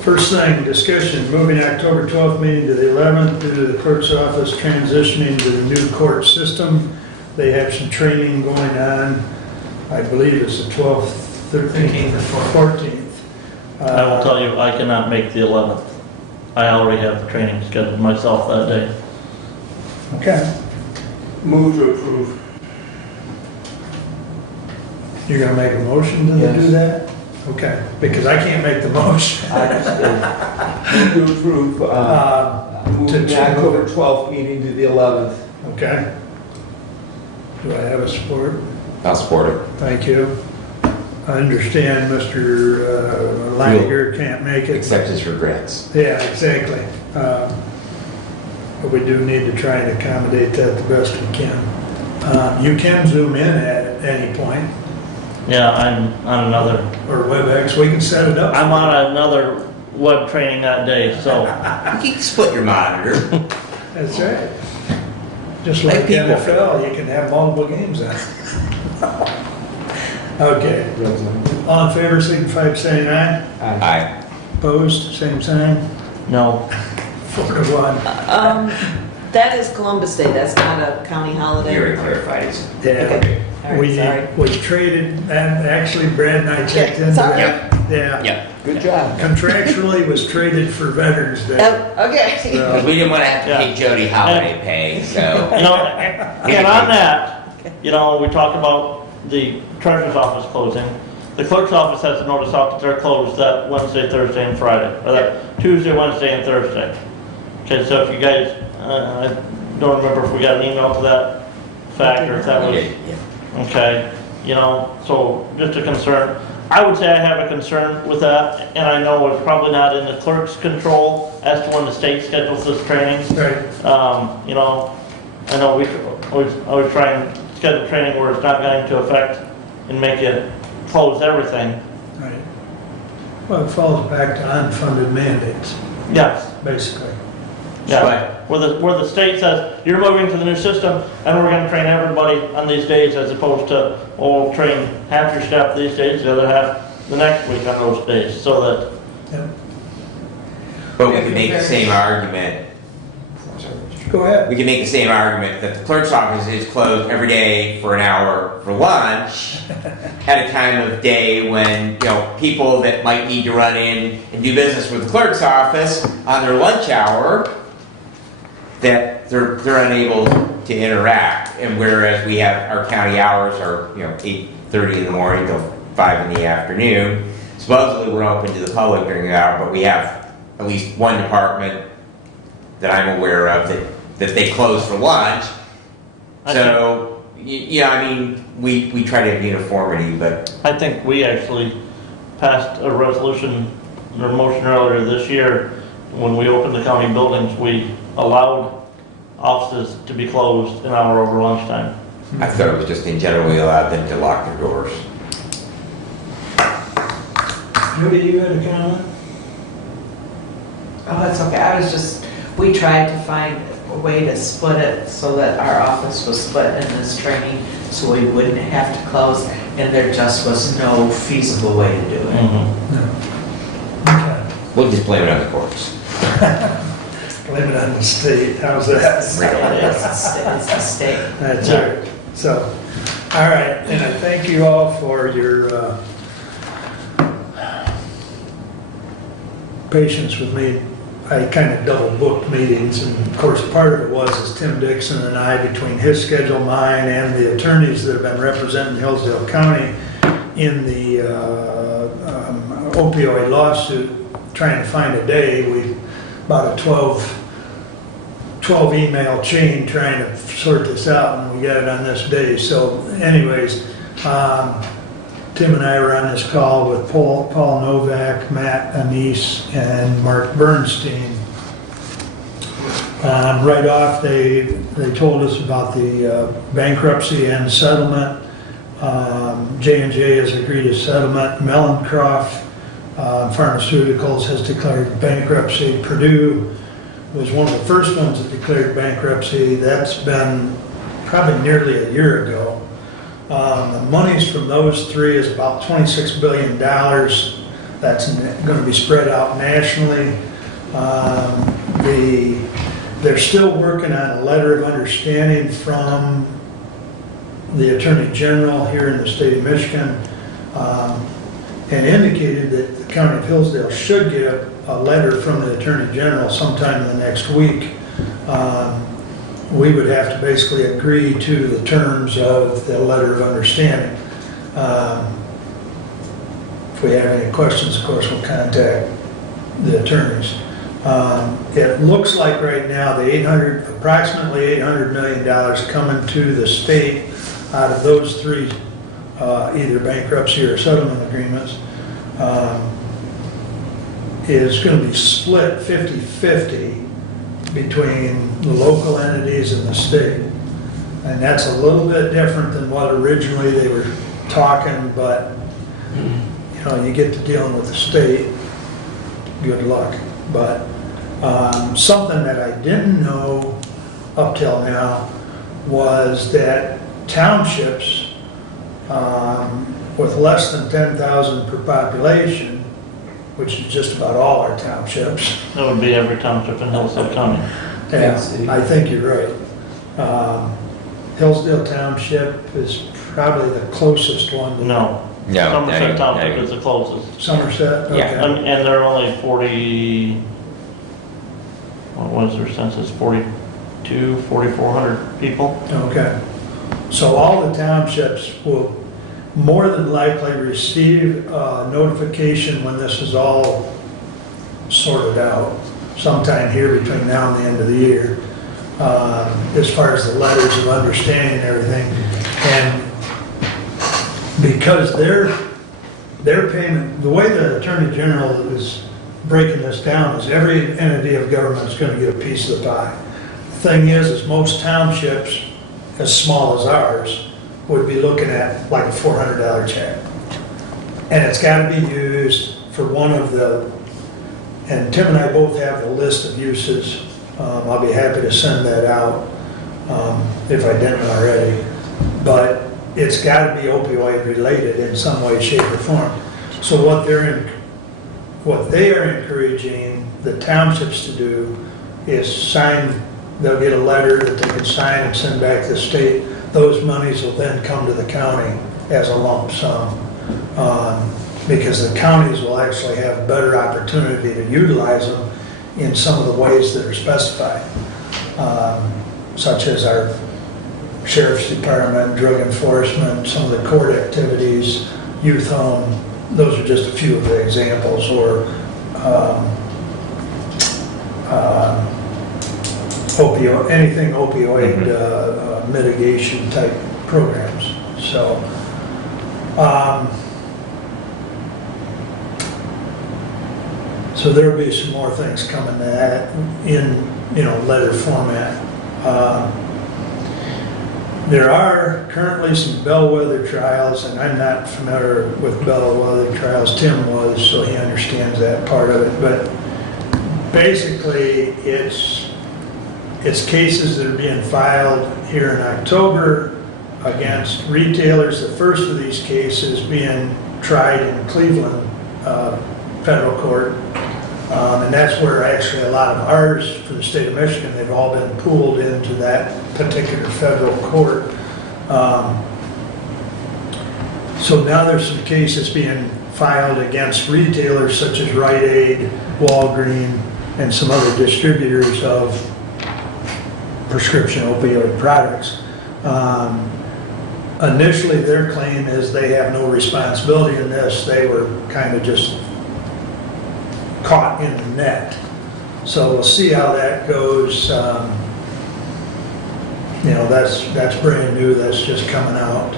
First thing, discussion, moving October 12th meeting to the 11th due to the clerk's office transitioning to the new court system. They have some training going on. I believe it's the 12th, 13th, or 14th. I will tell you, I cannot make the 11th. I already have the training scheduled myself that day. Okay, Move to approve. you're gonna make a motion to Yes. do that? Okay, because I can't make the motion. I understand. Move to approve, moving the October 12th meeting to the 11th. Okay. Do I have a support? I'll support it. Thank you. I understand Mr. Leininger can't make it. Accept his regrets. Yeah, exactly. But we do need to try and accommodate that the best we can. You can zoom in at any point, Yeah, I'm on another, or WebEx, we can set it up. I'm on another web training that day, so. You can split your monitor. That's right. Just Like like people. NFL, you can have multiple games on. Okay. All in favor, signify by saying aye. Aye. Opposed, same sign. No, 4-1. That is Columbus Day, that's not a county You holiday. already clarified it. Yeah. Okay, all right, We sorry. was traded, and actually Brad and I checked into sorry. that. Yeah. Yep. Good job. Contractually was traded for Veterans Day. Oh, okay. Because we didn't want to have to Yeah. pay Jody holiday pay, so. you know, and on that, you know, we talked about the treasurer's office closing. The clerk's office has a notice out that they're closed that Wednesday, Thursday, and Friday, or that Tuesday, Wednesday, and Thursday. Okay, so if you guys, I don't remember if we got an email to that fact, or if that was, okay, you know, so just a concern. I would say I have a concern with that, and I know it's probably not in the clerk's control as to when the state schedules this training. Right. You know, I know we always try and schedule training where it's not going to affect and make it close everything. Right. Well, it falls back to unfunded mandates, Yes, basically. yeah. Where the state says, you're moving to the new system, and we're gonna train everybody on these days, as opposed to, oh, we'll train half your staff these days, the other half the next week on those days, so that, Yep. But we could make the same argument. Go ahead. We can make the same argument that the clerk's office is closed every day for an hour for lunch at a time of day when, you know, people that might need to run in and do business with the clerk's office on their lunch hour, that they're unable to interact. And whereas we have, our county hours are, you know, 8:30 in the morning till 5 in the afternoon. supposedly we're open to the public during the hour, but we have at least one department that I'm aware of that they close for lunch. So, yeah, I mean, we try to have uniformity, but I think we actually passed a resolution or motion earlier this year. When we opened the county buildings, we allowed offices to be closed an hour over lunchtime. I thought it was just in general we allowed them to lock their doors. Judy, you had a comment? Oh, that's okay. We tried to find a way to split it so that our office was split in this training, so we wouldn't have to close, and there just was no feasible way to do it. Mm-hmm. No. Okay. We'll just blame it on the courts. Blame it on the state, how's that? It's a state. That's right. So, all right, and I thank you all for your patience with me. I kind of double booked meetings, and of course, part of it was is Tim Dixon and I, between his schedule, mine, and the attorneys that have been representing Hillsdale County in the opioid lawsuit, trying to find a day. We about a 12 email chain trying to sort this out, and we got it on this day. So anyways, Tim and I were on this call with Paul Novak, Matt Anise, and Mark Bernstein. Right off, they told us about the bankruptcy and settlement. J&J has agreed to settlement. Mellencroft Pharmaceuticals has declared bankruptcy. Purdue was one of the first ones that declared bankruptcy. That's been probably nearly a year ago. The monies from those three is about $26 billion. That's going to be spread out nationally. They're still working on a letter of understanding from the Attorney General here in the state of Michigan, and indicated that the County of Hillsdale should get a letter from the Attorney General sometime in the next week. We would have to basically agree to the terms of the letter of understanding. If we have any questions, of course, we'll contact the attorneys. It looks like right now the approximately $800 million coming to the state out of those three, either bankruptcy or settlement agreements, is going to be split 50-50 between the local entities and the state. And that's a little bit different than what originally they were talking, but you get to dealing with the state, good luck. But something that I didn't know up till now was that townships with less than 10,000 per population, which is just about all our townships. That would be every township in Hillsdale County. Yeah, I think you're right. Hillsdale Township is probably the closest one. No. No, Somerset not Township even. is the closest. Somerset, okay. Yeah. And they're only 40, what was their census, 4,400 people? Okay. So all the townships will more than likely receive notification when this is all sorted out, sometime here between now and the end of the year, as far as the letters of understanding and everything. And because their payment, the way the Attorney General is breaking this down is every entity of government is going to get a piece of the pie. The thing is most townships, as small as ours, would be looking at like a $400 check. And it's got to be used for one of the, and Tim and I both have the list of uses. I'll be happy to send that out if I didn't already. But it's got to be opioid related in some way, shape, or form. So what they are encouraging the townships to do is sign, they'll get a letter that they can sign and send back to the state. Those monies will then come to the county as a lump sum. Because the counties will actually have better opportunity to utilize them in some of the ways that are specified, such as our Sheriff's Department, drug enforcement, some of the court activities, youth home, those are just a few of the examples, or anything opioid mitigation type programs. So, so there'll be some more things coming to that in, letter format. There are currently some bellwether trials, and I'm not familiar with bellwether trials. Tim was, so he understands that part of it. But basically, it's cases that are being filed here in October against retailers. The first of these cases being tried in Cleveland federal court. And that's where actually a lot of ours for the state of Michigan, they've all been pooled into that particular federal court. So now there's some cases being filed against retailers such as Rite Aid, Walgreens, and some other distributors of prescription opioid products. Initially, their claim is they have no responsibility in this. They were kind of just caught in the net. So we'll see how that goes. That's brand new. That's just coming out.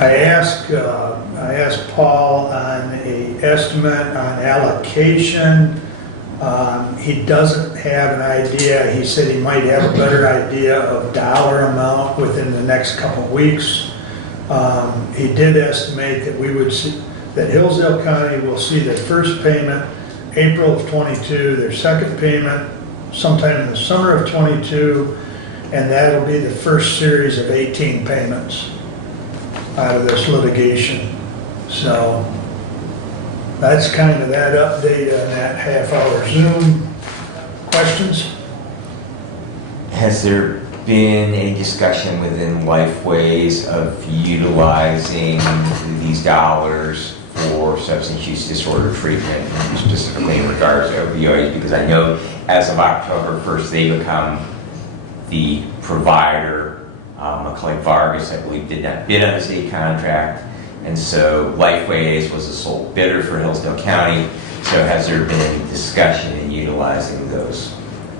I asked Paul on an estimate on allocation. He doesn't have an idea. He said he might have a better idea of dollar amount within the next couple of weeks. He did estimate that we would see that Hillsdale County will see their first payment April of 22, their second payment sometime in the summer of 22, and that'll be the first series of 18 payments out of this litigation. So that's kind of that update on that half-hour Zoom. Questions? Has there been any discussion within Lifeways of utilizing these dollars for substance use disorder treatment, specifically in regards to opioids? Because I know as of October 1st, they become the provider. McClay Vargas, I believe, did not bid on the state contract, and so Lifeways was the sole bidder for Hillsdale County. So has there been any discussion in utilizing those?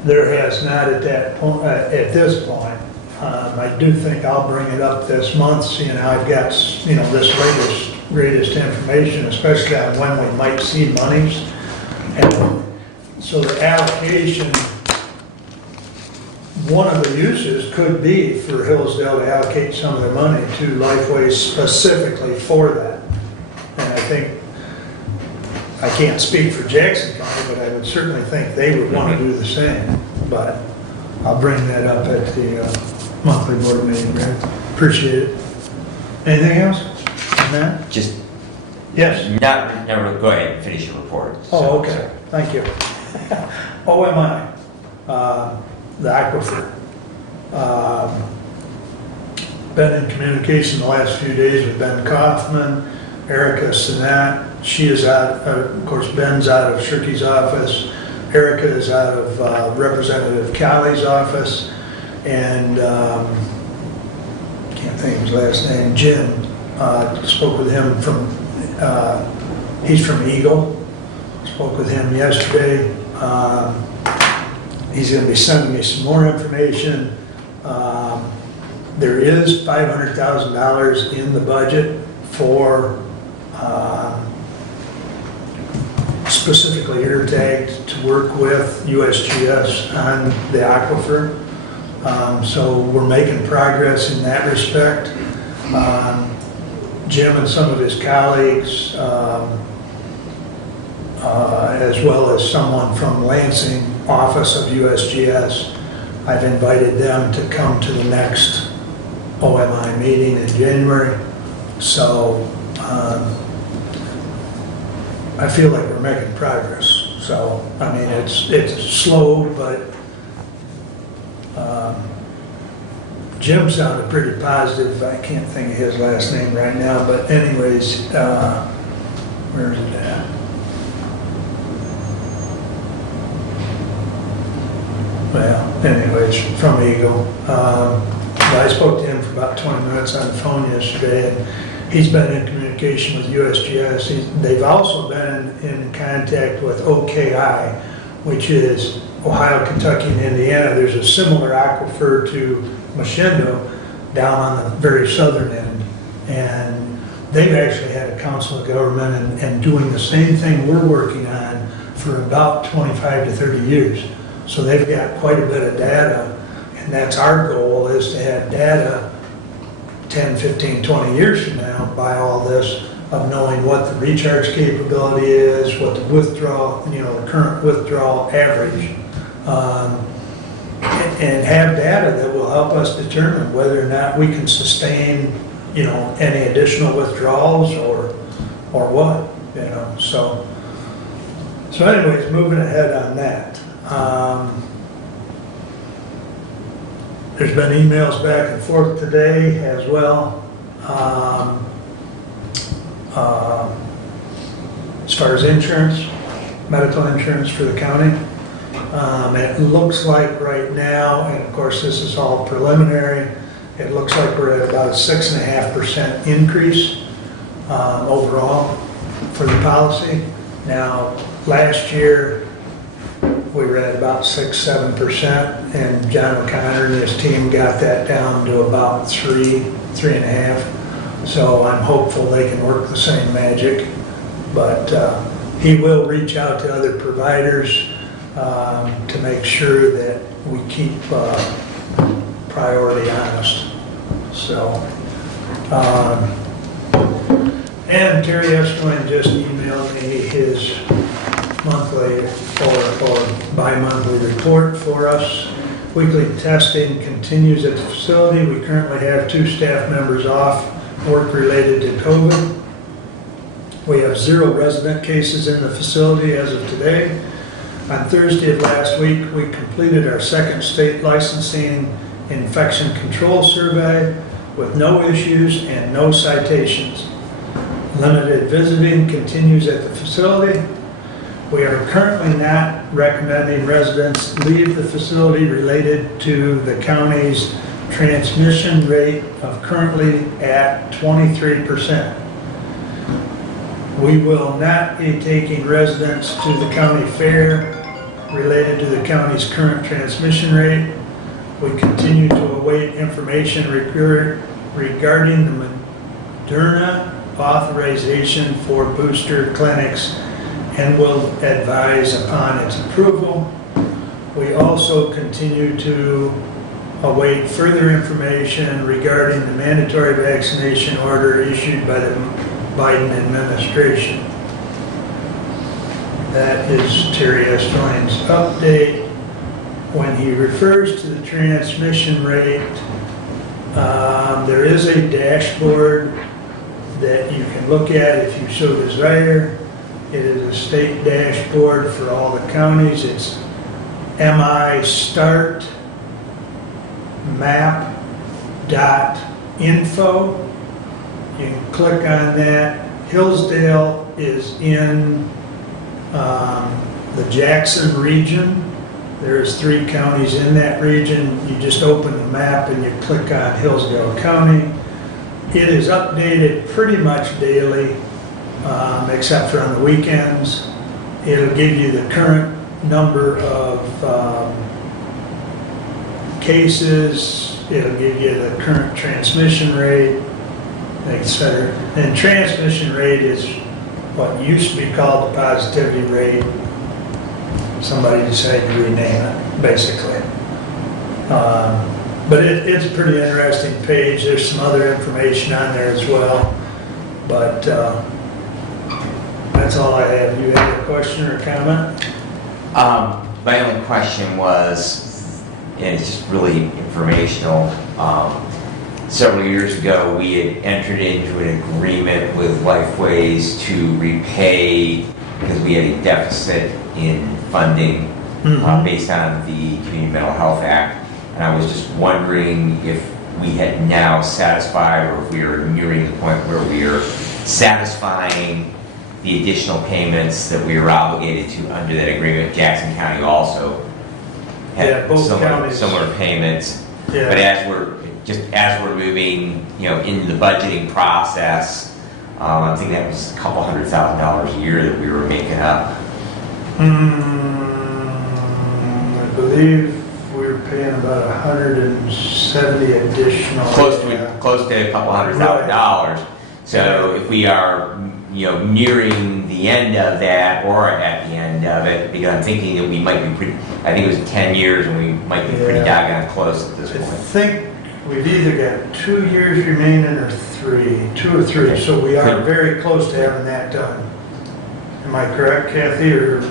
There has not at that point. At this point, I do think I'll bring it up this month, seeing how I've got this greatest information, especially on when we might see monies. And so the allocation, one of the uses could be for Hillsdale to allocate some of their money to Lifeway specifically for that. And I think, I can't speak for Jackson County, but I would certainly think they would want to do the same. But I'll bring that up at the monthly board meeting, Greg. Appreciate it. Anything else on that? Just Yes. never go ahead and finish your report. Oh, okay. Thank you. OMI, the aquifer. Been in communication the last few days with Ben Kaufman, Erica Sinat. She is out, of course, Ben's out of Shirky's office. Erica is out of Representative Calley's office. And can't think of his last name, Jim. Spoke with him from, he's from Eagle. Spoke with him yesterday. He's going to be sending me some more information. There is $500,000 in the budget for specifically intertagged to work with USGS on the aquifer. So we're making progress in that respect. Jim and some of his colleagues, as well as someone from Lansing office of USGS, I've invited them to come to the next OMI meeting in January. So I feel like we're making progress. So, I mean, it's slow, but Jim sounded pretty positive. I can't think of his last name right now, but anyways, where is it at? Well, anyways, from Eagle. I spoke to him for about 20 minutes on the phone yesterday, and he's been in communication with USGS. They've also been in contact with OKI, which is Ohio, Kentucky, and Indiana. There's a similar aquifer to Moshindo down on the very southern end. And they've actually had a council of government and doing the same thing we're working on for about 25 to 30 years. So they've got quite a bit of data, and that's our goal, is to have data 10, 15, 20 years from now by all this, of knowing what the recharge capability is, what the withdrawal, the current withdrawal average, and have data that will help us determine whether or not we can sustain, any additional withdrawals or what, so anyways, moving ahead on that. There's been emails back and forth today as well. As far as insurance, medical insurance for the county. It looks like right now, and of course this is all preliminary, it looks like we're at about a 6.5% increase overall for the policy. Now, last year, we were at about 6-7%, and John O'Connor and his team got that down to about 3.5%. So I'm hopeful they can work the same magic, but he will reach out to other providers to make sure that we keep priority honest. So, and Terry Estlin just emailed me his monthly or bi-monthly report for us. Weekly testing continues at the facility. We currently have 2 staff members off work related to COVID. We have 0 resident cases in the facility as of today. On Thursday of last week, we completed our second state licensing infection control survey with no issues and no citations. Limited visiting continues at the facility. We are currently not recommending residents leave the facility related to the county's transmission rate of currently at 23%. We will not be taking residents to the county fair related to the county's current transmission rate. We continue to await information regarding the Moderna authorization for booster clinics and will advise upon its approval. We also continue to await further information regarding the mandatory vaccination order issued by the Biden administration. That is Terry Estlin's update. When he refers to the transmission rate, there is a dashboard that you can look at if you so desire. It is a state dashboard for all the counties. It's mistartmap.info. You can click on that. Hillsdale is in the Jackson region. There's 3 counties in that region. You just open the map and you click on Hillsdale County. It is updated pretty much daily, except for on the weekends. It'll give you the current number of cases. It'll give you the current transmission rate, etc. And transmission rate is what used to be called the positivity rate. Somebody decided to rename it, basically. But it's a pretty interesting page. There's some other information on there as well. But that's all I have. You have a question or comment? My only question was, and it's just really informational, several years ago, we had entered into an agreement with Lifeways to repay, because we had a deficit in funding based on the Community Mental Health Act. And I was just wondering if we had now satisfied, or if we are nearing the point where we are satisfying the additional payments that we are obligated to under that agreement. Jackson County also Yeah, had both counties. similar payments. Yeah. But as we're just as we're moving, into the budgeting process, I think that was a couple $100,000 a year that we were making up. I believe we were paying about 170 additional. Close to a couple $100,000. So if we are, nearing the end of that or at the end of it, because I'm thinking that we might be pretty, I think it was 10 years and we might be pretty doggone close at this I point. think we've either got 2 years remaining or 3, 2 or 3, so we are very close to having that done. Am I correct, Kathy, or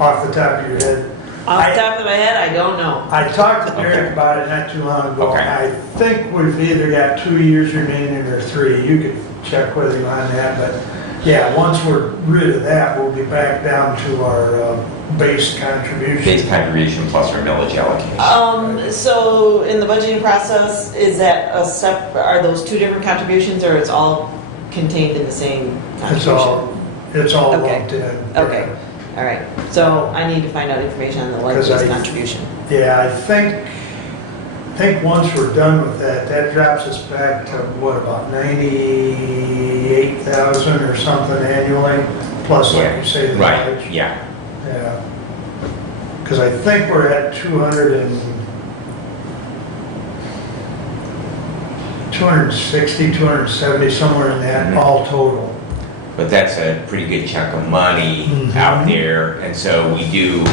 off the top of your head? Off the top of my head, I don't know. I talked to Derek about it not too long ago. Okay. I think we've either got 2 years remaining or 3. You could check with him on that, but yeah, once we're rid of that, we'll be back down to our base contribution. Base contribution plus our millage allocation. So in the budgeting process, is that a step, are those 2 different contributions, or it's all contained in the same contribution? It's all Okay. lumped in. Okay, all right. So I need to find out information on the life Because base contribution. Yeah, I think once we're done with that, that drops us back to what, about 98,000 or something annually, plus like you say, the Right, mileage. yeah. Yeah. Because I think we're at 260, 270, somewhere in that, all total. But that's a pretty good chunk of money Mhm. out there, and so we do,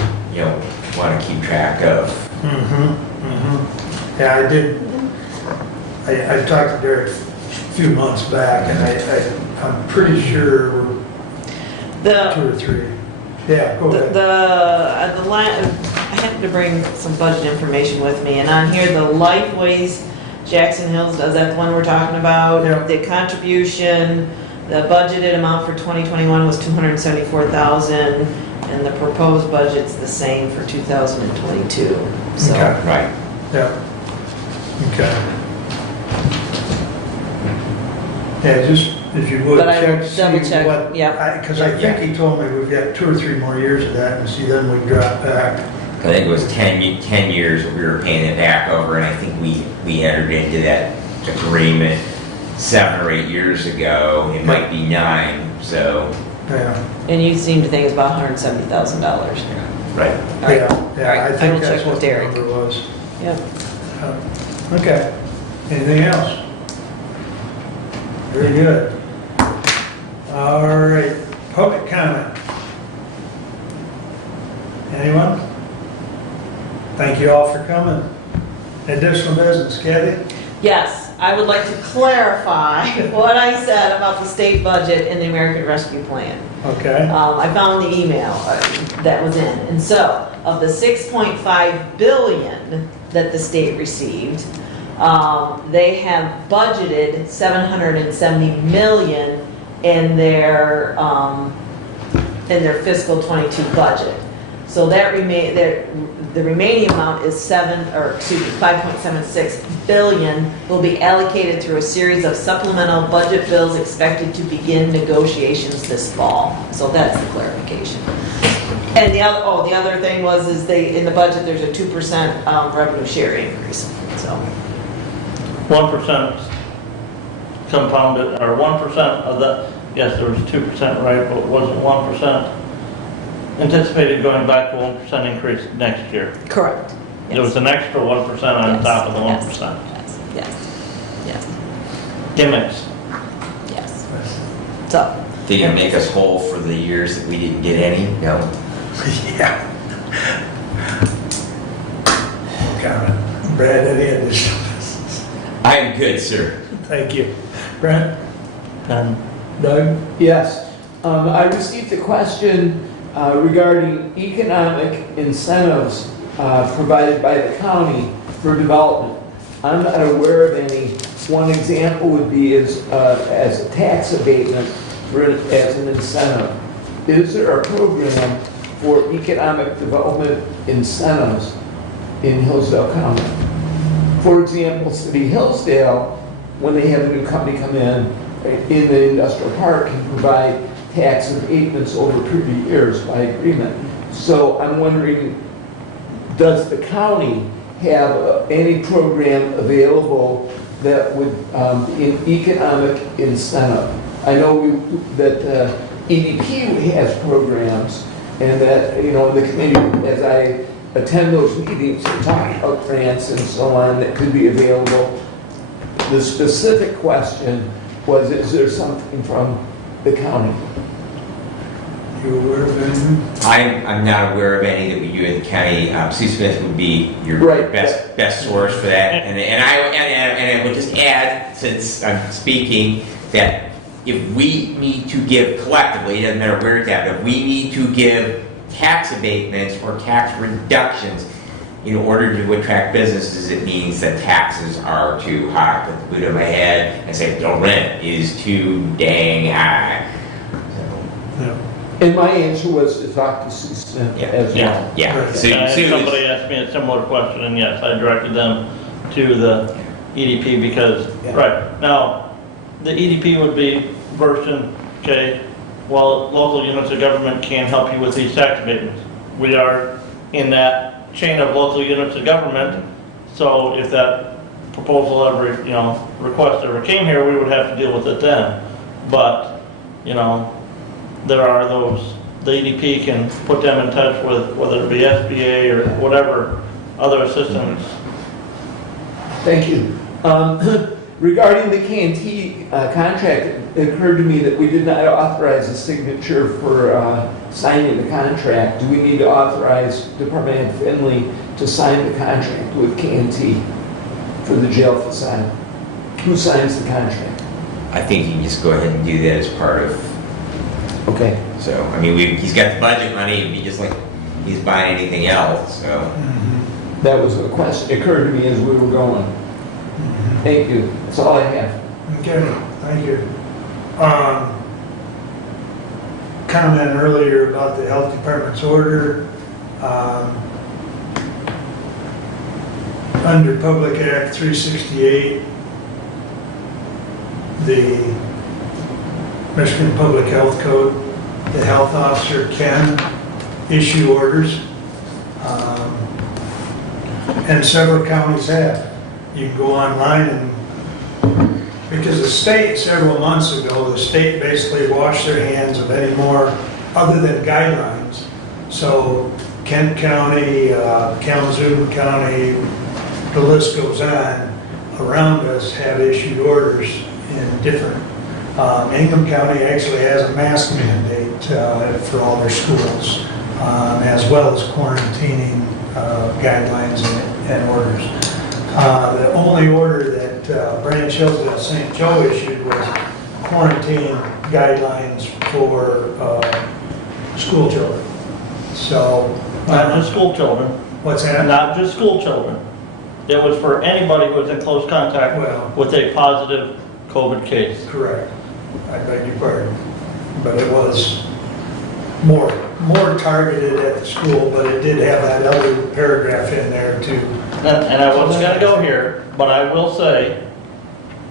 want to keep track of. Yeah, I did, I talked to Derek a few months back, and I'm pretty sure we're The, 2 or 3. Yeah, go ahead. I had to bring some budget information with me, and on here, the Lifeways Jackson Hills, is that the one we're talking about? Yeah. The contribution, the budgeted amount for 2021 was 274,000, and the proposed budget's the same for 2022, so. Okay. Right. Yeah. Okay. Yeah, just if you would But I will check, double see check, what, yeah. because I think he told me we've got 2 or 3 more years of that, and see, then we drop back. I think it was 10 years that we were paying it back over, and I think we entered into that agreement 7 or 8 years ago. It might be 9, so. Yeah, And you seem to think it's about $170,000. Right. All right. yeah, All yeah, right, I I will think that's check with what the Derek. number was. Yep. Okay, anything else? Very good. All right, public comment. Anyone? Thank you all for coming. Additional business, Kathy? Yes, I would like to clarify what I said about the state budget and the American Rescue Plan. Okay, I found the email that was in, and so, of the 6.5 billion that the state received, they have budgeted 770 million in their fiscal 22 budget. So that the remaining amount is 5.76 billion will be allocated through a series of supplemental budget bills expected to begin negotiations this fall. So that's the clarification. And the other thing is in the budget, there's a 2% revenue share increase, so. 1% compounded, or 1% of the, yes, there was 2%, right, but wasn't 1% anticipated going back to 1% increase next year? Correct. There was an extra 1% on top of the 1%. Yes. Gimmicks. Yes. So. Did it make us whole for the years that we didn't get any? No. yeah. Comment. Brad, any additional business? I am good, sir. Thank you. Brent? And Doug? Yes, I received a question regarding economic incentives provided by the county for development. I'm not aware of any. One example would be as a tax abatement as an incentive. Is there a program for economic development incentives in Hillsdale County? For example, City Hillsdale, when they have a new company come in the industrial park, can provide tax abatements over 30 years by agreement. So I'm wondering, does the county have any program available that would be an economic incentive. I know that EDP has programs, and that, you know, the committee, as I attend those meetings, they talk about grants and so on that could be available. The specific question was, is there something from the county? You aware of anything? I'm not aware of any that we do in the county. Sue Smith would be your Right. best source for that. And I would just add, since I'm speaking, that if we need to give collectively, it doesn't matter where it's at, but if we need to give tax abatements or tax reductions in order to attract businesses, it means that taxes are too high. Put the boot on my head and say the rent is too dang high. Yeah. And my answer was to talk to Sue Smith as well. Yeah. Right. Sue I had is- somebody asked me a similar question, and yes, I directed them to the EDP because, Yeah. right, now, the EDP would be version, okay, well, local units of government can help you with these tax abatements. We are in that chain of local units of government, so if that proposal ever, you know, request ever came here, we would have to deal with it then. But, you know, there are those, the EDP can put them in touch with, whether it be SBA or whatever other assistance. Thank you. Regarding the K&T contract, it occurred to me that we did not authorize a signature for signing the contract. Do we need to authorize Department Head Finley to sign the contract with K&T for the jail facade? Who signs the contract? I think you can just go ahead and do that as part of. Okay. So I mean, he's got the budget money. It'd be just like he's buying anything else. So. That was a question. It occurred to me as we were going. Thank you. That's all I have. Okay, thank you. Comment earlier about the health department's order. Under Public Act 368, the Michigan Public Health Code, the health officer can issue orders. And several counties have. You can go online and, because the state, several months ago, the state basically washed their hands of any more other than guidelines. So Kent County, Kalamazoo County, the list goes on, around us have issued orders in different, Ingham County actually has a mask mandate for all their schools, as well as quarantining guidelines and orders. The only order that Branch Hillsdale St. Joe issued was quarantine guidelines for school children. So, Not just school children, what's that? not just school children. It was for anybody who was in close contact Well- with a positive COVID case. Correct. I beg your pardon. But it was more targeted at the school, but it did have that other paragraph in there too. And I wasn't gonna go here, but I will say,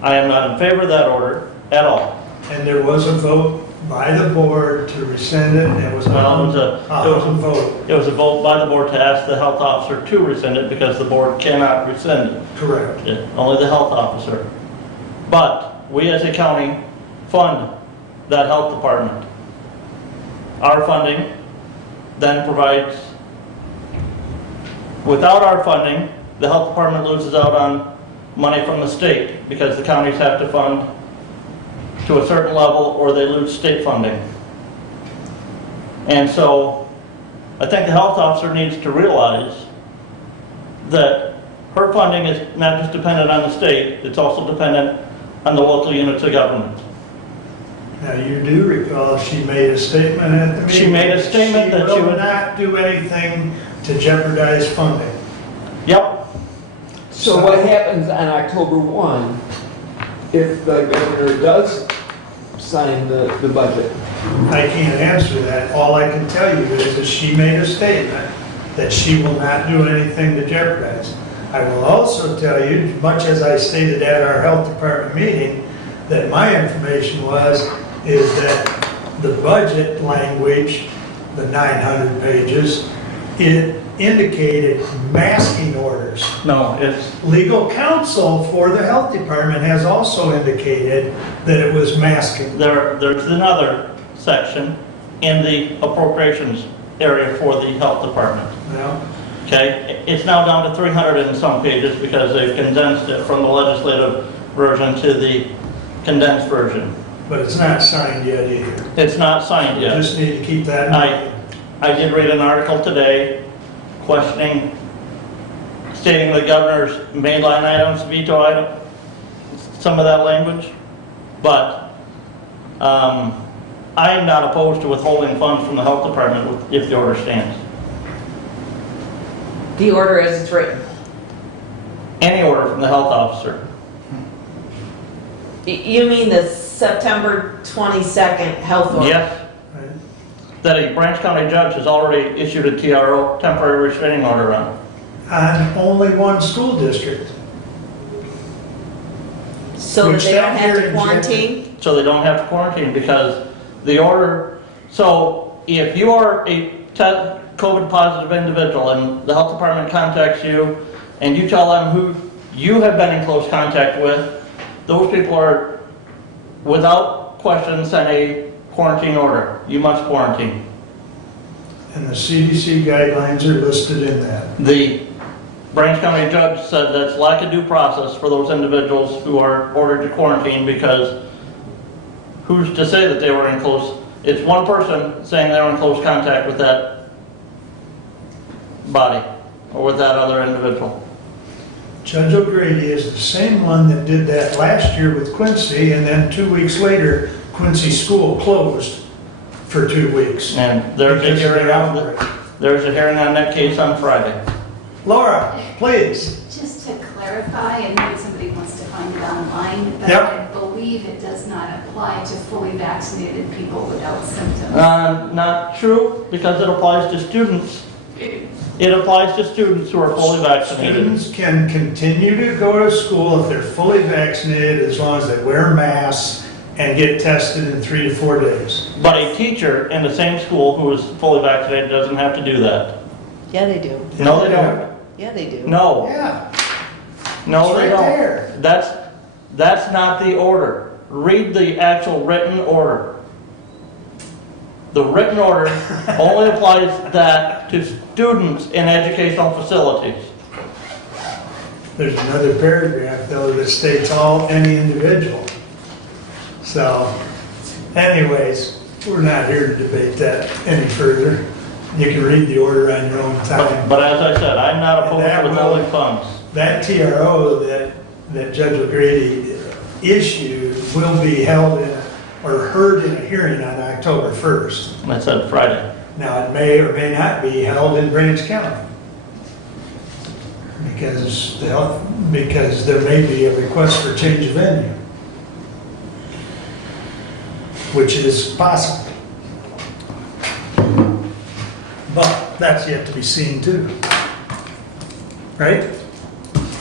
I am not in favor of that order at all. And there was a vote by the board to rescind it, and it was Well, it was a vote. It was a vote by the board to ask the health officer to rescind it because the board cannot rescind it. Correct. Yeah, only the health officer. But we as a county fund that health department. Our funding then provides, without our funding, the health department loses out on money from the state because the counties have to fund to a certain level or they lose state funding. And so I think the health officer needs to realize that her funding is not just dependent on the state, it's also dependent on the local units of government. Now, you do recall she made a statement at the meeting. She made a statement that she She will would- not do anything to jeopardize funding. Yep, So what happens on October 1 if the governor does sign the budget? I can't answer that. All I can tell you is that she made a statement that she will not do anything to jeopardize. I will also tell you, much as I stated at our health department meeting, that my information is that the budget language, the 900 pages, it indicated masking orders. No, it's, Legal counsel for the health department has also indicated that it was masking. there's another section in the appropriations area for the health department. Well, Okay, it's now down to 300 and some pages because they've condensed it from the legislative version to the condensed version. but it's not signed yet either. It's not signed You yet. just need to keep that in mind. I did read an article today questioning, stating the governor's mainline items, veto item, some of that language, but I am not opposed to withholding funds from the health department if the order stands. The order as it's written. Any order from the health officer. You mean the September 22nd health order? Yes, Right? that a Branch County judge has already issued a TRO, temporary restraining order on. On only one school district. So that Which they don't that have to hearing, quarantine? So they don't have to quarantine because the order, so if you are a COVID positive individual and the health department contacts you and you tell them who you have been in close contact with, those people are without question sent a quarantine order. You must quarantine. And the CDC guidelines are listed in that. The Branch County judge said that's lack of due process for those individuals who are ordered to quarantine because who's to say that they were in close, it's one person saying they were in close contact with that body or with that other individual. Judge O'Grady is the same one that did that last year with Quincy, and then 2 weeks later, Quincy School closed for 2 weeks. And there's a Because of hearing their on, outbreak. there's a hearing on that case on Friday. Laura, please. Just to clarify, and maybe somebody wants to find it online, but Yep. I believe it does not apply to fully vaccinated people without symptoms. Not true, because it applies to students. It applies to students who are fully vaccinated. Students can continue to go to school if they're fully vaccinated as long as they wear masks and get tested in 3 to 4 days. But a teacher in the same school who is fully vaccinated doesn't have to do that. Yeah, they do. No, they don't. Yeah, they do. No, Yeah, no, It's they right don't. there. That's not the order. Read the actual written order. The written order only applies that to students in educational facilities. there's another paragraph though that states any individual. So anyways, we're not here to debate that any further. You can read the order on your own time. But as I said, I'm not opposed That to will- withholding funds. That TRO that Judge O'Grady issued will be held or heard in a hearing on October 1st. I said Friday. Now, it may or may not be held in Branch County. Because there may be a request for change of venue. Which is possible. But that's yet to be seen too. Right?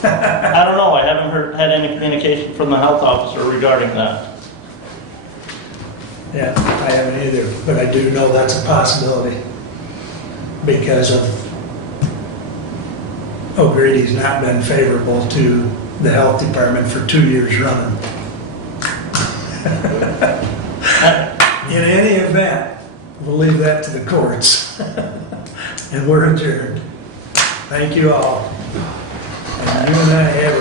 I don't know, I haven't had any communication from the health officer regarding that. Yeah, I haven't either, but I do know that's a possibility because of O'Grady's not been favorable to the health department for 2 years running. In any event, we'll leave that to the courts. And we're adjourned. Thank you all. And you and I have a